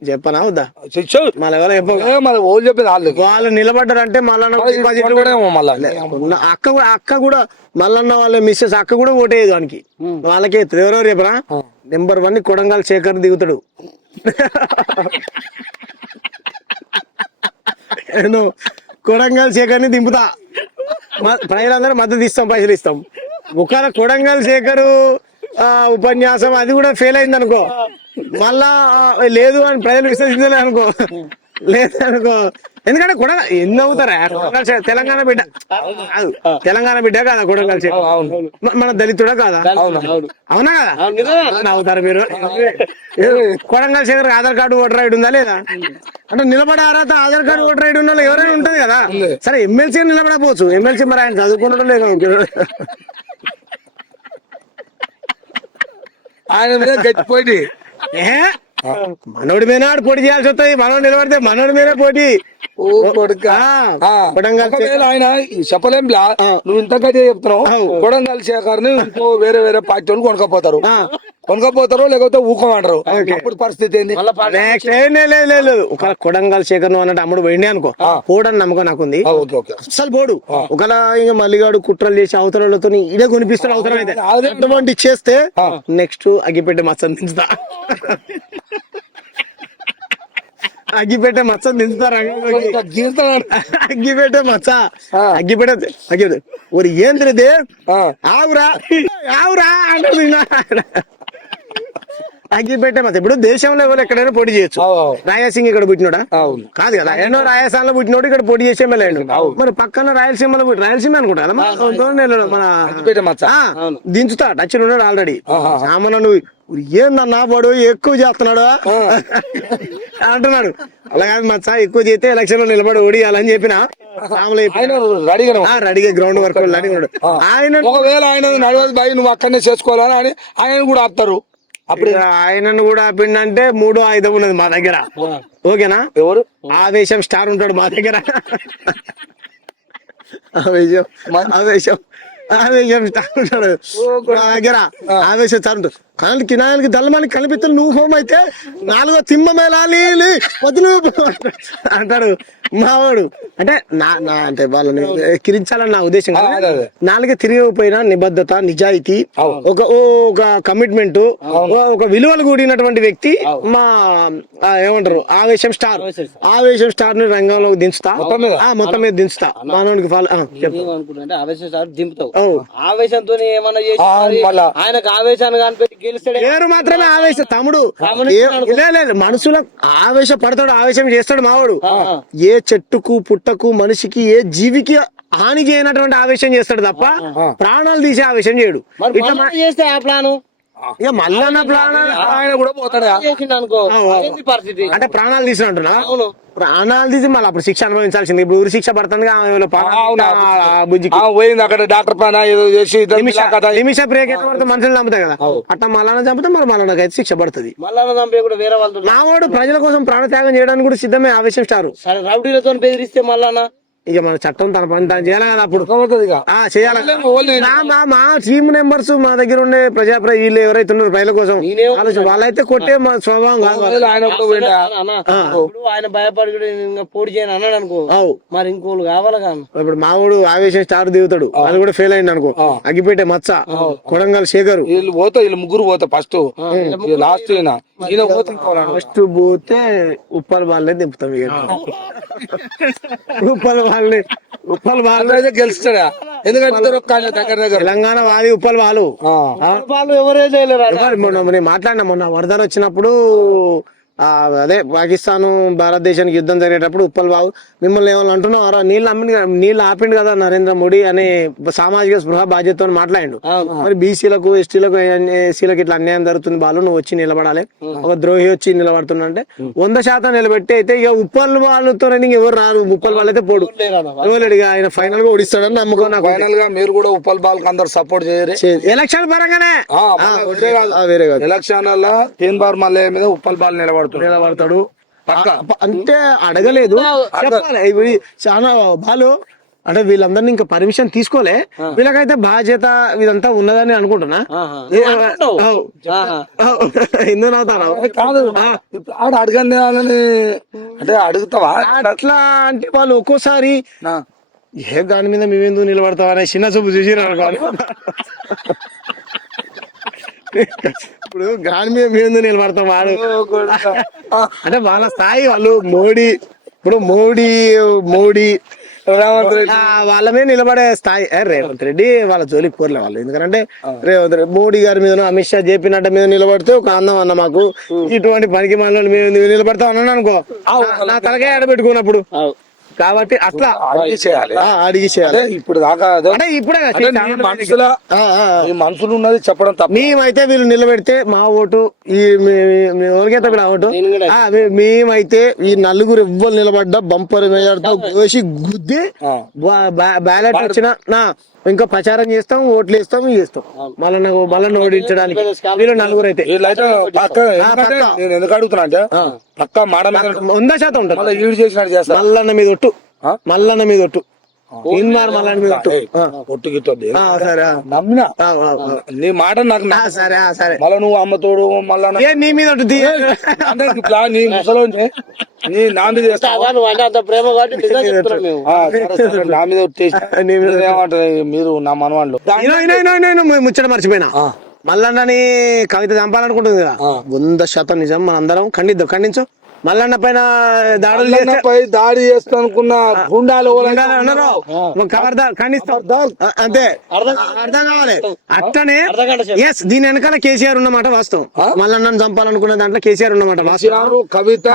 చెప్పనా వద్దా? మళ్ళీ ఎవరో చెప్ప వాళ్ళు నిలబడ్డారంటే మళ్ళా అక్క కూడా మల్లన్న వాళ్ళ మిస్సెస్ అక్క కూడా ఓటేయదు వానికి. వాళ్ళకే ఎవరో రేపరా నెంబర్ 1 కొడంగల్ శేఖర్ దిగుతాడు. కొడంగల్ శేఖర్ ని దింపుతా, ప్రజలందరూ మద్దతు ఇస్తాం, పైసలు ఇస్తాం. ఒకవేళ కొడంగల్ శేఖర్ ఉపన్యాసం అది కూడా ఫెయిల్ అయింది అనుకో, మళ్ళా లేదు అని ప్రజలు విశ్వసించలే అనుకో, లేదనుకో. ఎందుకంటే కొడంగల్ ఎన్ని అవుతారా తెలంగాణ బిడ్డ, తెలంగాణ బిడ్డ కాదా కొడంగల్ శేఖర్? మన దళితుడా కాదా? అవునా కదా? అవుతారు మీరు. Kodangal Shekhar Aadhaar card voter ID ఉందా లేదా అంటే నిలబడే అర్హత ఆధార్ కార్డు ఓటర్ ఐడి ఉన్న వాళ్ళు ఎవరైనా ఉంటది కదా. సరే ఎమ్మెల్సీ నిలబడపోవచ్చు, ఎమ్మెల్సీ మరి ఆయన చదువుకున్నట్టు లేదు, ఆయన మీద గట్టిపోయి మనోడి మీద పోటీ చేయాల్సి వస్తుంది. మనోడు నిలబడితే మనోడి మీద పోటీ. ఆయన చెప్పలేం, నువ్వు ఇంత గట్టిగా చెప్తున్నావు. కొడంగల్ శేఖర్ ని ఇంకో వేరే వేరే పార్టీ వాళ్ళు కొనకపోతారు లేకపోతే ఊకోమంటారు. అప్పుడు పరిస్థితి ఏంది? లేదు ఒక కొడంగల్ శేఖర్ అన్నట్టు అమ్ముడు పోయిండే అనుకో, పోడని నమ్మకం నాకుంది. అసలు పోడు. ఒకవేళ ఇంకా మల్లిగాడు కుట్రలు చేసి అవతలతో ఇదే కొనిపిస్తాడు. అవసరం అయితే అటువంటి చేస్తే నెక్స్ట్ అగ్గిపెట్టే మచ్చని దించుతా, అగ్గిపెట్టే మచ్చని దించుతారు. అగ్గిపెట్టే మచ్చ అగ్గిపెట్టే ఒక ఏంద్రిదే ఆవురా ఆవురా అంటే అగ్గిపెట్టే మచ్చ. ఇప్పుడు దేశంలో ఎవరు ఎక్కడైనా పోటీ చేయొచ్చు. రాయలసీమ ఇక్కడ పుట్టినోడా కాదు కదా, ఎన్నో రాయలసీమలో పుట్టినోడు ఇక్కడ పోటీ చేసే వెళ్ళాడు. మరి పక్కన రాయలసీమలో రాయలసీమ అనుకుంటా మన దించుతా టచ్ ఉన్నాడు ఆల్రెడీ. సామాన్య నువ్వు ఏందన్నా వాడు ఎక్కువ చేస్తున్నాడు అంటున్నాడు. అలాగే మచ్చ ఎక్కువ చేస్తే ఎలక్షన్ లో నిలబడి ఓడియాలని చెప్పిన రెడీగా గ్రౌండ్ వర్క్ ఆయన. ఒకవేళ ఆయన నడవదు భయ నువ్వు అక్కడనే చేసుకోవాలని అని ఆయన కూడా ఆపుతారు. అప్పుడు ఆయనను కూడా ఆపిండంటే 3వ ఆయుధం ఉన్నది మా దగ్గర. ఓకేనా? ఎవరు? ఆవేశం స్టార్ ఉంటాడు మా దగ్గర. ఆవేశం స్టార్ ఉంటాడు మా దగ్గర. ఆవేశం స్టార్ ఉంటాడు. కళ్ళు కినాయలకి దళమానికి కనిపిస్తాను. నువ్వు హోమ్ అయితే 4వ తిమ్మ మేళాలి వదులు అంటాడు మావాడు. అంటే నా అంటే వాళ్ళని కిరించాలని నా ఉద్దేశం. 4 తిరిగిపోయిన నిబద్ధత, నిజాయితీ, ఒక కమిట్మెంట్, ఒక విలువలు కూడినటువంటి వ్యక్తి మా ఏమంటారు ఆవేశం స్టార్. ఆవేశం స్టార్ ని రంగంలోకి దించుతా, మొత్తం మీద దించుతా. మానవునికి ఫాలో ఆవేశం స్టార్ దింపుతావు. ఆవేశంతో ఏమన్నా చేసి ఆయనకు ఆవేశాన్ని కనిపెట్టి పేరు మాత్రమే ఆవేశం తమ్ముడు. లేదు మనుషుల ఆవేశపడతాడు, ఆవేశం చేస్తాడు మావాడు. ఏ చెట్టుకు పుట్టకు మనిషికి ఏ జీవికి హాని చేయనటువంటి ఆవేశం చేస్తాడు తప్ప ప్రాణాలు తీసే ఆవేశం చేయడు. ఇట్లా చేస్తే ఆ ప్లాను ఇక మల్లన్న ప్లాన్ ఆయన కూడా పోతాడు పరిస్థితి. అంటే ప్రాణాలు తీసినట్టున్నా, ప్రాణాలు తీసి మళ్ళీ అప్పుడు శిక్ష అనుభవించాల్సింది. ఇప్పుడు ఊరి శిక్ష పడుతుంది బుజ్జికి పోయింది అక్కడ డాక్టర్ పైన ఏదో చేసి నిమిష బ్రేక్ అయితే పడితే మనుషులు చంపుతాయి కదా, అట్లా మల్లన్న చంపితే మరి మల్లన్నకి అయితే శిక్ష పడుతుంది. మల్లన్న చంపే కూడా వేరే వాళ్ళు మావాడు ప్రజల కోసం ప్రాణత్యాగం చేయడానికి కూడా సిద్ధమే. ఆవేశం స్టార్. రౌడీలతో బెదిరిస్తే మల్లన్న ఇక మన చట్టం తన పని తను చేయాలి కదా. అప్పుడు చేయాలి. మా టీమ్ మెంబర్స్ మా దగ్గర ఉండే వీళ్ళు ఎవరైతే ఉన్నారో ప్రజల కోసం వాళ్ళైతే కొట్టే మా స్వభావం కాదు. ఆయన భయపడి పోటీ చేయని అన్నాడు అనుకో, మరి ఇంకోళ్ళు కావాలి కానీ. ఇప్పుడు మామూడు ఆవేశం స్టార్ దిగుతాడు, అది కూడా ఫెయిల్ అయింది అనుకో. అగ్గిపెట్టే మచ్చ, కొడంగల్ శేఖర్ వీళ్ళు ముగ్గురు పోతా. ఫస్ట్ లాస్ట్ ఫస్ట్ పోతే ఉప్పల్ వాళ్ళే దింపుతాం. ఉప్పల్ వాళ్ళే గెలుస్తాడా? ఎందుకంటే తెలంగాణ వాది ఉప్పల్ వాళ్ళు ఎవరే చేయలేరు. మాట్లాడినా మొన్న వరదలు వచ్చినప్పుడు అదే పాకిస్తాన్ భారతదేశానికి యుద్ధం జరిగేటప్పుడు ఉప్పల్ బాబు మిమ్మల్ని ఏమన్నా అంటున్నారా, నీళ్ళు ఆపిండు కదా నరేంద్ర మోడీ అనే సామాజిక స్పృహ బాధ్యతతో మాట్లాడిండు. మరి బీసీలకు ఎస్టీలకు ఎస్సీలకు ఇట్లా అన్యాయం జరుగుతుంది బాలు, నువ్వు వచ్చి నిలబడాలి. ఒక ద్రోహి వచ్చి నిలబడుతున్నా అంటే 100% నిలబెట్టి అయితే ఇక ఉప్పల్ వాళ్ళతో ఎవరు రారు. ఉప్పల్ వాళ్ళైతే పోడు ఎవరు ఆయన ఫైనల్ గా ఓడిస్తాడని నమ్మకం నాకు. ఫైనల్ గా మీరు కూడా ఉప్పల్ బాల్ అందరు సపోర్ట్ చేయరు ఎలక్షన్ పరంగానే. వేరే కాదు, ఎలక్షన్ తీన్మార్ మల్లయ్య మీద ఉప్పల్ బాల్ నిలబడతాడు అంటే అడగలేదు చెప్పాలి. ఇప్పుడు చాలా బాలు అంటే వీళ్ళందరినీ ఇంకా పర్మిషన్ తీసుకోలే, వీళ్ళకైతే బాధ్యత ఇదంతా ఉన్నదని అనుకుంటున్నా. ఎందుకు నవ్వుతావు? కాదు ఇప్పుడు ఆడ అడగండి వాళ్ళని అంటే అడుగుతావా అట్లా అంటే వాళ్ళు ఒక్కోసారి నా ఏ దాని మీద మేమెందుకు నిలబడతాం అనే చిన్న చూపు చూసినారు. ఇప్పుడు గాని మీద మేమెందుకు నిలబడతాం వాడు అంటే వాళ్ళ స్థాయి వాళ్ళు మోడీ రేవంత్ రెడ్డి వాళ్ళ మీద నిలబడే స్థాయి. రేవంత్ రెడ్డి వాళ్ళ జోలికి కోరలే వాళ్ళు, ఎందుకంటే రేవంత్ రెడ్డి మోడీ గారి మీద అమిత్ షా జేపీ నడ్డా మీద నిలబడితే ఒక అందం అన్న మాకు. ఇటువంటి పనికి మనల్ని మేము నిలబడతాం అన్నాను అనుకో, నా తలకాయ ఆడబెట్టుకున్నప్పుడు. కాబట్టి అట్లా అడిగి చేయాలి. అడిగి చేయాలి. ఇప్పుడు దాకా అంటే ఇప్పుడే మనుషులు ఉన్నది చెప్పడం తప్ప. మేమైతే వీళ్ళు నిలబెడితే మా ఓటు ఈ ఎవరికైతే కూడా ఓటు మేమైతే ఈ నలుగురు ఎవ్వరు నిలబడ్డా బంపర్ మేజార్తో కోసి గుద్ది బ్యాలెట్ వచ్చిన నా ఇంకా ప్రచారం చేస్తాం, ఓట్లు వేస్తాం, చేస్తాం మళ్ళీ ఓడించడానికి. వీళ్ళు నలుగురు అయితే నేను ఎందుకు అడుగుతున్నా అంటే పక్క మాట 100% ఉంటుంది. ఈడు చేసినట్టు చేస్తా. మల్లన్న మీద ఒట్టు, మల్లన్న మీద ఒట్టు, మల్లన్న మీద ఒట్టు. ఒట్టు గిట్టొద్దు సరే నమ్మినా నీ మాట నాకు సరే సరే. మళ్ళా నువ్వు అమ్మతోడు మళ్ళా నీ మీద ఒట్టు నీ ముసలోంచి నీ నా మీద చేస్తావా? అంత ప్రేమ కాబట్టి నిజంగా చెప్తున్నాం మేము. నా మీద ఏమంటారు మీరు నా మనవాళ్ళు ముచ్చట మర్చిపోయినా. మల్లన్నని కవిత చంపాలనుకుంటుంది కదా, 100% నిజం. మనందరం ఖండించు. మల్లన్న పైన దాడి చేస్తా అనుకున్న గుండాలు ఖండిస్తాం అంతే, అర్థం కావాలి. అట్లనే ఎస్ దీని వెనకాల కేసీఆర్ ఉన్నమాట వాస్తవం. మల్లన్నను చంపాలనుకున్న దాంట్లో కేసీఆర్ ఉన్నమాట వాస్తవం. కవిత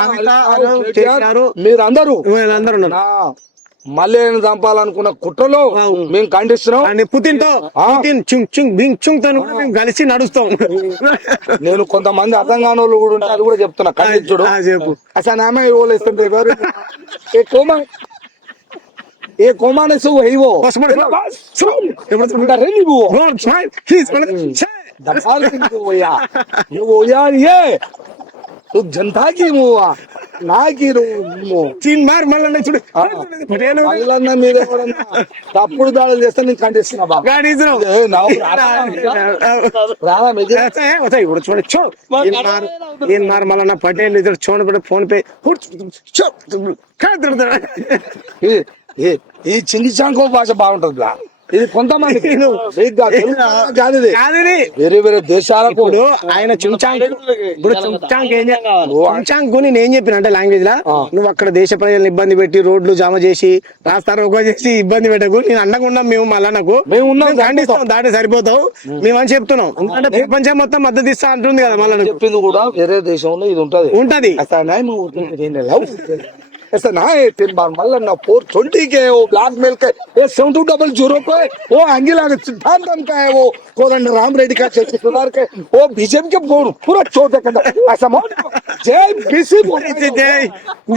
మీరందరూ ఉన్నారు. మళ్ళీ చంపాలనుకున్న కుట్రలో మేము ఖండిస్తున్నాం. పుతిన్తో మేము కలిసి నడుస్తాం. నేను కొంతమంది అర్థం కాని వాళ్ళు కూడా ఉంటే అది కూడా చెప్తున్నా, ఖండించుడు. అసలు ఆమె ఇవ్వలేస్తుంటే ఏ కోమానే సో హైవో जनता की నాకి మళ్ళీ చూడు మళ్ళన్న మీద తప్పుడు దాడులు చేస్తే నేను ఖండిస్తున్నా. ఇప్పుడు చూడొచ్చు మళ్ళీ పటేల్ చూడ ఫోన్ పే ఈ చింగి చాంకో భాష బాగుంటది. ఇది కొంతమంది వేరే వేరే దేశాలకు ఆయన చుంచాంగ్ నేను చెప్పిన అంటే లాంగ్వేజ్ లా నువ్వు అక్కడ దేశ ప్రజలను ఇబ్బంది పెట్టి రోడ్లు జామ చేసి రాస్తారు ఒక చేసి ఇబ్బంది పెట్టకు, నేను అండకుండా మేము మళ్ళా నాకు ఖండిస్తాం, దాటి సరిపోతావు మేమని చెప్తున్నాం. ఎందుకంటే ప్రపంచం మొత్తం మద్దతు ఇస్తా అంటుంది కదా. మళ్ళీ చెప్పింది కూడా వేరే దేశంలో ఇది ఉంటది. ऐसा ना है 3 बार मल्लन्न 420 के वो ब्लैकमेल के 7200 पे वो अंगिला के सिद्धांतम का है वो कोदंड राम रेड्डी का सुधार के वो बीजेपी के पूरा चोट है ऐसा मत जय बीसी जय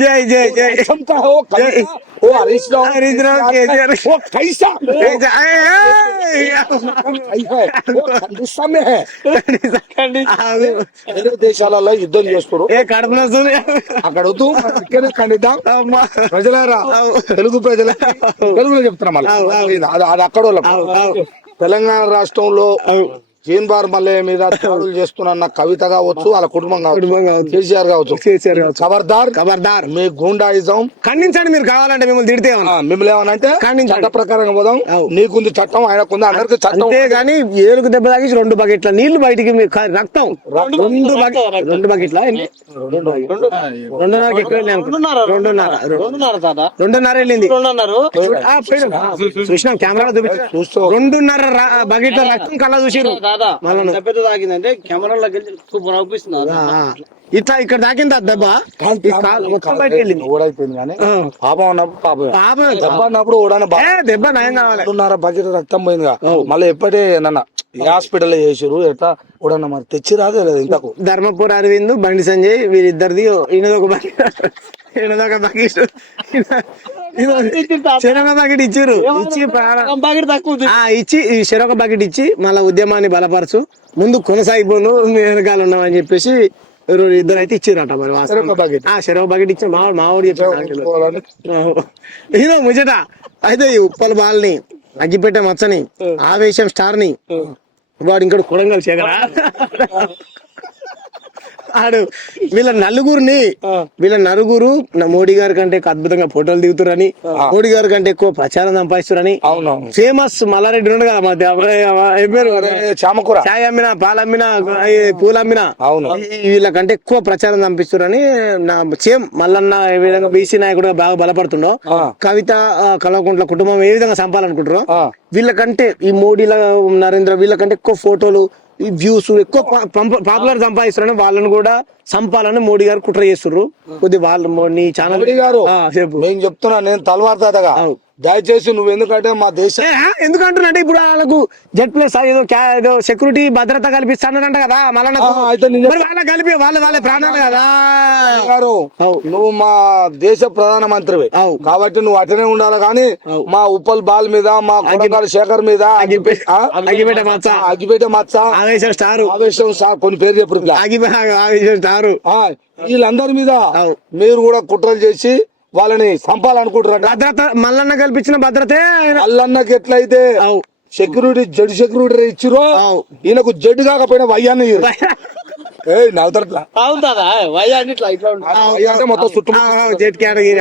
जय जय जय क्षमता है वो हरीश राव के वो कैसा वो खंडिस्ता में है వేరే దేశాలలో యుద్ధం చేస్తారు అక్కడ వద్దు ఇక్కడ ఖండిద్దాం. ప్రజలారా తెలుగు ప్రజలకి తెలుగులో చెప్తున్నా మళ్ళీ అది అక్కడ తెలంగాణ రాష్ట్రంలో జీన్బార్ మల్లె మీద దాడులు చేస్తున్న కవిత కావచ్చు, వాళ్ళ కుటుంబం కావచ్చు, కేసీఆర్ కావచ్చు, ఖబర్దార్ మీ గూండాయిజం ఖండించండి. మీరు కావాలంటే మిమ్మల్ని తిడితే మిమ్మల్ని ఏమనంటే చట్ట ప్రకారంగా పోదాం. నీకుంది చట్టం, ఆయనకుంది, అందరికి చట్టం. కానీ ఏరుకు దెబ్బ తాగి 2 బకెట్ల నీళ్లు బయటికి రక్తం 2 బకెట్ల 2.5 వెళ్ళింది. చూసినాం కెమెరా చూపించా 2.5 బకెట్ల రక్తం కళ్ళ చూసిరు. తాగిందంటే కెమెరాలోకి వెళ్ళి సూపర్ అనిపిస్తుంది. ఇట్లా ఇక్కడ తాకింది దెబ్బ మొత్తం బయటకు వెళ్ళింది. ఓడైపోయింది కానీ పాపం ఉన్నప్పుడు దెబ్బ అన్నప్పుడు దెబ్బ నయం కావాలి. 2.5 బకెట్ రక్తం పోయిందిగా. మళ్ళీ ఎప్పటి నన్న హాస్పిటల్ చేసారు ఎట్లా కూడా మరి తెచ్చి రాదే లేదు ఇంతకు. ధర్మపూర్ అరవింద్, బండి సంజయ్ వీరిద్దరిది ఈయనదొక బకెట్ చెరొక బకెట్ ఇచ్చారు. ఇచ్చి చెరొక బకెట్ ఇచ్చి మళ్ళా ఉద్యమాన్ని బలపరచు, ముందు కొనసాగిపోను, వెనకాల ఉన్నామని చెప్పేసి ఇద్దరు అయితే ఇచ్చిరట. మరి చెరొక బకెట్ ఇచ్చి మావాడు చెప్పాడు. ముచ్చట అయితే ఈ ఉప్పల్ బాల్ని, అగ్గిపెట్టే మచ్చని, ఆవేశం స్టార్ ని, వాడు ఇంకోటి కొడంగల్ శేఖరా ఆడు వీళ్ళ నలుగురు మోడీ గారి కంటే ఎక్కువ అద్భుతంగా ఫోటోలు దిగుతారని, మోడీ గారి కంటే ఎక్కువ ప్రచారం సంపాదిస్తారని, ఫేమస్ మల్లారెడ్డి ఉన్నాడు కదా మా చామకూర చాయ్ అమ్మినా, పాలమ్మినా, పూలు అమ్మినా వీళ్ళకంటే ఎక్కువ ప్రచారం సంపిస్తారని నా సేమ్ మల్లన్న ఏ విధంగా బీసీ నాయకుడుగా బాగా బలపడుతుండో, కవిత కల్వకుంట్ల కుటుంబం ఏ విధంగా సంపాలనుకుంటారో వీళ్ళకంటే ఈ మోడీల నరేంద్ర వీళ్ళకంటే ఎక్కువ ఫోటోలు ఈ వ్యూస్ ఎక్కువ పాపులర్ సంపాదిస్తారని వాళ్ళని కూడా సంపాలని మోడీ గారు కుట్ర చేస్తున్నారు. కొద్ది వాళ్ళు నీ ఛానల్ గారు నేను చెప్తున్నా, నేను తలవార్ తాతగా దయచేసి నువ్వు ఎందుకంటే మా దేశం ఎందుకంటున్నా ఇప్పుడు వాళ్ళకు జెడ్ ప్లస్ ఏదో సెక్యూరిటీ భద్రత కల్పిస్తానంట కదా మళ్ళీ వాళ్ళ కలిపి వాళ్ళ ప్రాణాలు కదా. నువ్వు మా దేశ ప్రధానమంత్రివి కాబట్టి నువ్వు అటనే ఉండాలి. కానీ మా ఉప్పల్ బాల్ మీద, మా కొడంగల్ శేఖర్ మీద అగ్గిపెట్టే మచ్చ, ఆవేశం స్టార్ కొన్ని పేరు చెప్పు, ఆవేశం స్టార్ వీళ్ళందరి మీద మీరు కూడా కుట్రలు చేసి వాళ్ళని సంపాలనుకుంటారు. భద్రత మల్లన్న కల్పించిన భద్రతే మల్లన్నకి ఎట్లయితే సెక్యూరిటీ జడ్డు సెక్యూరిటీ ఇచ్చిరో ఈయనకు జడ్డు కాకపోయినా వయ్యాన్ని మొత్తం చుట్టూ జెడ్ కేటగిరీ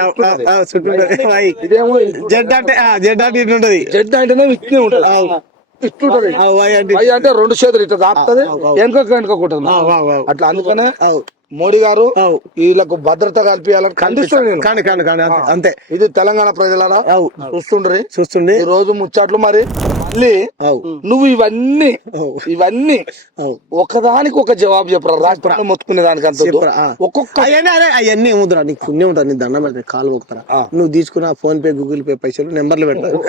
జెడ్ అంటే జెడ్ అంటే ఇటు ఉంటది, జడ్డు అంటేనే ఇట్నే ఉంటది, ఇట్లుంటది. అంటే రెండు చేతులు ఇట్లా దాపుతుంది, వెనుకొకుంటుంది అట్లా. అందుకనే మోడీ గారు వీళ్ళకు భద్రత కల్పించాలని ఖండిస్తున్నాను. అంతే. ఇది తెలంగాణ ప్రజలారా చూస్తుండ్రి ఈ రోజు ముచ్చట్లు. మరి మళ్ళీ నువ్వు ఇవన్నీ ఒకదానికి ఒక జవాబు చెప్పరా, రాష్ట్రంలో మొత్తుకునే దానికంత ఒక్కొక్క అవన్నీ ఏముద్రా నీకు పుణ్యం ఉంటుంది, నీ దండం పెడతాయి కాలు పోతారా. నువ్వు తీసుకున్న ఫోన్ పే, గూగుల్ పే పైసలు నెంబర్లు పెడతారు,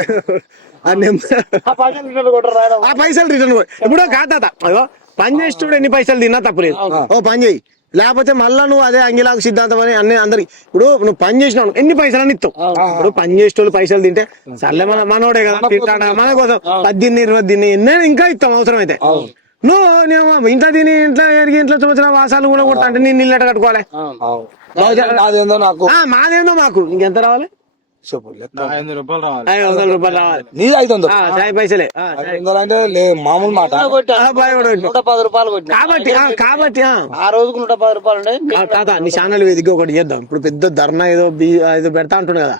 ఆ పైసలు రిటర్న్. ఇప్పుడు కాదా పని చేసేటోడు ఎన్ని పైసలు తిన్నా తప్పలేదు, ఓ పని చేయి. లేకపోతే మళ్ళా నువ్వు అదే అంగిలాగు సిద్ధాంతం అని అన్ని అందరికి ఇప్పుడు నువ్వు పని చేసినావు ఎన్ని పైసలు అని ఇస్తావు. ఇప్పుడు పని చేసేటోళ్ళు పైసలు తింటే సర్లే మనోడే కదా తింటాడా, మన కోసం 18-20 తిని ఎన్నో ఇంకా ఇస్తాం అవసరం అయితే. నువ్వు ఇంట్లో తిని ఇంట్లో సంవత్సరం వాసాలు కూడా కొడతా అంటే నేను ఇల్లు కట్టుకోవాలి. మాదేందో మాకు ఇంకెంత రావాలి, 500 రూపాయలు రావాలి, 500 రూపాయలు రావాలి. నీ 500 చాయ్ పైసలే అంటే మామూలు మాట. 110 రూపాయలు కాబట్టి ఆ రోజుకు 110 రూపాయలు తాత నీ ఛానల్ వేదిక ఒకటి చేద్దాం. ఇప్పుడు పెద్ద ధర్నా ఏదో పెడతా అంటుండే కదా,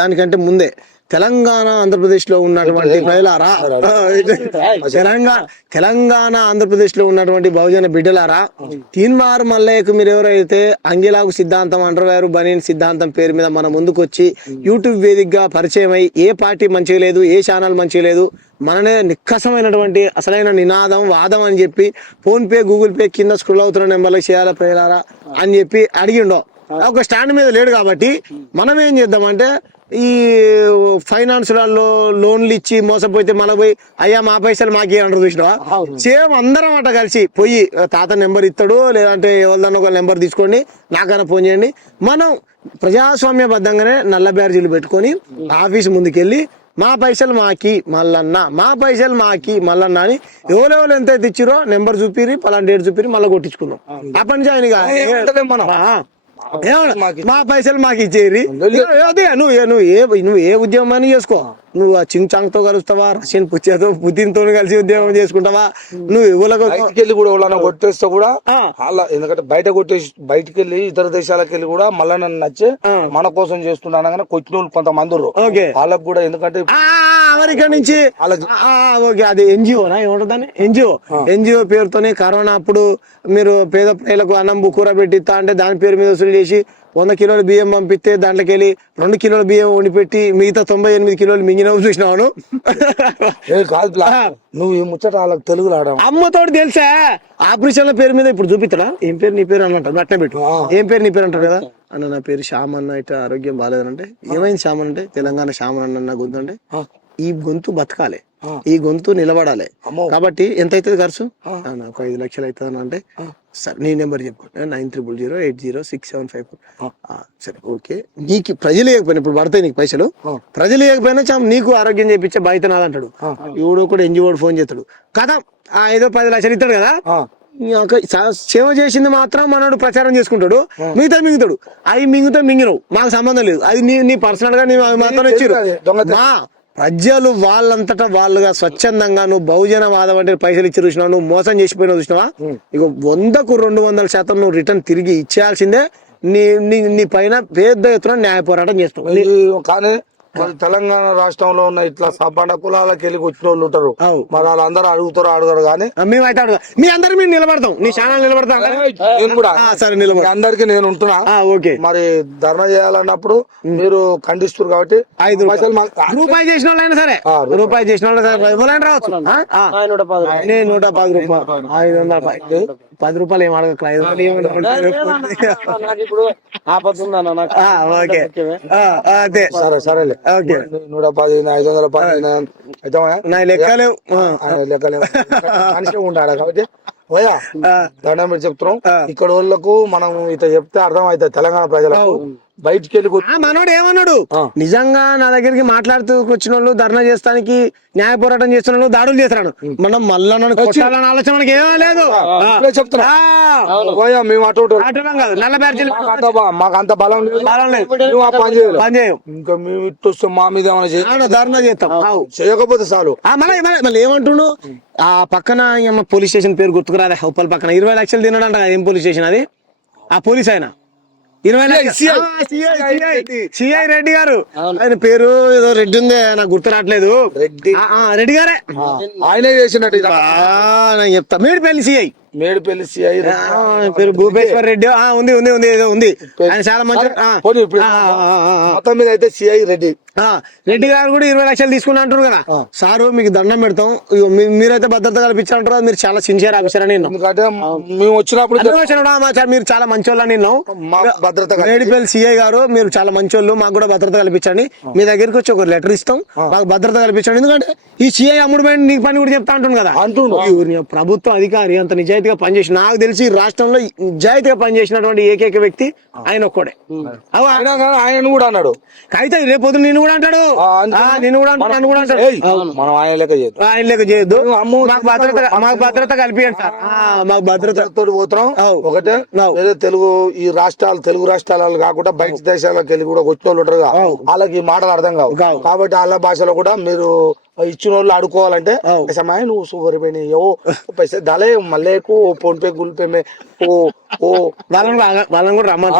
దానికంటే ముందే తెలంగాణ ఆంధ్రప్రదేశ్ లో ఉన్నటువంటి ప్రజలారా, తెలంగాణ ఆంధ్రప్రదేశ్ లో ఉన్నటువంటి బహుజన బిడ్డలారా, తీన్మార్ మల్లయ్యకు మీరు ఎవరైతే అంగిలాగు సిద్ధాంతం, అండర్వేర్ బనీన్ సిద్ధాంతం పేరు మీద మన ముందుకు వచ్చి యూట్యూబ్ వేదికగా పరిచయం అయ్యి ఏ పార్టీ మంచిగా లేదు, ఏ ఛానల్ మంచిగా లేదు, మననే నిక్కసమైనటువంటి అసలైన నినాదం వాదం అని చెప్పి ఫోన్ పే, గూగుల్ పే కింద స్క్రోల్ అవుతున్న నెంబర్లకు చేయాలా ప్రజలారా అని చెప్పి అడిగిండో. ఒక స్టాండ్ మీద లేడు కాబట్టి మనం ఏం చేద్దామంటే ఈ ఫైనాన్స్లలో లోన్లు ఇచ్చి మోసపోతే మళ్ళీ పోయి అయ్యా మా పైసలు మాకే అంటారు చూసినావా. సేమ్ అందరం అట కలిసి పోయి తాత నెంబర్ ఇస్తాడు, లేదంటే ఎవరిదన్నా ఒక నెంబర్ తీసుకోండి, నాకైనా ఫోన్ చేయండి. మనం ప్రజాస్వామ్యబద్ధంగానే నల్ల బ్యార్జీలు పెట్టుకొని ఆఫీస్ ముందుకెళ్ళి మా పైసలు మాకి మల్లన్న, మా పైసలు మాకి మల్లన్న అని ఎవరెవరు ఎంత ఇచ్చిరో నెంబర్ చూపిరి, పలానా డేట్ చూపిరి, మళ్ళీ కొట్టించుకున్నాం. ఆ పని చేయని మా పైసలు మాకు ఇచ్చేరి. అదే నువ్వు ఏ ఉద్యమం అని చేసుకో, నువ్వు ఆ చింగ్ చాంగ్ తో కలుస్తావా, రష్యన్ పుతిన్ తో కలిసి ఉద్యమం చేసుకుంటావా, నువ్వు బయటికెళ్ళి కూడా కొట్టేస్తే కూడా అలా, ఎందుకంటే బయటికి వెళ్ళి ఇతర దేశాలకు వెళ్ళి కూడా మళ్ళా నన్ను నచ్చి మన కోసం చేస్తున్నాను కానీ కొట్టిన వాళ్ళు కొంతమంది వాళ్ళకు కూడా, ఎందుకంటే అమెరికా నుంచి అది ఎన్జిఓనా ఏముంటుందని ఎన్జిఓ పేరుతోనే కరోనా అప్పుడు మీరు పేద ప్రజలకు అన్నం కూర పెట్టిస్తా అంటే దాని పేరు మీద వసూలు చేసి 100 కిలోల బియ్యం పంపిస్తే దాంట్లోకి వెళ్ళి 2 కిలోల బియ్యం వండిపెట్టి మిగతా 98 కిలోలు మింగినవు చూసినావు. నువ్వు ఈ ముచ్చట వాళ్ళకి తెలుగు రావడం అమ్మతోటి తెలుసా. ఆపరేషన్ల పేరు మీద ఇప్పుడు చూపిస్తాడా, ఏం పేరు నీ పేరు అని అంటారు, అట్నే పెట్టు ఏం పేరు నీ పేరు అంటారు కదా అన్న, నా పేరు శ్యామ్ అన్న, ఇట్లా ఆరోగ్యం బాగాలేదంటే ఏమైంది శ్యామ్ అంటే తెలంగాణ శ్యామ్ అన్న నా గొంతు అంటే ఈ గొంతు బతకాలి, ఈ గొంతు నిలబడాలి కాబట్టి ఎంత అవుతుంది ఖర్చు, నాకు 5 లక్షలు అవుతుంది అంటే సరే నీ నెంబర్ చెప్పు, 90080675. సరే ఓకే, నీకు ప్రజలు ఇవ్వకపోయినా ఇప్పుడు పడతాయి నీకు పైసలు, ప్రజలు ఇవ్వకపోయినా నీకు ఆరోగ్యం చేయించే బాధ్యత నాదంటాడు. ఎవడో కూడా ఎన్జిఓ ఫోన్ చేస్తాడు కదా, ఏదో 10 లక్షలు ఇస్తాడు కదా, సేవ చేసింది మాత్రం మనోడు ప్రచారం చేసుకుంటాడు, మిగతా మింగుతాడు. అవి మింగితే మింగినవు, మాకు సంబంధం లేదు. అది నీ పర్సనల్ గా నీ మాత్రం ఇచ్చారు. మా ప్రజలు వాళ్ళంతటా వాళ్ళుగా స్వచ్ఛందంగా నువ్వు బహుజనవాదం అంటే పైసలు ఇచ్చి చూసినావు, నువ్వు మోసం చేసిపోయినావు చూసినావా, ఇక 100కు 200% నువ్వు రిటర్న్ తిరిగి ఇచ్చేయాల్సిందే. నీ పైన పెద్ద ఎత్తున న్యాయ పోరాటం చేస్తావు. కానీ మరి తెలంగాణ రాష్ట్రంలో ఉన్న ఇట్లా సబ్బండ కులాలకు వెళ్ళి వచ్చిన వాళ్ళు ఉంటారు, మరి వాళ్ళందరూ అడుగుతారు అడగరు. కానీ మేమైతే అడుగుతాం, మీ అందరికి మేము నిలబడతాం, నీ ఛానల్ నిలబడతాం. నేను కూడా సరే నిలబడ అందరికి నేను ఉంటున్నా. ఓకే, మరి ధర్నా చేయాలన్నప్పుడు మీరు ఖండిస్తారు కాబట్టి 5 రూపాయలు చేసిన వాళ్ళైనా సరే, రూపాయి చేసిన వాళ్ళు ఎవరైనా రావచ్చు. నేను 110 రూపాయలు, 500 10 రూపాయలు ఏం అడగ, 5 రూపాయలు ఇప్పుడు ఆపత్తుందన్న నాకు. ఓకే అదే సరే సరేలే. ఓకే 110 510 అయితే నా లెక్కలేవు, లెక్కలేవు మనిషి ఉండాలి కాబట్టి పోయా దండం పెట్టి చెప్తున్నాం. ఇక్కడ వాళ్ళకు మనం ఇట్లా చెప్తే అర్థం అవుతుంది తెలంగాణ ప్రజలకు. బయటికి వెళ్ళి మనోడు ఏమన్నాడు, నిజంగా నా దగ్గరికి మాట్లాడుతూ వచ్చిన వాళ్ళు, ధర్నా చేస్తానికి న్యాయ పోరాటం చేస్తున్న వాళ్ళు దాడులు చేస్తున్నాడు. మనం మళ్ళా కొట్టాలన్న ఆలోచన మనకి ఏమీ లేదు. చెప్తున్నా మేము అటు కాదు, నల్ల బ్యాడ్జీలు మాకు అంత బలం లేదు, పని చేయం. ఇంకా మేము ఇటు వస్తే మా మీద ఏమైనా ధర్నా చేస్తాం, చేయకపోతే చాలు. మళ్ళీ ఏమంటుండు, ఆ పక్కన పోలీస్ స్టేషన్ పేరు గుర్తుకురాదా, ఉప్పల్ పక్కన 20 లక్షలు తిన్నాడంట. ఏం పోలీస్ స్టేషన్ అది? ఆ పోలీస్ ఆయన 20 లక్షలు, సిఐ రెడ్డి గారు. ఆయన పేరు ఏదో రెడ్డి ఉంది, నాకు గుర్తు రావట్లేదు. రెడ్డి గారే ఆయనే చేసినట్టు చెప్తా. మేడిపల్లి సిఐ పేరు భూపేశ్వర్ రెడ్డి ఉంది ఉంది ఉంది ఏదో ఉంది. ఆయన చాలా మంచి. మొత్తం మీద అయితే సిఐ రెడ్డి గారు కూడా 20 లక్షలు తీసుకుని అంటారు కదా. సారు మీకు దండం పెడతాం, మీరైతే భద్రత కల్పించాలంటారు. మీరు చాలా సిన్సియర్ ఆఫీసర్ అని ఎందుకంటే మేము వచ్చినప్పుడు మీరు చాలా మంచోళ్ళని భద్రత. మేడిపల్లి సిఐ గారు మీరు చాలా మంచోళ్ళు, మాకు కూడా భద్రత కల్పించండి. మీ దగ్గరికి వచ్చి ఒక లెటర్ ఇస్తాం, మాకు భద్రత కల్పించండి. ఎందుకంటే ఈ సిఐ అమ్ముడు పోయిన నీకు పని కూడా చెప్తా అంటుంది కదా. ప్రభుత్వ అధికారి అంత నిజాయితీగా పనిచేసి, నాకు తెలిసి రాష్ట్రంలో నిజాయితీగా పనిచేసినటువంటి ఏకైక వ్యక్తి ఆయన ఒక్కడే. ఆయన కూడా అన్నాడు, అయితే రేపు నేను కూడా అంటాడు, నేను కూడా అంటాడు, నన్ను కూడా అంటాడు. మనం ఆయన లెక్క చేయొద్దు, మాకు భద్రత కల్పించండి సార్. మాకు భద్రత పోతున్నాం. ఒకటే తెలుగు ఈ రాష్ట్రాలు, తెలుగు రాష్ట్రాలు కాకుండా బయట దేశాలకు వెళ్ళి కూడా వచ్చిన వాళ్ళు ఉంటారు, వాళ్ళకి ఈ మాటలు అర్థం కావు. కాబట్టి వాళ్ళ భాషలో కూడా మీరు ఇచ్చిన వాళ్ళు అడుకోవాలంటే సమయం నువ్వు సూపర్ పోయినాయో పైసా దళే మళ్ళీకు ఫోన్ పే గూగుల్ పే వాళ్ళని కూడా రమ్మని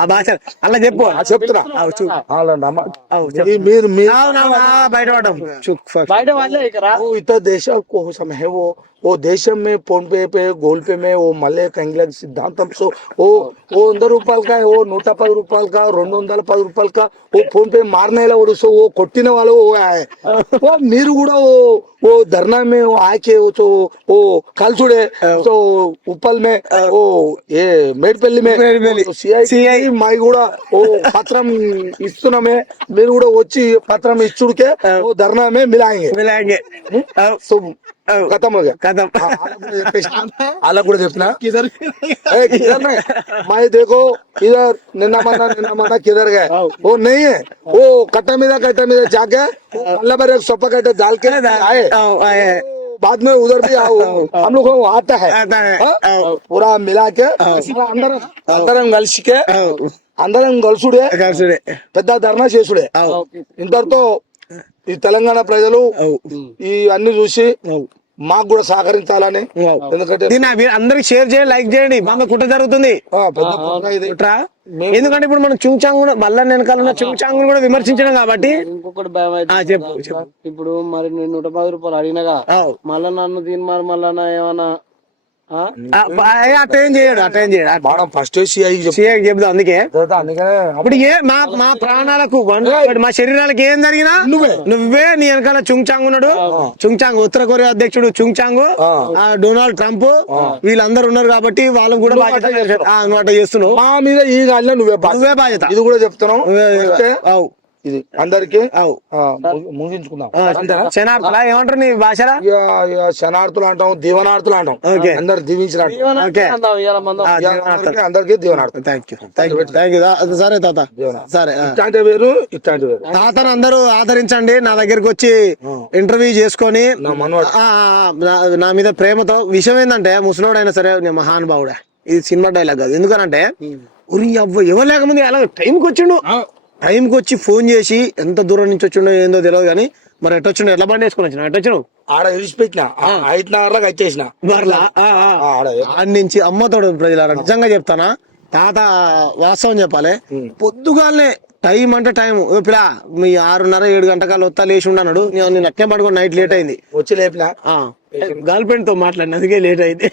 ఆ భాష అలా చెప్పు, చెప్తున్నా. మీరు బయట देश కోసం है वो देश में फोन पे गूगल पे में वो मल्ले कंग्लैंड सिद्धांतम सो वो 100 రూపాయల का वो 110 రూపాయల का 210 రూపాయల का वो फोन पे मारने वाला सो वो కొట్టిన వాళ్ళు वो है वो మీరు కూడా वो धरना में वो आके वो तो वो कलचुड़े तो उपल में वो ये మేడ్పల్లి में सीआई माई కూడా वो పత్రం ఇస్తున్నామే, మీరు కూడా వచ్చి పత్రం ఇచ్చుడికే वो धरना में मिलाएंगे సో खत्म हो गया खत्म. अलग కూడా చెప్పినా किधर नहीं मैं देखो इधर निन्ना मना किधर गए वो नहीं है वो कट्टा में जाके अल्लाह पर एक सोपा कट्टा डाल के आए बाद में उधर भी हम लोग आता है पूरा मिला के अंदर కలిసికే అందరం కలుసుడే పెద్ద ధర్నా చేసుడే. ఇంతటితో ఈ తెలంగాణ ప్రజలు ఈ అన్ని చూసి మాకు కూడా సహకరించాలని, ఎందుకంటే అందరికి షేర్ చేయండి, లైక్ చేయండి. బాగా కుట్ర జరుగుతుంది. ఎందుకంటే ఇప్పుడు మనం చుంచాంగ్ కూడా మళ్ళా వెనకాల చుంచాంగ్ కూడా విమర్శించడం కాబట్టి. ఇంకొకటి భయం అయితే ఇప్పుడు మరి నేను 110 రూపాయలు అడిగినగా మళ్ళా నన్ను దీని మరి మళ్ళా ఏమన్నా అటెండ్ చేయడు ఫస్ట్ సిఐ చెప్తాం. అందుకే ఇప్పుడు మా ప్రాణాలకు మా శరీరాలకు ఏం జరిగినా నువ్వే నీ వెనకాల చుంచాంగ్ ఉన్నాడు. చుంచాంగ్ ఉత్తర కొరియా అధ్యక్షుడు చుంచాంగ్, డొనాల్డ్ ట్రంప్ వీళ్ళందరూ ఉన్నారు కాబట్టి వాళ్ళకు కూడా బాధ్యత. నువ్వు అట్లా చేస్తున్నావు, మా మీద ఈ గాలిలో నువ్వే బాధ్యత. ఇది కూడా చెప్తున్నావు. ఇది అందరికి అవు. ముగించుకుందాం శనార్థులా ఏమంటారు నీ భాషలా? ఇక శనార్థులు అంటాం, దీవనార్థులు అంటాం. ఓకే. అందరు దీవించినట్టు ఓకే. అందరికి దీవనార్థం. Thank you. సరే తాత, సరే. ఇట్లాంటి వేరు, ఇట్లాంటి వేరు. తాతను అందరూ ఆదరించండి. నా దగ్గరికి వచ్చి ఇంటర్వ్యూ చేసుకొని నా మీద ప్రేమతో. విషయం ఏంటంటే ముసలోడైనా సరే నేను మహానుభావుడా. ఇది సినిమా డైలాగ్ కాదు. ఎందుకనంటే ఉరి అవ్వ ఎవరు లేకముందు అలా టైంకి వచ్చిండు. టైంకి వచ్చి ఫోన్ చేసి ఎంత దూరం నుంచి వచ్చిండో ఏందో తెలియదు కానీ మరి ఎట్టొచ్చిండు, ఎట్లా బండి వేసుకొని వచ్చిన ఎట్టొచ్చినావు? ఆడ విడిచిపెట్టిన 5:30 వచ్చేసిన మరలా ఆడి నుంచి అమ్మతోడు ప్రజలారా నిజంగా చెప్తానా తాత వాస్తవం చెప్పాలి. పొద్దుగాలనే టైం అంటే టైం పిలా మీ 6:30 7 గంటకాలు వస్తా లేచి ఉండన్నాడు. నేను అట్నే పడుకుని నైట్ లేట్ అయింది. వచ్చి లేపిన గర్ల్ ఫ్రెండ్ తో మాట్లాడిన అందుకే లేట్ అయింది.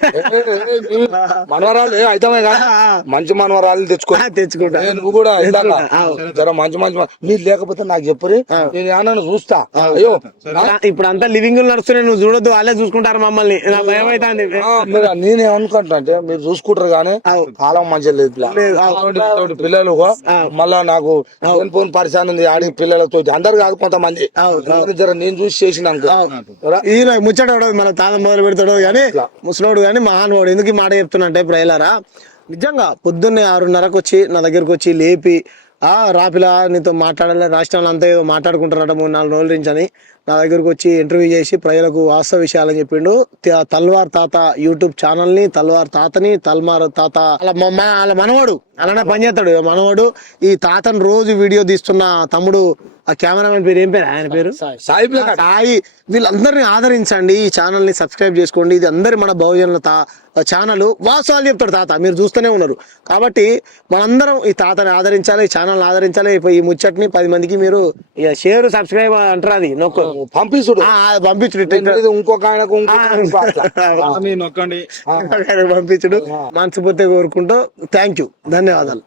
మనవరాలు అయితే మంచి మనవరాలు తెచ్చుకుంటా. నువ్వు కూడా జర మంచి మీరు లేకపోతే నాకు చెప్పురి, నేను ఏమన్నా చూస్తా. అయ్యో ఇప్పుడు అంతా లివింగ్ నడుస్తున్నాయి, నువ్వు చూడొద్దు, వాళ్ళే చూసుకుంటారు మమ్మల్ని. నాకు భయం అవుతుంది. నేనేమనుకుంటా అంటే మీరు చూసుకుంటారు కానీ కాలం మంచిగా లేదు. పిల్లలు మళ్ళా నాకు ఫోన్ పరిశాన్ ఉంది ఆడి పిల్లలతో. అందరు కాదు కొంతమంది. జర నేను చూసి చేసిన ఈయన ముచ్చటాడు మన తాత మొదలు పెడతాడు కానీ ముసలోడు కానీ మహానుభావుడు. ఎందుకు ఈ మాట చెప్తున్నా అంటే ప్రజలారా నిజంగా పొద్దున్నే 6:30కు వచ్చి నా దగ్గరకు వచ్చి లేపి రాపిలా నీతో మాట్లాడాలి, రాష్ట్రాలు అంతా ఏదో మాట్లాడుకుంటారట 3-4 రోజుల నుంచి అని నా దగ్గరకు వచ్చి ఇంటర్వ్యూ చేసి ప్రజలకు వాస్తవ విషయాలని చెప్పిండు. తల్వార్ తాత యూట్యూబ్ ఛానల్ ని, తల్వార్ తాతని, తల్మార్ తాత వాళ్ళ మనవాడు అలానే పనిచేస్తాడు. మనవాడు ఈ తాతను రోజు వీడియో తీస్తున్న తమ్ముడు. ఆ కెమెరామెన్ పేరు ఏం పేరు? ఆయన పేరు సాయి. వీళ్ళందరినీ ఆదరించండి. ఈ ఛానల్ ని సబ్స్క్రైబ్ చేసుకోండి. ఇది అందరి మన బహుజనుల ఛానల్. వాస్తవాలు చెప్తాడు తాత, మీరు చూస్తూనే ఉన్నారు. కాబట్టి మనందరం ఈ తాతని ఆదరించాలి, ఈ ఛానల్ ఆదరించాలి. ఈ ముచ్చట్ని 10 మందికి మీరు షేర్ సబ్స్క్రైబ్ అంటారు, అది నొక్కు పంపించుడు. ఇంకొక ఆయనకు పంపించుడు మనస్ఫూర్తిగా కోరుకుంటూ. థ్యాంక్ యూ, ధన్యవాదాలు.